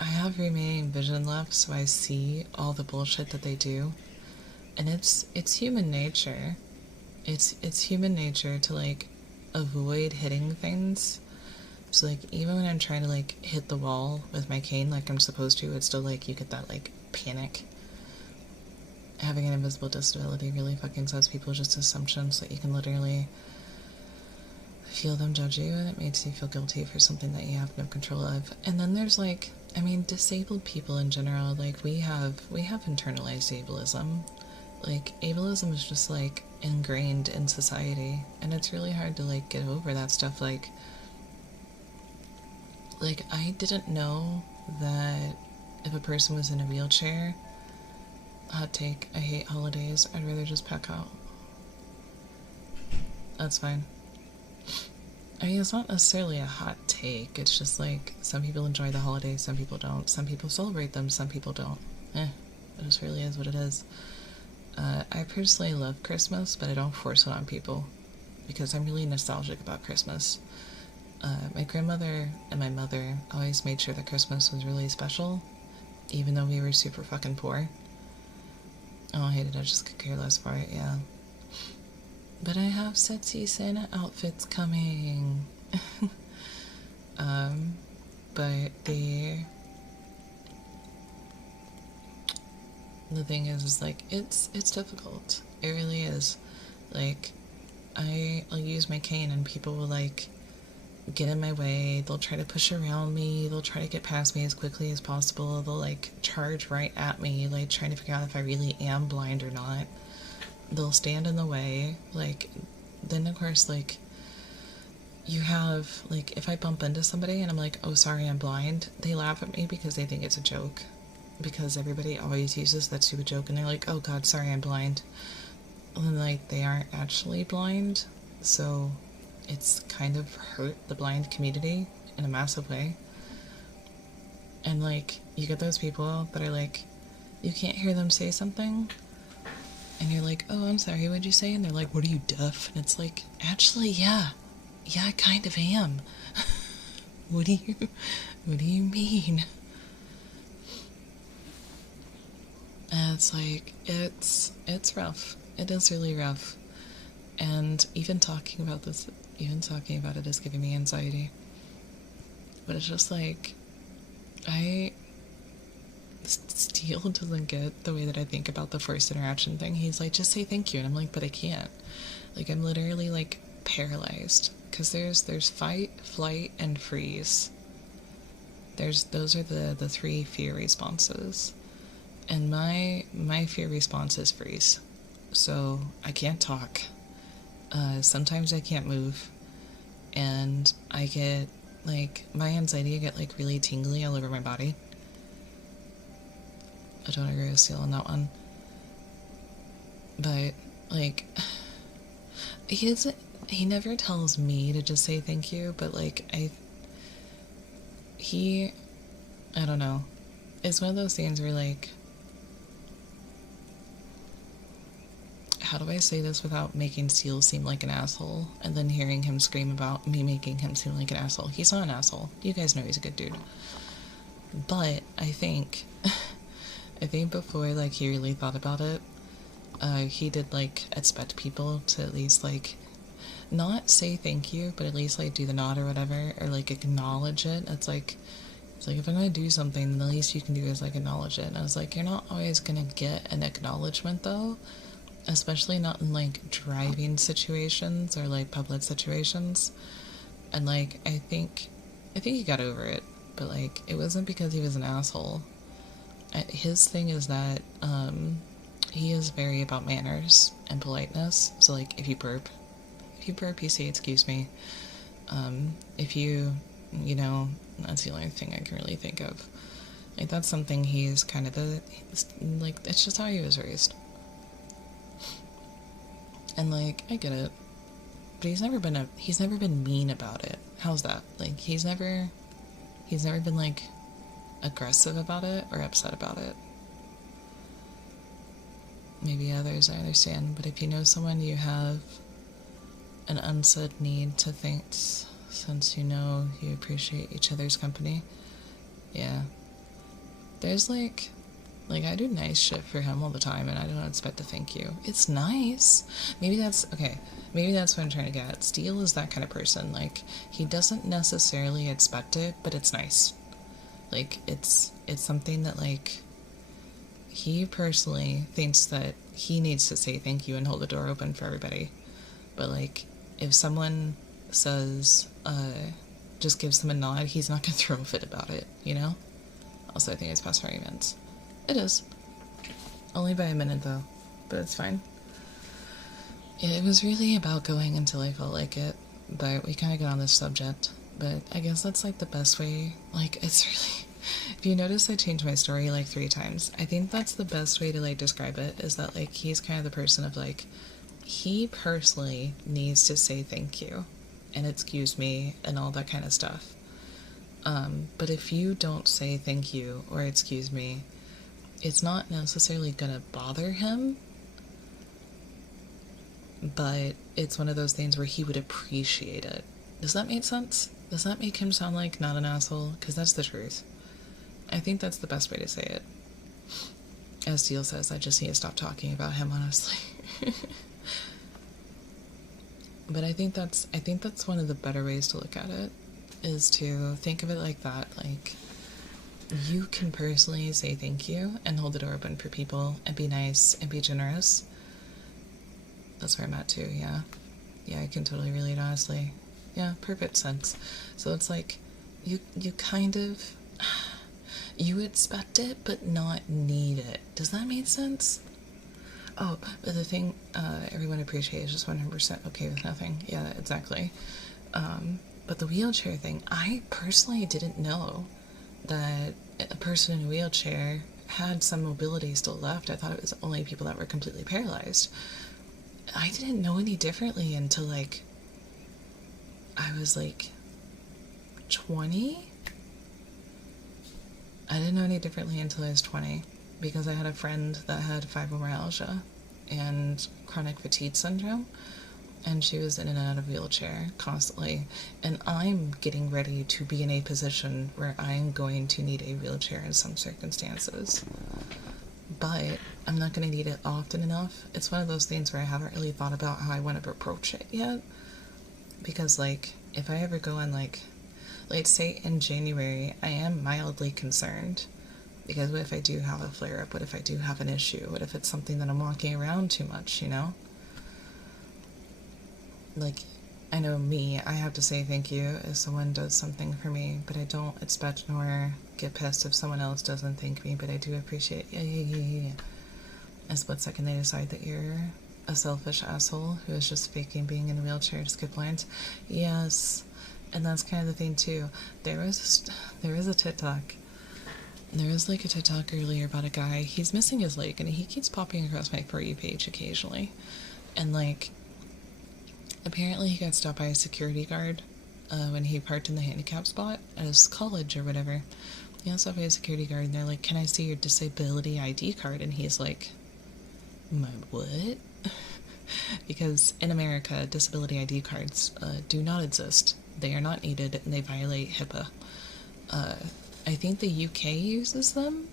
I have remaining vision left, so I see all the bullshit that they do. And it's human nature. It's human nature to like avoid hitting things. So like even when I'm trying to like hit the wall with my cane like I'm supposed to, it's still like you get that like panic. Having an invisible disability really fucking sets people just assumptions that you can literally feel them judge you, and it makes you feel guilty for something that you have no control of. And then there's like I mean, disabled people in general, like, we have internalized ableism. Like, ableism is just, like, ingrained in society, and it's really hard to, like, get over that stuff. Like, I didn't know that if a person was in a wheelchair, hot take, I hate holidays, I'd rather just pack out. That's fine. I mean, it's not necessarily a hot take, it's just like, some people enjoy the holidays, some people don't. Some people celebrate them, some people don't. It just really is what it is. I personally love Christmas, but I don't force it on people, because I'm really nostalgic about Christmas. My grandmother and my mother always made sure that Christmas was really special, even though we were super fucking poor. Oh, I hated it, I just could care less for it, yeah. But I have sexy Santa outfits coming. But the thing is like, it's difficult. It really is. Like, I'll use my cane and people will like get in my way. They'll try to push around me. They'll try to get past me as quickly as possible. They'll like charge right at me, like trying to figure out if I really am blind or not. They'll stand in the way. Like, then of course, like, you have, like, if I bump into somebody and I'm like, oh, sorry, I'm blind, they laugh at me because they think it's a joke. Because everybody always uses that stupid joke and they're like, oh god, sorry, I'm blind. And like, they aren't actually blind. So it's kind of hurt the blind community in a massive way. And like, you get those people that are like, you can't hear them say something, and you're like, oh, I'm sorry, what'd you say? And they're like, what, are you deaf? And it's like, actually, yeah, I kind of am. what do you mean? And it's like, it's rough. It is really rough. And even talking about it is giving me anxiety. But it's just like, Steele doesn't get the way that I think about the forced interaction thing. He's like, just say thank you. And I'm like, but I can't. Like, I'm literally, like, paralyzed. Because there's fight, flight, and freeze. Those are the three fear responses. And my fear response is freeze. So I can't talk. Sometimes I can't move. And I get, like, my anxiety, I get, like, really tingly all over my body. I don't agree with Steele on that one. But, like, he never tells me to just say thank you, but, like, I don't know. It's one of those things where, like, how do I say this without making Steele seem like an asshole, and then hearing him scream about me making him seem like an asshole? He's not an asshole. You guys know he's a good dude. But I think before, like, he really thought about it, he did, like, expect people to at least, like, not say thank you, but at least, like, do the nod or whatever, or, like, acknowledge it. It's like, if I'm gonna do something, then the least you can do is, like, acknowledge it. And I was like, you're not always gonna get an acknowledgement, though, especially not in, like, driving situations or, like, public situations. And, like, I think he got over it, but, like, it wasn't because he was an asshole. His thing is that he is very about manners and politeness. So, like, if you burp, you say excuse me. If you know, that's the only thing I can really think of. Like, that's something he's kind of like, it's just how he was raised. And, like, I get it, but he's never been mean about it. How's that? Like, he's never been, like, aggressive about it or upset about it. Maybe others, I understand, but if you know someone, you have an unsaid need to thanks, since you know you appreciate each other's company. Yeah. There's, like, I do nice shit for him all the time, and I don't expect to thank you. It's nice. Maybe that's what I'm trying to get at. Steele is that kind of person. Like, he doesn't necessarily expect it, but it's nice. Like, it's something that, like, he personally thinks that he needs to say thank you and hold the door open for everybody. But, like, if someone says, just gives him a nod, he's not gonna throw a fit about it, you know? Also, I think it's past 40 minutes. It is. Only by a minute, though. But it's fine. It was really about going until I felt like it. But we kind of got on this subject. But I guess that's, like, the best way. Like, it's really... If you notice, I changed my story, like, 3 times. I think that's the best way to, like, describe it. Is that, like, he's kind of the person of, like... He personally needs to say thank you. And excuse me. And all that kind of stuff. But if you don't say thank you or excuse me, it's not necessarily gonna bother him, but it's one of those things where he would appreciate it. Does that make sense? Does that make him sound like not an asshole? Because that's the truth. I think that's the best way to say it. As Steele says, I just need to stop talking about him, honestly. But I think that's one of the better ways to look at it. Is to think of it like that, like, you can personally say thank you and hold the door open for people and be nice and be generous. That's where I'm at too, yeah. Yeah, I can totally relate, honestly. Yeah, perfect sense. So it's like, you kind of, you expect it, but not need it. Does that make sense? Oh, but the thing everyone appreciates is just 100% okay with nothing. Yeah, exactly. But the wheelchair thing, I personally didn't know that a person in a wheelchair had some mobility still left. I thought it was only people that were completely paralyzed. I didn't know any differently until, like, I was, like, 20? I didn't know any differently until I was 20, because I had a friend that had fibromyalgia and chronic fatigue syndrome. And she was in and out of wheelchair constantly. And I'm getting ready to be in a position where I'm going to need a wheelchair in some circumstances. But I'm not going to need it often enough. It's one of those things where I haven't really thought about how I want to approach it yet. Because, like, if I ever go on, like, let's say in January, I am mildly concerned. Because what if I do have a flare-up? What if I do have an issue? What if it's something that I'm walking around too much, you know? Like, I know me, I have to say thank you if someone does something for me, but I don't expect nor get pissed if someone else doesn't thank me, but I do appreciate, yeah. A split second they decide that you're a selfish asshole who is just faking being in a wheelchair to skip lines. Yes, and that's kind of the thing too. There was a TikTok. There was, like, a TikTok earlier about a guy, he's missing his leg, and he keeps popping across my For You page occasionally. And, like, apparently he got stopped by a security guard when he parked in the handicap spot at his college or whatever. He got stopped by a security guard, and they're like, can I see your disability ID card? And he's like, my what? Because in America, disability ID cards do not exist. They are not needed, and they violate HIPAA. I think the UK uses them,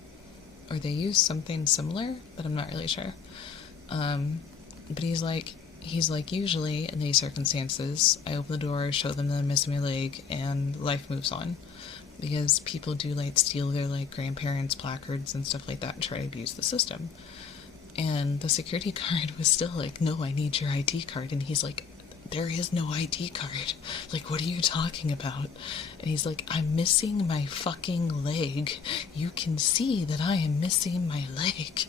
or they use something similar, but I'm not really sure. But he's like, usually in these circumstances, I open the door, show them that I'm missing my leg, and life moves on. Because people do, like, steal their, like, grandparents' placards and stuff like that and try to abuse the system. And the security guard was still like, no, I need your ID card. And he's like, there is no ID card. Like, what are you talking about? And he's like, I'm missing my fucking leg. You can see that I am missing my leg.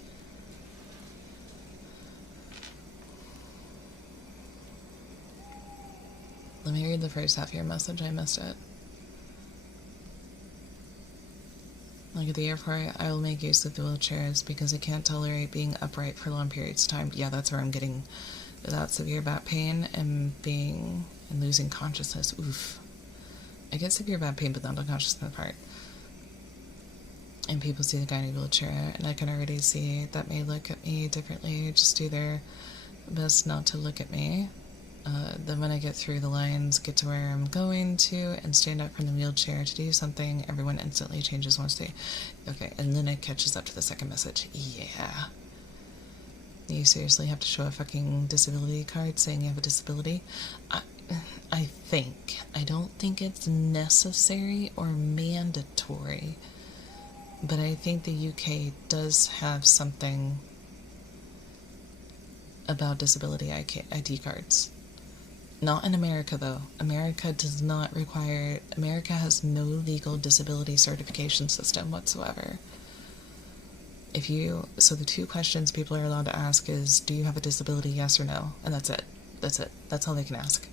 Let me read the first half of your message. I missed it. Like, at the airport, I will make use of the wheelchairs because I can't tolerate being upright for long periods of time. Yeah, that's where I'm getting without severe back pain and losing consciousness. Oof. I get severe back pain, but not the consciousness part. And people see the guy in a wheelchair, and I can already see that may look at me differently, just do their best not to look at me. Then when I get through the lines, get to where I'm going to, and stand up from the wheelchair to do something, everyone instantly changes once they... Okay, and then it catches up to the second message. Yeah. You seriously have to show a fucking disability card saying you have a disability? I think. I don't think it's necessary or mandatory. But I think the UK does have something about disability ID cards. Not in America, though. America does not require... America has no legal disability certification system whatsoever. If you... So the two questions people are allowed to ask is, do you have a disability, yes or no? And that's it. That's it. That's all they can ask.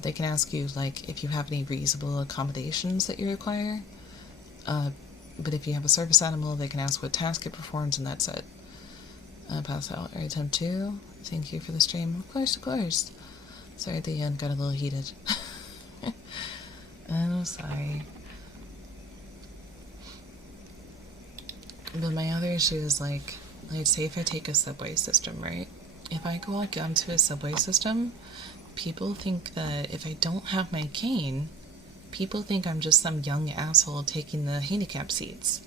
They can ask you, like, if you have any reasonable accommodations that you require. But if you have a service animal, they can ask what task it performs, and that's it. Pass out. Or attempt 2. Thank you for the stream. Of course, of course. Sorry, at the end got a little heated. I'm sorry. But my other issue is, like say if I take a subway system, right? If I go out onto a subway system, people think that if I don't have my cane, people think I'm just some young asshole taking the handicap seats.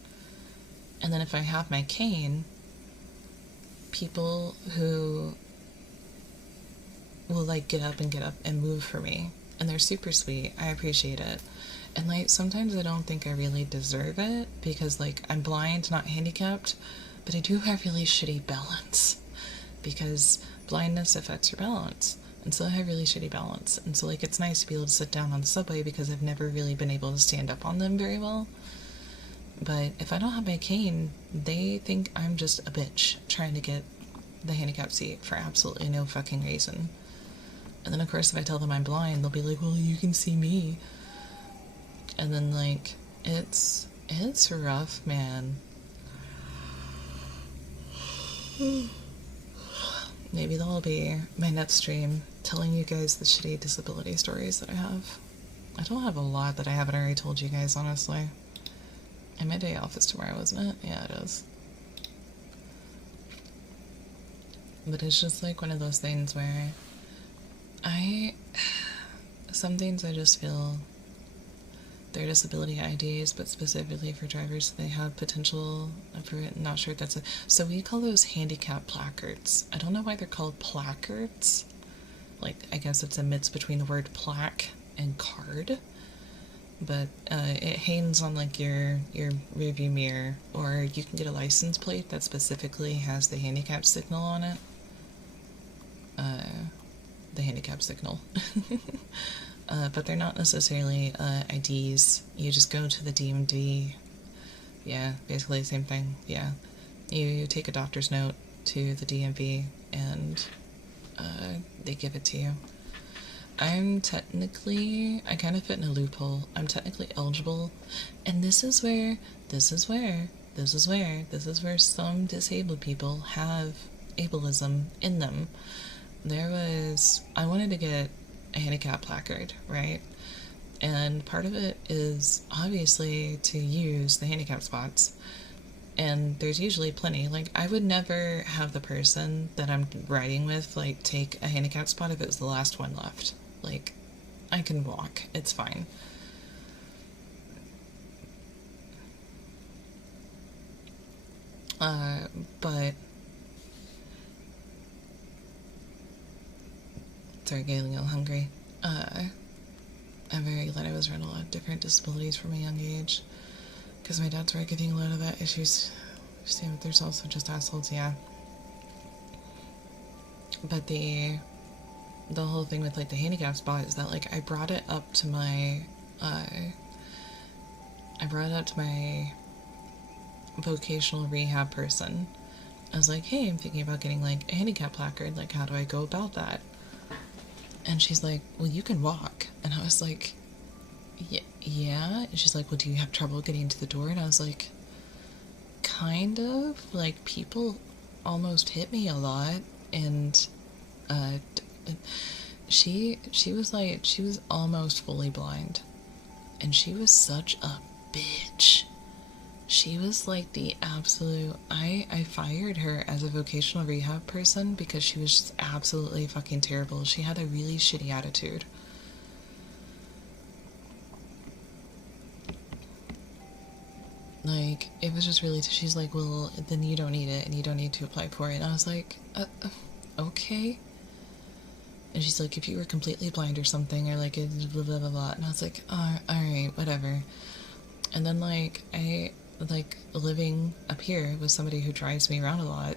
And then if I have my cane, people who will, like, get up and move for me. And they're super sweet. I appreciate it. And, like, sometimes I don't think I really deserve it because, like, I'm blind, not handicapped, but I do have really shitty balance because blindness affects your balance. And so I have really shitty balance. And so, like, it's nice to be able to sit down on the subway because I've never really been able to stand up on them very well. But if I don't have my cane, they think I'm just a bitch trying to get the handicap seat for absolutely no fucking reason. And then, of course, if I tell them I'm blind, they'll be like, well, you can see me. And then, like, it's rough, man. Maybe that'll be my next stream, telling you guys the shitty disability stories that I have. I don't have a lot that I haven't already told you guys, honestly. And my day off is tomorrow, isn't it? Yeah, it is. But it's just, like, one of those things where some things I just feel they're disability IDs, but specifically for drivers, they have potential for it. I'm not sure if that's a... So we call those handicap placards. I don't know why they're called placards. Like, I guess it's a mix between the word plaque and card. But it hangs on, like, your rearview mirror, or you can get a license plate that specifically has the handicap signal on it. The handicap signal. But they're not necessarily IDs. You just go to the DMV. Yeah, basically the same thing. Yeah. You take a doctor's note to the DMV and they give it to you. I kind of fit in a loophole. I'm technically eligible. And this is where some disabled people have ableism in them. I wanted to get a handicap placard, right? And part of it is obviously to use the handicap spots. And there's usually plenty. Like, I would never have the person that I'm riding with, like, take a handicap spot if it was the last one left. Like, I can walk. It's fine. But... Sorry, getting a little hungry. I'm very glad I was around a lot of different disabilities from a young age. Because my dad's right, getting a lot of that issues. There's also just assholes, yeah. But the whole thing with, like, the handicap spot is that, like, I brought it up to my vocational rehab person. I was like, hey, I'm thinking about getting, like, a handicap placard. Like, how do I go about that? And she's like, well, you can walk. And I was like, yeah. And she's like, well, do you have trouble getting to the door? And I was like, kind of. Like, people almost hit me a lot. And she was almost fully blind. And she was such a bitch. She was like the absolute... I fired her as a vocational rehab person because she was just absolutely fucking terrible. She had a really shitty attitude. Like, it was just really... She's like, well, then you don't need it and you don't need to apply for it. And I was like, okay. And she's like, if you were completely blind or something, or like, blah, blah, blah, blah. And I was like, alright, whatever. And then, like, living up here with somebody who drives me around a lot,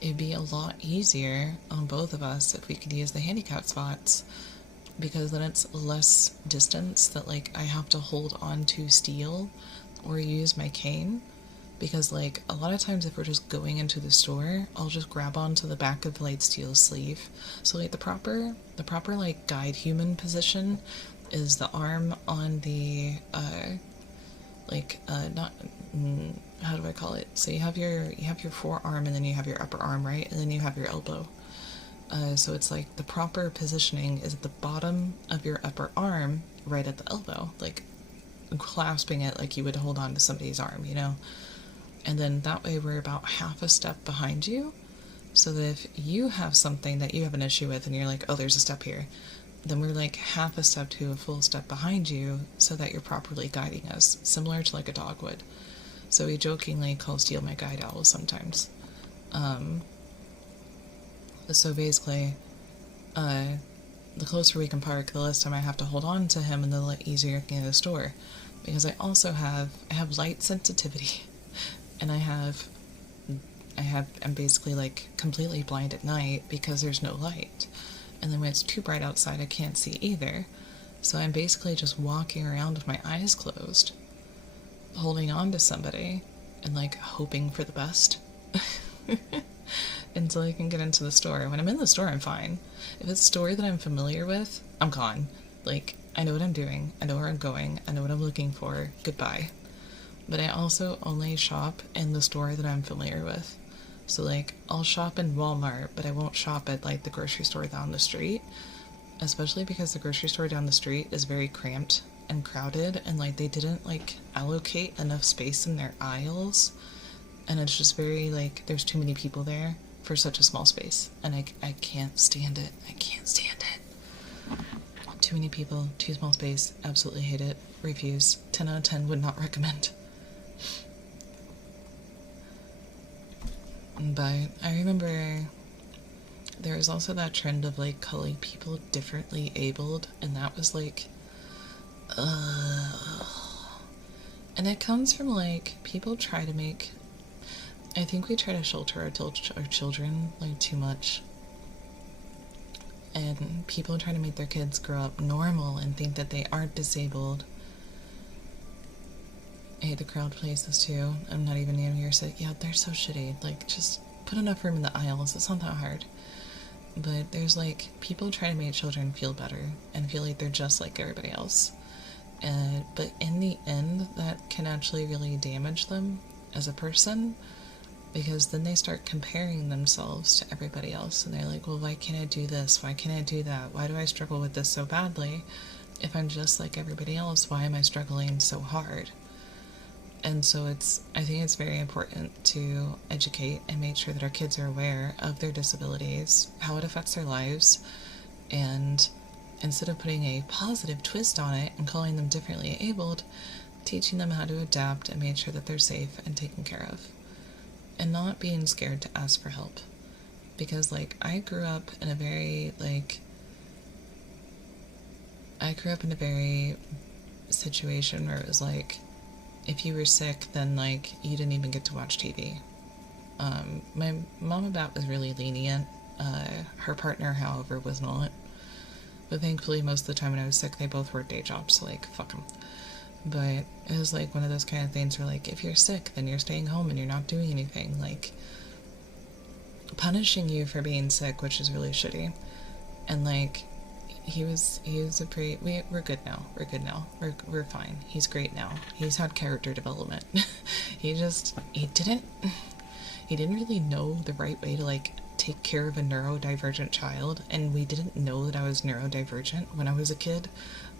it'd be a lot easier on both of us if we could use the handicap spots, because then it's less distance that like I have to hold on to steel or use my cane. Because like a lot of times if we're just going into the store, I'll just grab onto the back of light steel's sleeve. So like the proper like guide human position is the arm on the not how do I call it? So you have your forearm, and then you have your upper arm, right? And then you have your elbow. So it's like the proper positioning is at the bottom of your upper arm, right at the elbow, like clasping it like you would hold on to somebody's arm, you know? And then that way we're about half a step behind you, so that if you have something that you have an issue with and you're like, oh, there's a step here, then we're like half a step to a full step behind you so that you're properly guiding us, similar to like a dog would. So we jokingly call Steel my guide owl sometimes. So basically, the closer we can park, the less time I have to hold on to him and the easier I can get to the store. Because I also have light sensitivity, and I'm basically like completely blind at night because there's no light. And then when it's too bright outside, I can't see either. So I'm basically just walking around with my eyes closed, holding on to somebody, and like hoping for the best until I can get into the store. When I'm in the store, I'm fine. If it's a store that I'm familiar with, I'm gone. Like, I know what I'm doing, I know where I'm going, I know what I'm looking for, goodbye. But I also only shop in the store that I'm familiar with. So like, I'll shop in Walmart, but I won't shop at like the grocery store down the street, especially because the grocery store down the street is very cramped and crowded, and like they didn't like allocate enough space in their aisles, and it's just very like there's too many people there for such a small space, and I can't stand it. I can't stand it. Too many people, too small space, absolutely hate it. Refuse. 10 out of 10 would not recommend. But I remember there was also that trend of like calling people differently abled, and that was like, and it comes from like people try to make, I think we try to shelter our children like too much, and people try to make their kids grow up normal and think that they aren't disabled. I hate the crowd places too. I'm not even near here, so yeah, they're so shitty. Like, just put enough room in the aisles. It's not that hard. But there's like people try to make children feel better and feel like they're just like everybody else. But in the end, that can actually really damage them as a person, because then they start comparing themselves to everybody else, and they're like, well, why can't I do this? Why can't I do that? Why do I struggle with this so badly? If I'm just like everybody else, why am I struggling so hard? And so I think it's very important to educate and make sure that our kids are aware of their disabilities, how it affects their lives, and instead of putting a positive twist on it and calling them differently abled, teaching them how to adapt and make sure that they're safe and taken care of. And not being scared to ask for help. Because, like, I grew up in a very situation where it was like, if you were sick, then, like, you didn't even get to watch TV. My mom about was really lenient. Her partner, however, was not. But thankfully, most of the time when I was sick, they both worked day jobs, so, like, fuck them. But it was, like, one of those kind of things where, like, if you're sick, then you're staying home and you're not doing anything. Like, punishing you for being sick, which is really shitty. And, like, he was a pretty, we're good now. We're fine. He's great now. He's had character development. he didn't really know the right way to, like, take care of a neurodivergent child, and we didn't know that I was neurodivergent when I was a kid.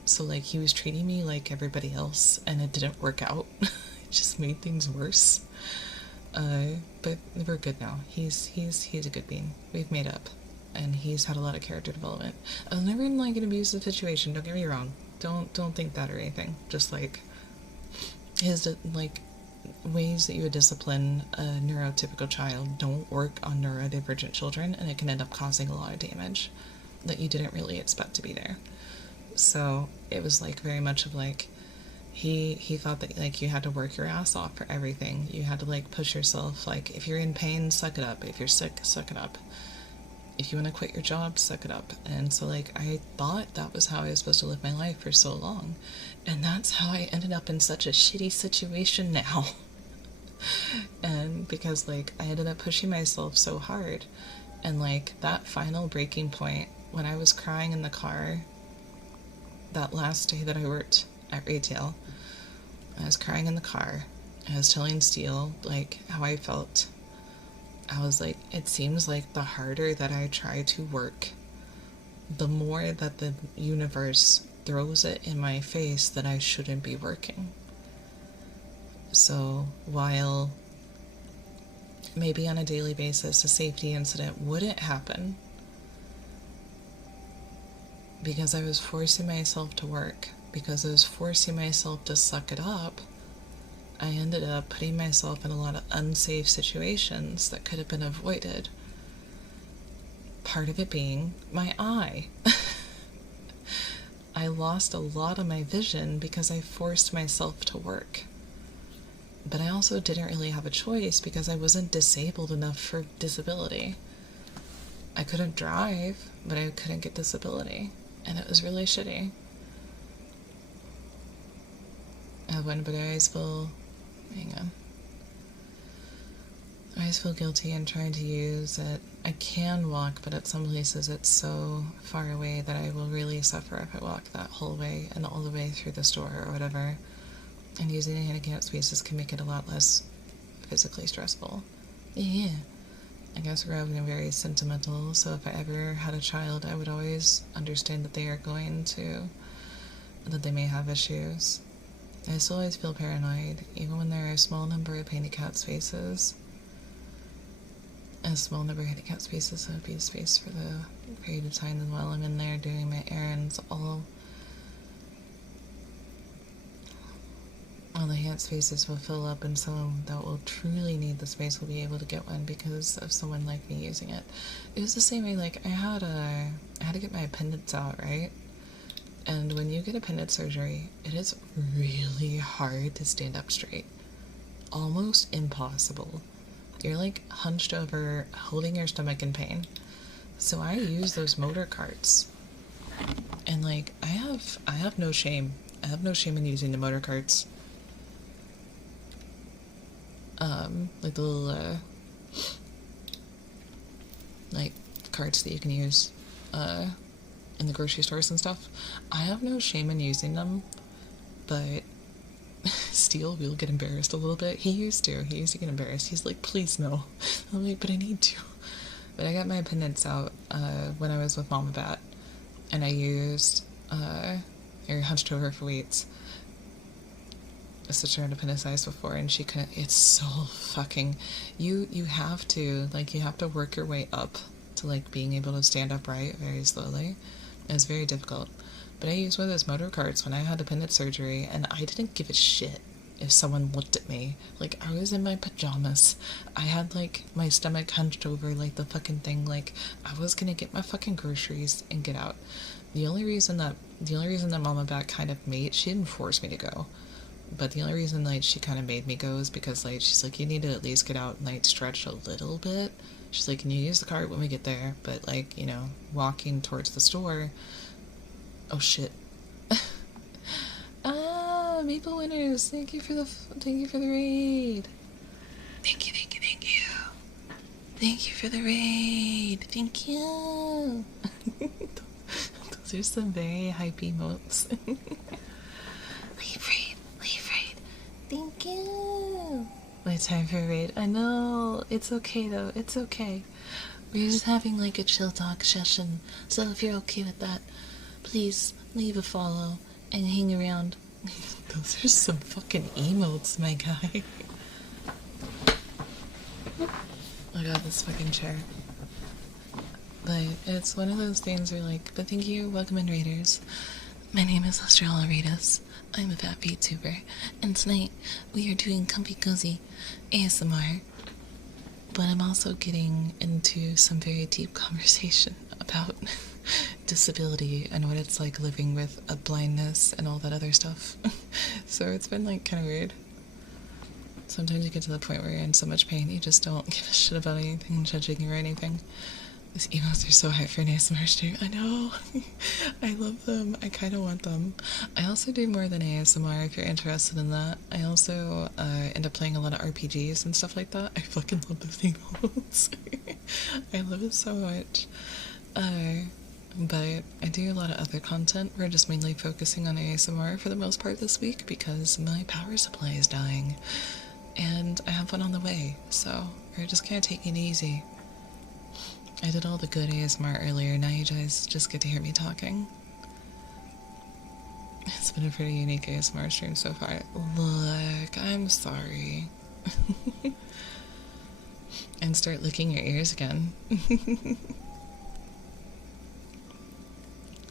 So, like, he was treating me like everybody else, and it didn't work out. It just made things worse. But we're good now. He's a good being. We've made up. And he's had a lot of character development. I was never in, like, an abusive situation, don't get me wrong. Don't think that or anything. Just, like, his, like, ways that you would discipline a neurotypical child don't work on neurodivergent children, and it can end up causing a lot of damage that you didn't really expect to be there. So it was, like, very much of, like, He thought that like you had to work your ass off for everything. You had to like push yourself. Like if you're in pain, suck it up. If you're sick, suck it up. If you want to quit your job, suck it up. And so like I thought that was how I was supposed to live my life for so long. And that's how I ended up in such a shitty situation now. And because like I ended up pushing myself so hard, and like that final breaking point when I was crying in the car that last day that I worked at retail, I was crying in the car. I was telling Steele like how I felt. I was like, it seems like the harder that I try to work, the more that the universe throws it in my face that I shouldn't be working. So while maybe on a daily basis a safety incident wouldn't happen, because I was forcing myself to work, because I was forcing myself to suck it up, I ended up putting myself in a lot of unsafe situations that could have been avoided. Part of it being my eye. I lost a lot of my vision because I forced myself to work. But I also didn't really have a choice because I wasn't disabled enough for disability. I couldn't drive, but I couldn't get disability. And it was really shitty. But I always feel, hang on. I always feel guilty in trying to use it. I can walk, but at some places it's so far away that I will really suffer if I walk that whole way and all the way through the store or whatever. And using the handicapped spaces can make it a lot less physically stressful. Yeah. I guess we're having very sentimental, so if I ever had a child, I would always understand that they are going to, that they may have issues. I still always feel paranoid, even when there are a small number of handicapped spaces. A small number of handicapped spaces would be space for the period of time while I'm in there doing my errands. All the hand spaces will fill up, and someone that will truly need the space will be able to get one because of someone like me using it. It was the same way, like, I had to get my appendix out, right? And when you get appendix surgery, it is really hard to stand up straight. Almost impossible. You're like hunched over, holding your stomach in pain. So I use those motor carts. And like, I have no shame. I have no shame in using the motor carts. Like the little, like, carts that you can use, in the grocery stores and stuff. I have no shame in using them, but Steele will get embarrassed a little bit. He used to get embarrassed. He's like, please no. I'm like, but I need to. But I got my appendix out, when I was with Mama Bat, and I used, or hunched over for weights. Sister had appendicitis before, and she couldn't. It's so fucking, you have to, like, you have to work your way up to, like, being able to stand upright very slowly. It's very difficult. But I used one of those motor carts when I had appendix surgery, and I didn't give a shit if someone looked at me. Like, I was in my pajamas. I had, like, my stomach hunched over like the fucking thing. Like, I was gonna get my fucking groceries and get out. The only reason that Mama Bat kind of made, she didn't force me to go, but the only reason, like, she kind of made me go is because, like, she's like, you need to at least get out and, like, stretch a little bit. She's like, can you use the cart when we get there? But, like, you know, walking towards the store. Oh, shit. Maple Winners, thank you for the raid. Thank you. Thank you for the raid. Thank you. Those are some very hypey emotes. Leave raid. Thank you. My time for a raid. I know. It's okay though. It's okay. We're just having like a chill talk session. So if you're okay with that, please leave a follow and hang around. Those are some fucking emotes, my guy. I got this fucking chair. But it's one of those things where, like, but thank you, welcome in raiders. My name is Estrella Raiders. I'm a fat VTuber, and tonight we are doing comfy cozy ASMR. But I'm also getting into some very deep conversation about disability and what it's like living with a blindness and all that other stuff. So it's been like kind of weird. Sometimes you get to the point where you're in so much pain you just don't give a shit about anything, judging or anything. These emotes are so hype for an ASMR stream. I know. I love them. I kind of want them. I also do more than ASMR if you're interested in that. I also end up playing a lot of RPGs and stuff like that. I fucking love those emotes. I love it so much. But I do a lot of other content. We're just mainly focusing on ASMR for the most part this week because my power supply is dying. And I have one on the way, so we're just kind of taking it easy. I did all the good ASMR earlier, now you guys just get to hear me talking. It's been a pretty unique ASMR stream so far. Look, I'm sorry. And start licking your ears again.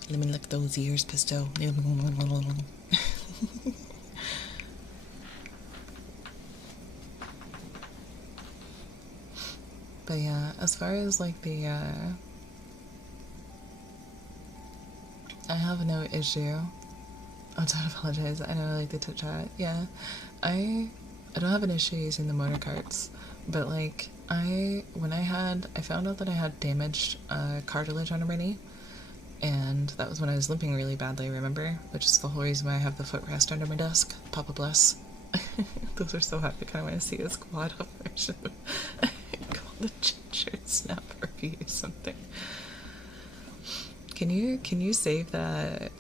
Let me lick those ears, Pisto. But yeah, as far as like the, I have no issue. Oh, don't apologize. I know, like, the Twitch chat. Yeah, I don't have an issue using the motor carts, but like, I found out that I had damaged cartilage on a mini, and that was when I was limping really badly, remember? Which is the whole reason why I have the footrest under my desk. Papa bless. Those are so happy. I kind of want to see a squad up version. Call the ginger snap review or something. Can you save that?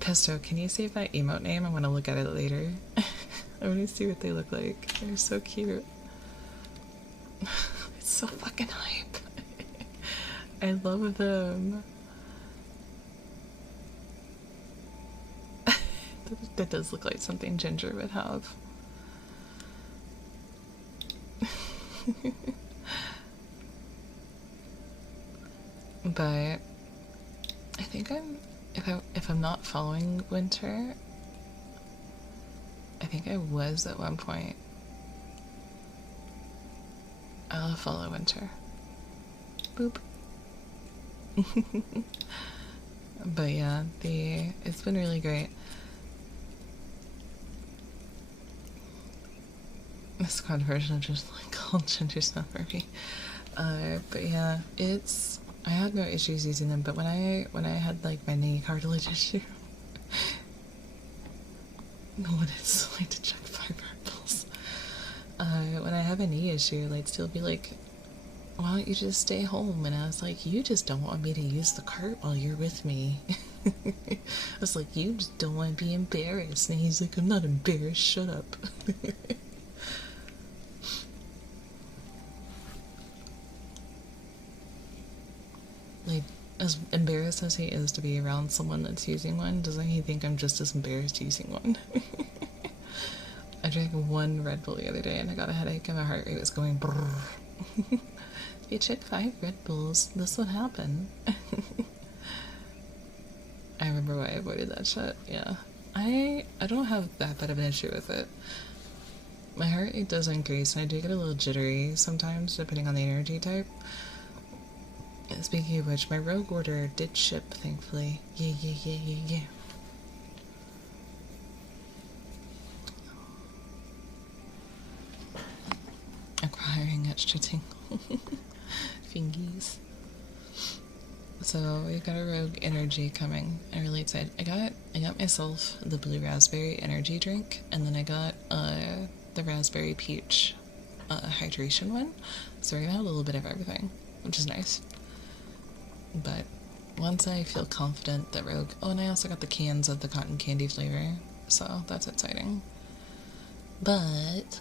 Pesto? Can you save that emote name? I want to look at it later. I want to see what they look like. They're so cute. It's so fucking hype. I love them. That does look like something Ginger would have. But I think if I'm not following Winter, I think I was at one point. I'll follow Winter. Boop. But yeah, it's been really great. This squad version just like called Ginger Snap Murphy. But yeah, I had no issues using them, but when I had like my knee cartilage issue, what it's like to check 5 ripples. When I have a knee issue, they'd still be like, why don't you just stay home? And I was like, you just don't want me to use the cart while you're with me. I was like, you just don't want to be embarrassed. And he's like, I'm not embarrassed, shut up. Like, as embarrassed as he is to be around someone that's using one, doesn't he think I'm just as embarrassed using one? I drank 1 Red Bull the other day and I got a headache and my heart rate was going brrr. If you took 5 Red Bulls, this would happen. I remember why I avoided that shit, yeah. I don't have that bad of an issue with it. My heart rate does increase and I do get a little jittery sometimes depending on the energy type. Speaking of which, my rogue order did ship, thankfully. Yeah. Acquiring extra tingle. Fingies. So we've got a rogue energy coming. I'm really excited. I got myself the blue raspberry energy drink, and then I got the raspberry peach hydration one. So we're gonna have a little bit of everything, which is nice. But once I feel confident that Rogue... Oh, and I also got the cans of the cotton candy flavor, so that's exciting. But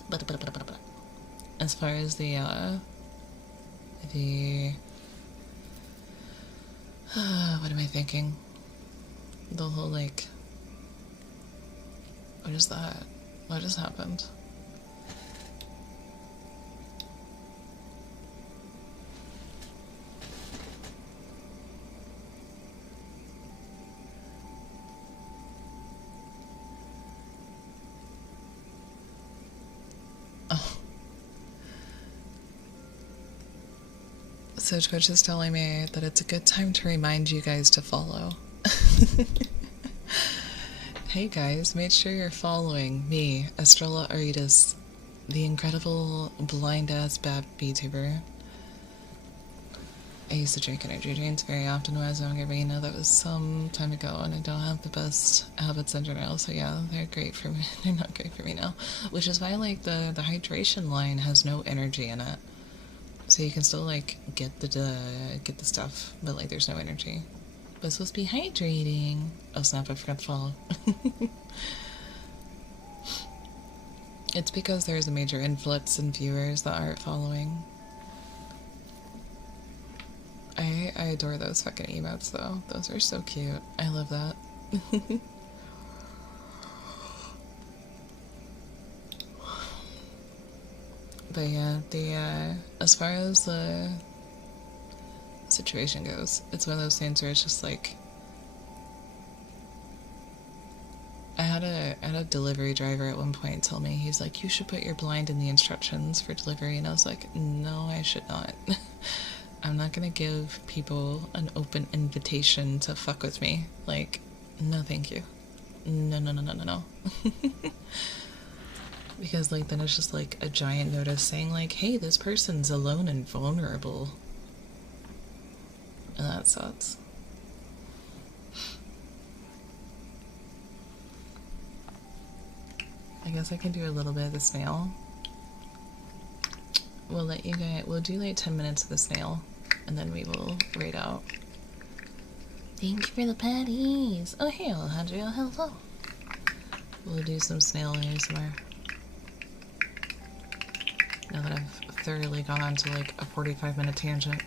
as far as the what am I thinking? The whole, like... What is that? What just happened? So Twitch is telling me that it's a good time to remind you guys to follow. Hey guys, make sure you're following me, Estrella Aritas, the incredible blind-ass bad VTuber. I used to drink energy drinks very often when I was younger, but you know, that was some time ago, and I don't have the best habits in general, so yeah, they're great for me. They're not great for me now. Which is why, like, the hydration line has no energy in it. So you can still, like, get the stuff, but, like, there's no energy. But it's supposed to be hydrating. Oh snap, I forgot to follow. It's because there's a major influx in viewers that aren't following. I adore those fucking emotes though. Those are so cute. I love that. But yeah, as far as the situation goes, it's one of those things where it's just like, I had a delivery driver at one point tell me, he's like, you should put your blind in the instructions for delivery, and I was like, no, I should not. I'm not gonna give people an open invitation to fuck with me. Like, no thank you. No. Because, like, then it's just, like, a giant notice saying, like, hey, this person's alone and vulnerable. And that sucks. I guess I can do a little bit of the snail. We'll let you guys, we'll do, like, 10 minutes of the snail, and then we will raid out. Thank you for the patties! Oh, hey, Alejandro, hello! We'll do some snail ASMR. Now that I've thoroughly gone on to like a 45-minute tangent.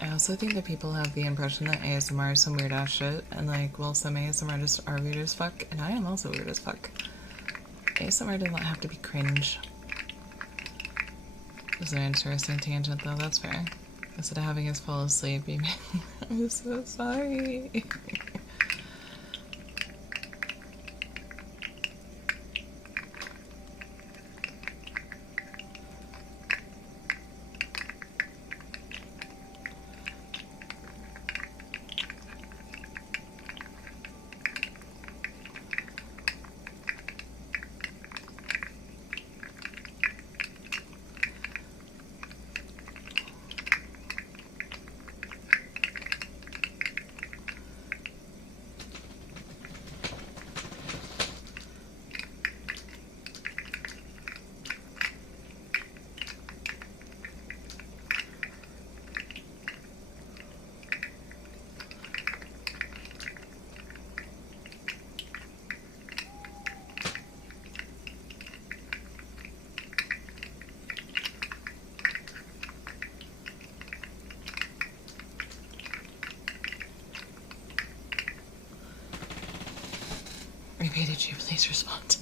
I also think that people have the impression that ASMR is some weird ass shit, and like, well, some ASMR artists are weird as fuck, and I am also weird as fuck. ASMR does not have to be cringe. This is an interesting tangent though, that's fair. Instead of having us fall asleep, I'm so sorry. Did you please respond?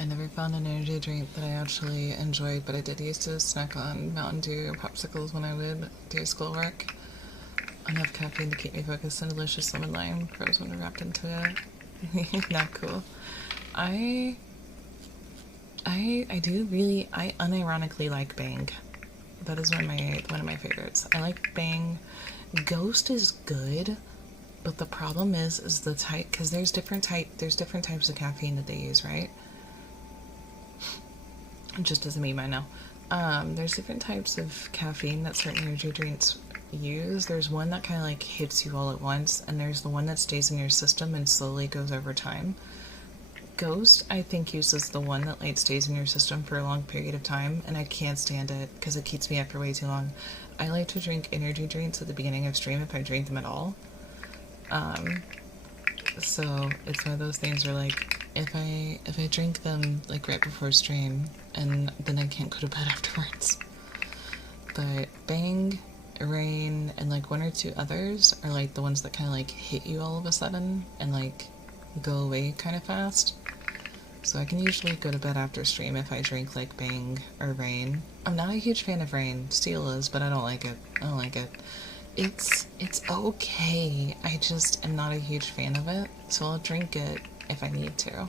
I never found an energy drink that I actually enjoyed, but I did used to snack on Mountain Dew or popsicles when I would do schoolwork. Enough caffeine to keep me focused, and delicious lemon lime frozen wrapped into it. Not cool. I do really, I unironically like Bang. That is one of my favorites. I like Bang. Ghost is good. But the problem is the type, because there's different types of caffeine that they use, right? It just doesn't mean mine now. There's different types of caffeine that certain energy drinks use. There's one that kind of like hits you all at once, and there's the one that stays in your system and slowly goes over time. Ghost, I think, uses the one that like stays in your system for a long period of time, and I can't stand it because it keeps me up for way too long. I like to drink energy drinks at the beginning of stream if I drink them at all. So it's one of those things where like if I drink them like right before stream, and then I can't go to bed afterwards. But Bang, Rain, and like one or two others are like the ones that kind of like hit you all of a sudden and like go away kind of fast. So I can usually go to bed after stream if I drink like Bang or Rain. I'm not a huge fan of Rain. Steel is, but I don't like it. I don't like it. It's okay. I just am not a huge fan of it, so I'll drink it if I need to.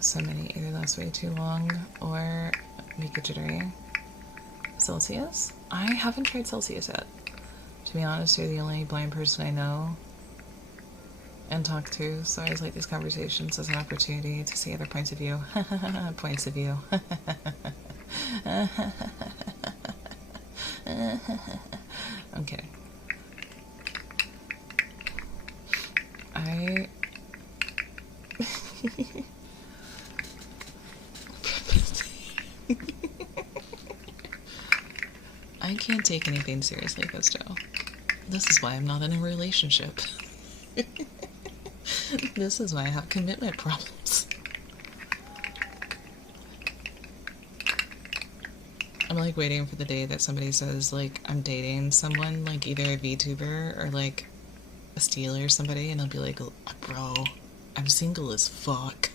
So many, either that's way too long or make it jittery. Celsius? I haven't tried Celsius yet. To be honest, you're the only blind person I know and talk to, so I always like these conversations as an opportunity to see other points of view. Points of view. Okay. I can't take anything seriously, Gusto. This is why I'm not in a relationship. This is why I have commitment problems. I'm like waiting for the day that somebody says like I'm dating someone, like either a VTuber or like a Steeler or somebody, and I'll be like, bro, I'm single as fuck.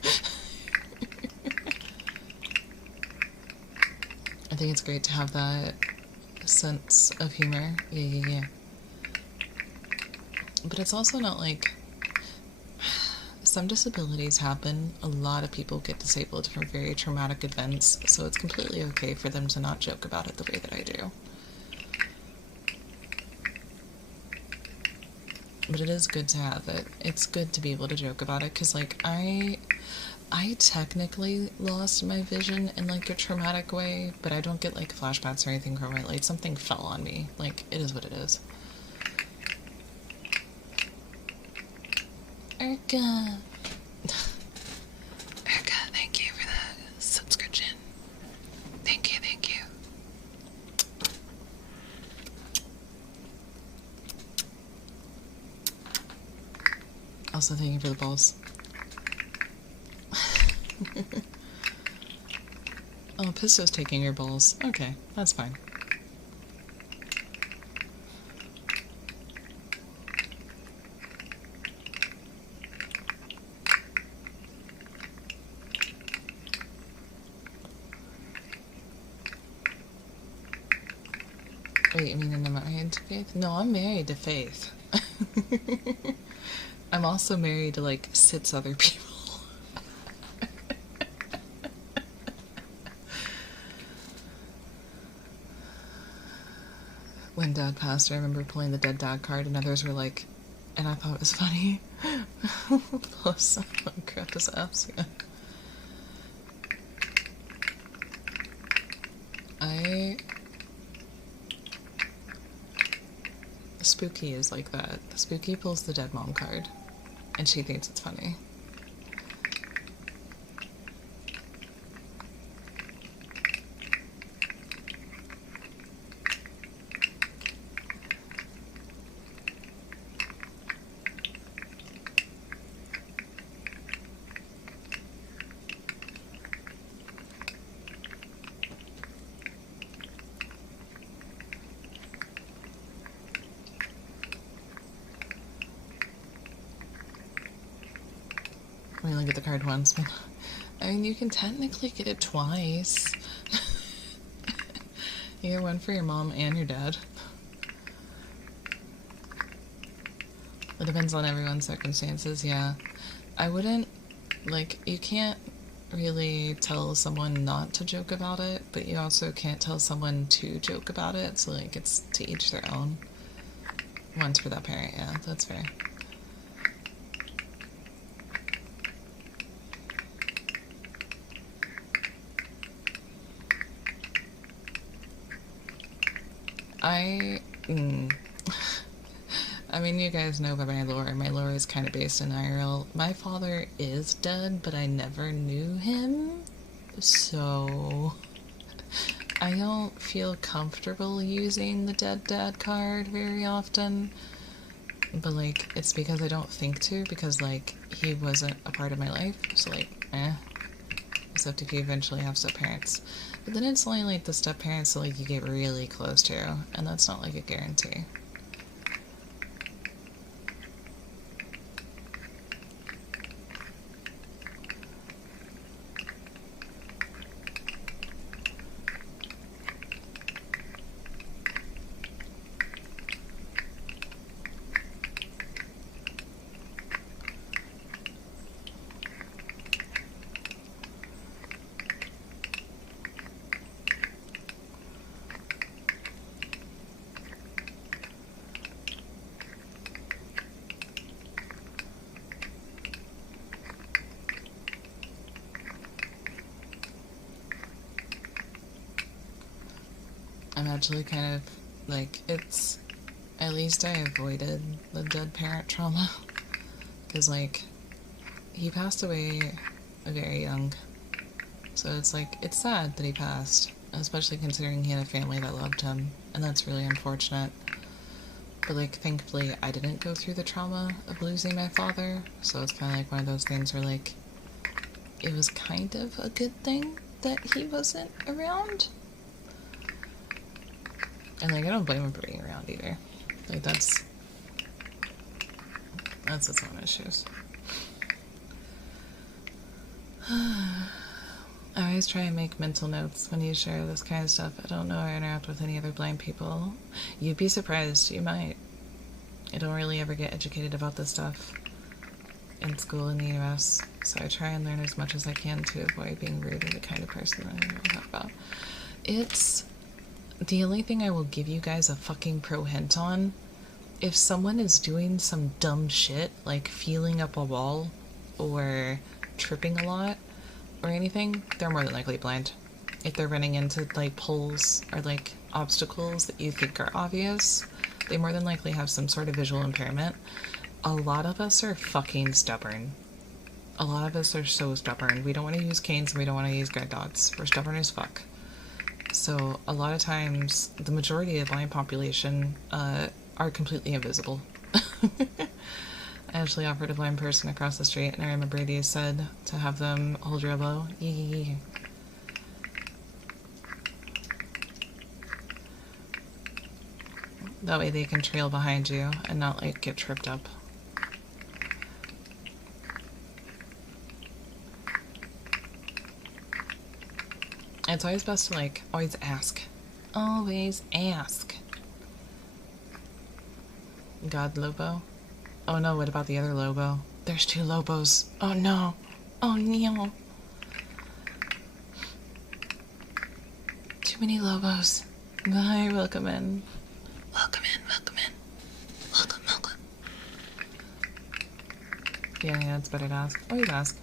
I think it's great to have that sense of humor. Yeah. But it's also not like, some disabilities happen. A lot of people get disabled from very traumatic events, so it's completely okay for them to not joke about it the way that I do. But it is good to have it. It's good to be able to joke about it, because like I technically lost my vision in like a traumatic way, but I don't get like flashbacks or anything from it. Like something fell on me. Like it is what it is. Erica, thank you for the subscription. Thank you. Also, thank you for the balls. Oh, Pisto's taking your balls. Okay, that's fine. Wait, you mean I'm not married to Faith? No, I'm married to Faith. I'm also married to like 6 other people. When Dad passed, I remember pulling the dead dad card, and others were like, and I thought it was funny. Plus, crap his ass. Yeah. Spooky is like that. Spooky pulls the dead mom card, and she thinks it's funny. We only get the card once, but I mean, you can technically get it twice. You get one for your mom and your dad. It depends on everyone's circumstances, yeah. I wouldn't, like, you can't really tell someone not to joke about it, but you also can't tell someone to joke about it, so, like, it's to each their own. One's for that parent, yeah, that's fair. I mean, you guys know about my lore. My lore is kind of based in IRL. My father is dead, but I never knew him, so I don't feel comfortable using the dead dad card very often. But, like, it's because I don't think to, because, like, he wasn't a part of my life, so, like, except if you eventually have step-parents. But then it's only, like, the step-parents that, like, you get really close to, and that's not, like, a guarantee. I'm actually kind of like, it's, at least I avoided the dead parent trauma. Because, like, he passed away very young. So it's like, it's sad that he passed, especially considering he had a family that loved him, and that's really unfortunate. But, like, thankfully, I didn't go through the trauma of losing my father, so it's kind of like one of those things where, like, it was kind of a good thing that he wasn't around. And, like, I don't blame him for being around either. Like, that's its own issues. I always try and make mental notes when you share this kind of stuff. I don't know or interact with any other blind people. You'd be surprised. You might. I don't really ever get educated about this stuff in school in the US, so I try and learn as much as I can to avoid being rude or the kind of person that I really talk about. It's the only thing I will give you guys a fucking pro hint on. If someone is doing some dumb shit, like feeling up a wall or tripping a lot or anything, they're more than likely blind. If they're running into like poles or like obstacles that you think are obvious, they more than likely have some sort of visual impairment. A lot of us are fucking stubborn. A lot of us are so stubborn. We don't want to use canes and we don't want to use guide dogs. We're stubborn as fuck. So a lot of times, the majority of the blind population are completely invisible. I actually offered a blind person across the street, and I remember they said to have them hold your elbow. That way they can trail behind you and not like get tripped up. It's always best to like always ask. Always ask. God Lobo? Oh no, what about the other Lobo? There's 2 Lobos. Oh no. Oh no. Too many Lobos. Hi, welcome in. Welcome in, welcome in. Welcome, welcome. Yeah, it's better to ask. Always ask.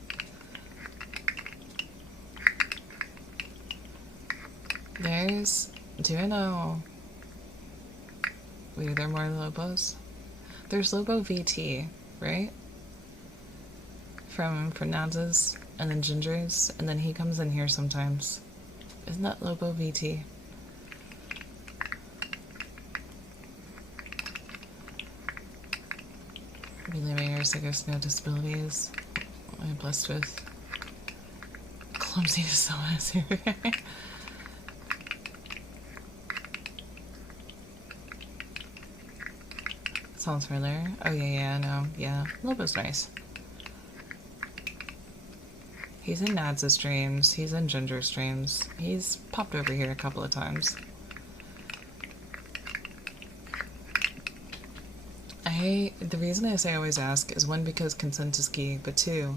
Do I know? Wait, are there more Lobos? There's Lobo VT, right? From Nadz's, and then Ginger's, and then he comes in here sometimes. Isn't that Lobo VT? Reliving our sickest no disabilities. I'm blessed with clumsiness so here. Sounds familiar. Oh yeah, no, yeah. Lobo's nice. He's in Nadz's streams. He's in Ginger's streams. He's popped over here a couple of times. The reason I say always ask is 1, because consent is key, but 2,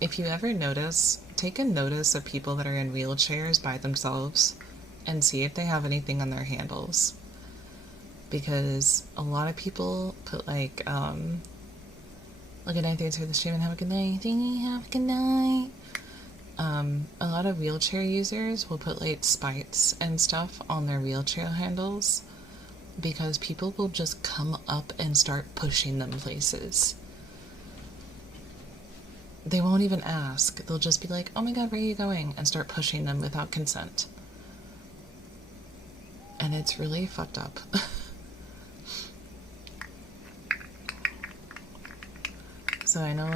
if you ever notice, take a notice of people that are in wheelchairs by themselves and see if they have anything on their handles. Because a lot of people put like, good night, thanks for the stream and have a good night. Have a good night. A lot of wheelchair users will put like spikes and stuff on their wheelchair handles because people will just come up and start pushing them places. They won't even ask. They'll just be like, oh my god, where are you going? And start pushing them without consent. And it's really fucked up. So I know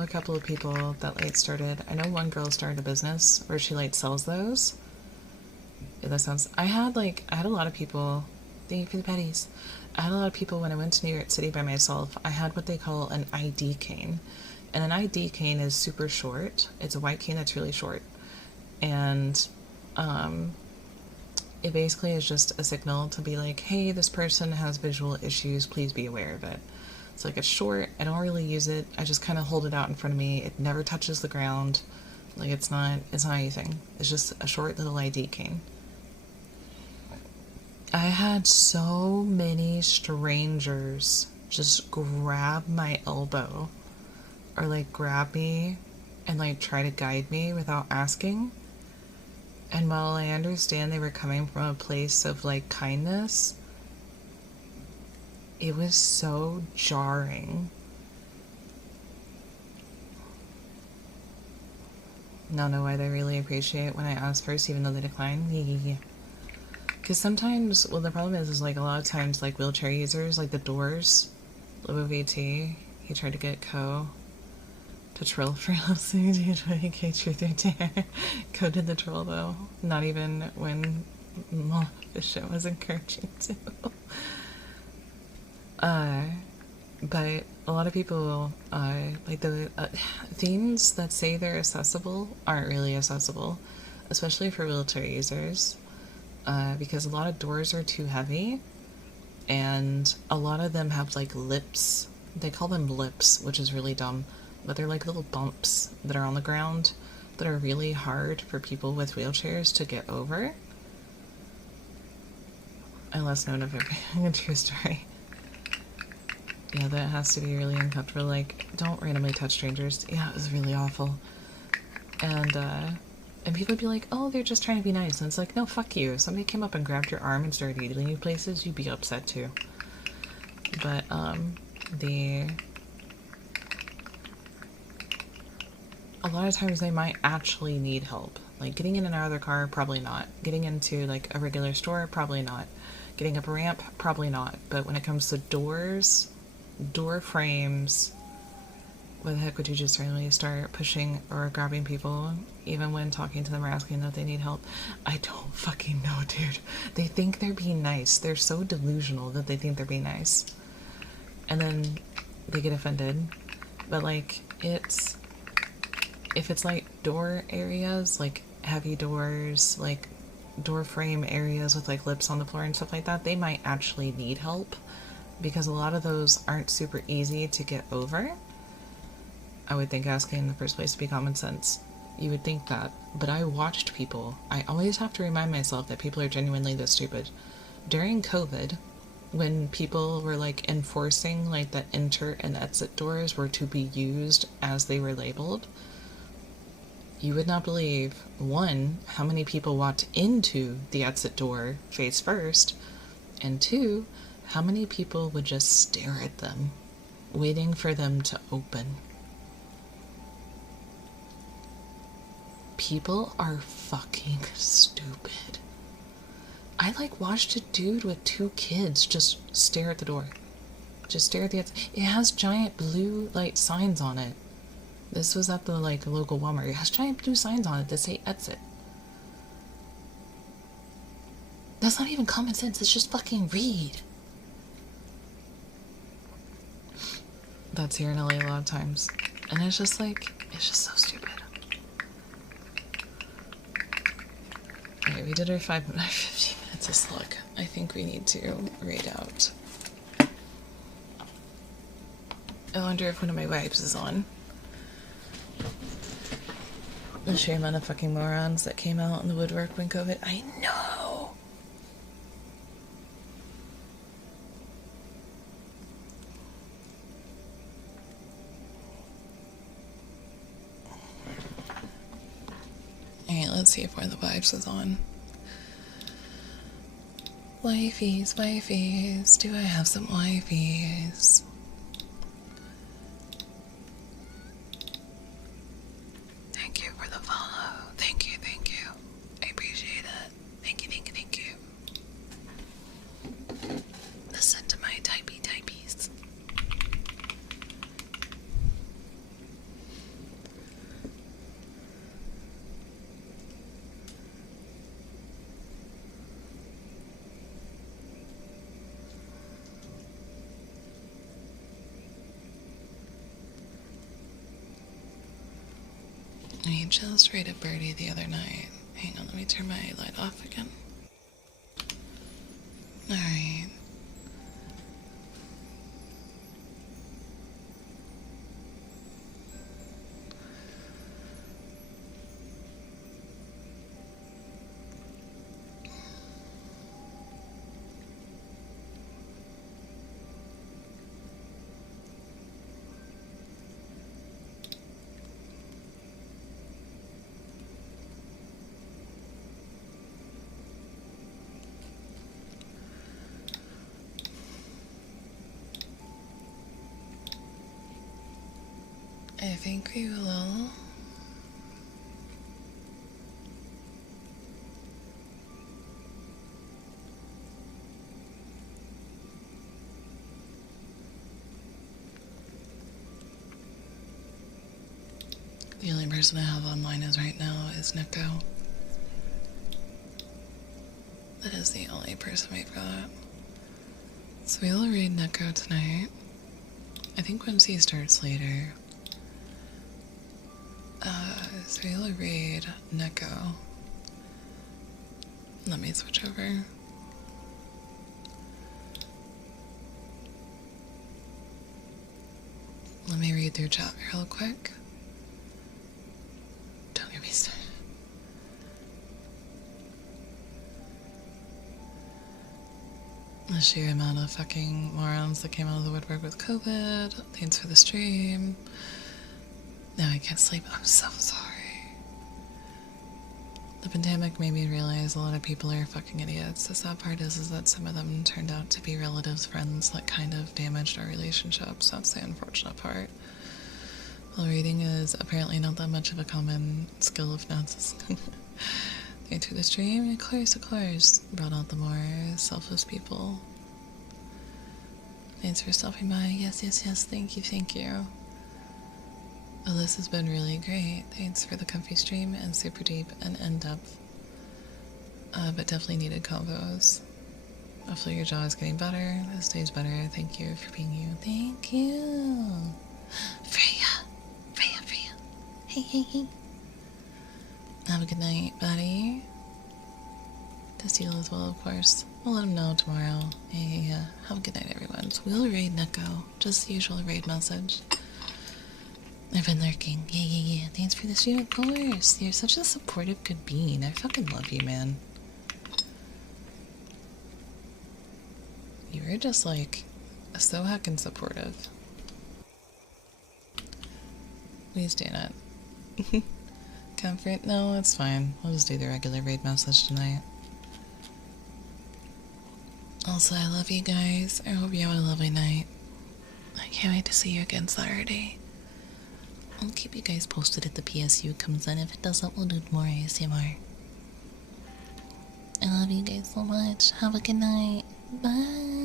a couple of people that like started, I know one girl started a business where she like sells those. Yeah, that sounds, I had a lot of people, thank you for the petties. I had a lot of people when I went to New York City by myself. I had what they call an ID cane. And an ID cane is super short. It's a white cane that's really short. And it basically is just a signal to be like, hey, this person has visual issues, please be aware of it. It's like, it's short, I don't really use it, I just kind of hold it out in front of me, it never touches the ground, like it's not anything, it's just a short little ID cane. I had so many strangers just grab my elbow, or like grab me and like try to guide me without asking, And while I understand they were coming from a place of like kindness, it was so jarring. Now know why they really appreciate when I ask first, even though they decline. Yeah. Because sometimes, well, the problem is like a lot of times, like wheelchair users, like the doors, Libo VT, he tried to get Co to troll for listening to 20k truth or dare. Co did the troll though, not even when Maleficent was encouraging to. But a lot of people, like the themes that say they're accessible aren't really accessible, especially for wheelchair users, because a lot of doors are too heavy, and a lot of them have like lips. They call them lips, which is really dumb, but they're like little bumps that are on the ground that are really hard for people with wheelchairs to get over. Unless known of everything a true story. Yeah, that has to be really uncomfortable. Like, don't randomly touch strangers. Yeah, it was really awful. And people would be like, oh, they're just trying to be nice. And it's like, no, fuck you. If somebody came up and grabbed your arm and started needling you places, you'd be upset too. But, a lot of times they might actually need help. Like, getting in and out of their car, probably not. Getting into, like, a regular store, probably not. Getting up a ramp, probably not. But when it comes to doors, door frames, why the heck would you just randomly start pushing or grabbing people even when talking to them or asking them if they need help? I don't fucking know, dude. They think they're being nice. They're so delusional that they think they're being nice. And then they get offended. But like, if it's like door areas, like heavy doors, like door frame areas with like lips on the floor and stuff like that, they might actually need help, because a lot of those aren't super easy to get over. I would think asking in the first place to be common sense. You would think that. But I watched people. I always have to remind myself that people are genuinely this stupid. During COVID, when people were like enforcing like the enter and exit doors were to be used as they were labeled, you would not believe, one, how many people walked into the exit door face first, and two, how many people would just stare at them, waiting for them to open. People are fucking stupid. I like watched a dude with 2 kids just stare at the door. Just stare at the exit. It has giant blue like signs on it. This was at the like local Walmart. It has giant blue signs on it that say exit. That's not even common sense. It's just fucking read. That's here in LA a lot of times. And it's just like, it's just so stupid. Alright, we did our 15 minutes of slug. I think we need to raid out. I wonder if one of my wipes is on. The sheer amount of fucking morons that came out in the woodwork when COVID. I know! Alright, let's see if one of the vibes is on. Wifeys, wifeys. Do I have some wifeys? Thank you for the follow. Thank you, thank you. I appreciate it. Thank you, thank you, thank you. Listen to my typies. I just raided Birdie the other night. Hang on, let me turn my light off again. Alright. I think we will. The only person I have online as right now is Neko. That is the only person we've got. So we will read Neko tonight. I think Whimsy starts later. So we will read Neko. Let me switch over. Let me read through chat real quick. Don't get me started. The sheer amount of fucking morons that came out of the woodwork with COVID. Thanks for the stream. Now I can't sleep. I'm so sorry. The pandemic made me realize a lot of people are fucking idiots. The sad part is that some of them turned out to be relatives, friends that kind of damaged our relationships. That's the unfortunate part. Well, reading is apparently not that much of a common skill of nuts. Thanks for the stream. Of course. Brought out the more selfless people. Thanks for stopping by. Yes. Thank you. Oh, this has been really great. Thanks for the comfy stream and super deep and in-depth. But definitely needed combos. Hopefully your jaw is getting better. This day's better. Thank you for being you. Thank you. Freya. Hey. Have a good night, buddy. To Steal as well, of course. We'll let him know tomorrow. Yeah. Have a good night, everyone. So we'll raid Neko. Just the usual raid message. I've been lurking. Yeah. Thanks for the stream, of course. You're such a supportive good bean. I fucking love you, man. You were just like so heckin' supportive. Please do not. Comfort? No, it's fine. We'll just do the regular raid message tonight. Also, I love you guys. I hope you have a lovely night. I can't wait to see you again Saturday. I'll keep you guys posted if the PSU comes in. If it doesn't, we'll do more ASMR. I love you guys so much. Have a good night. Bye.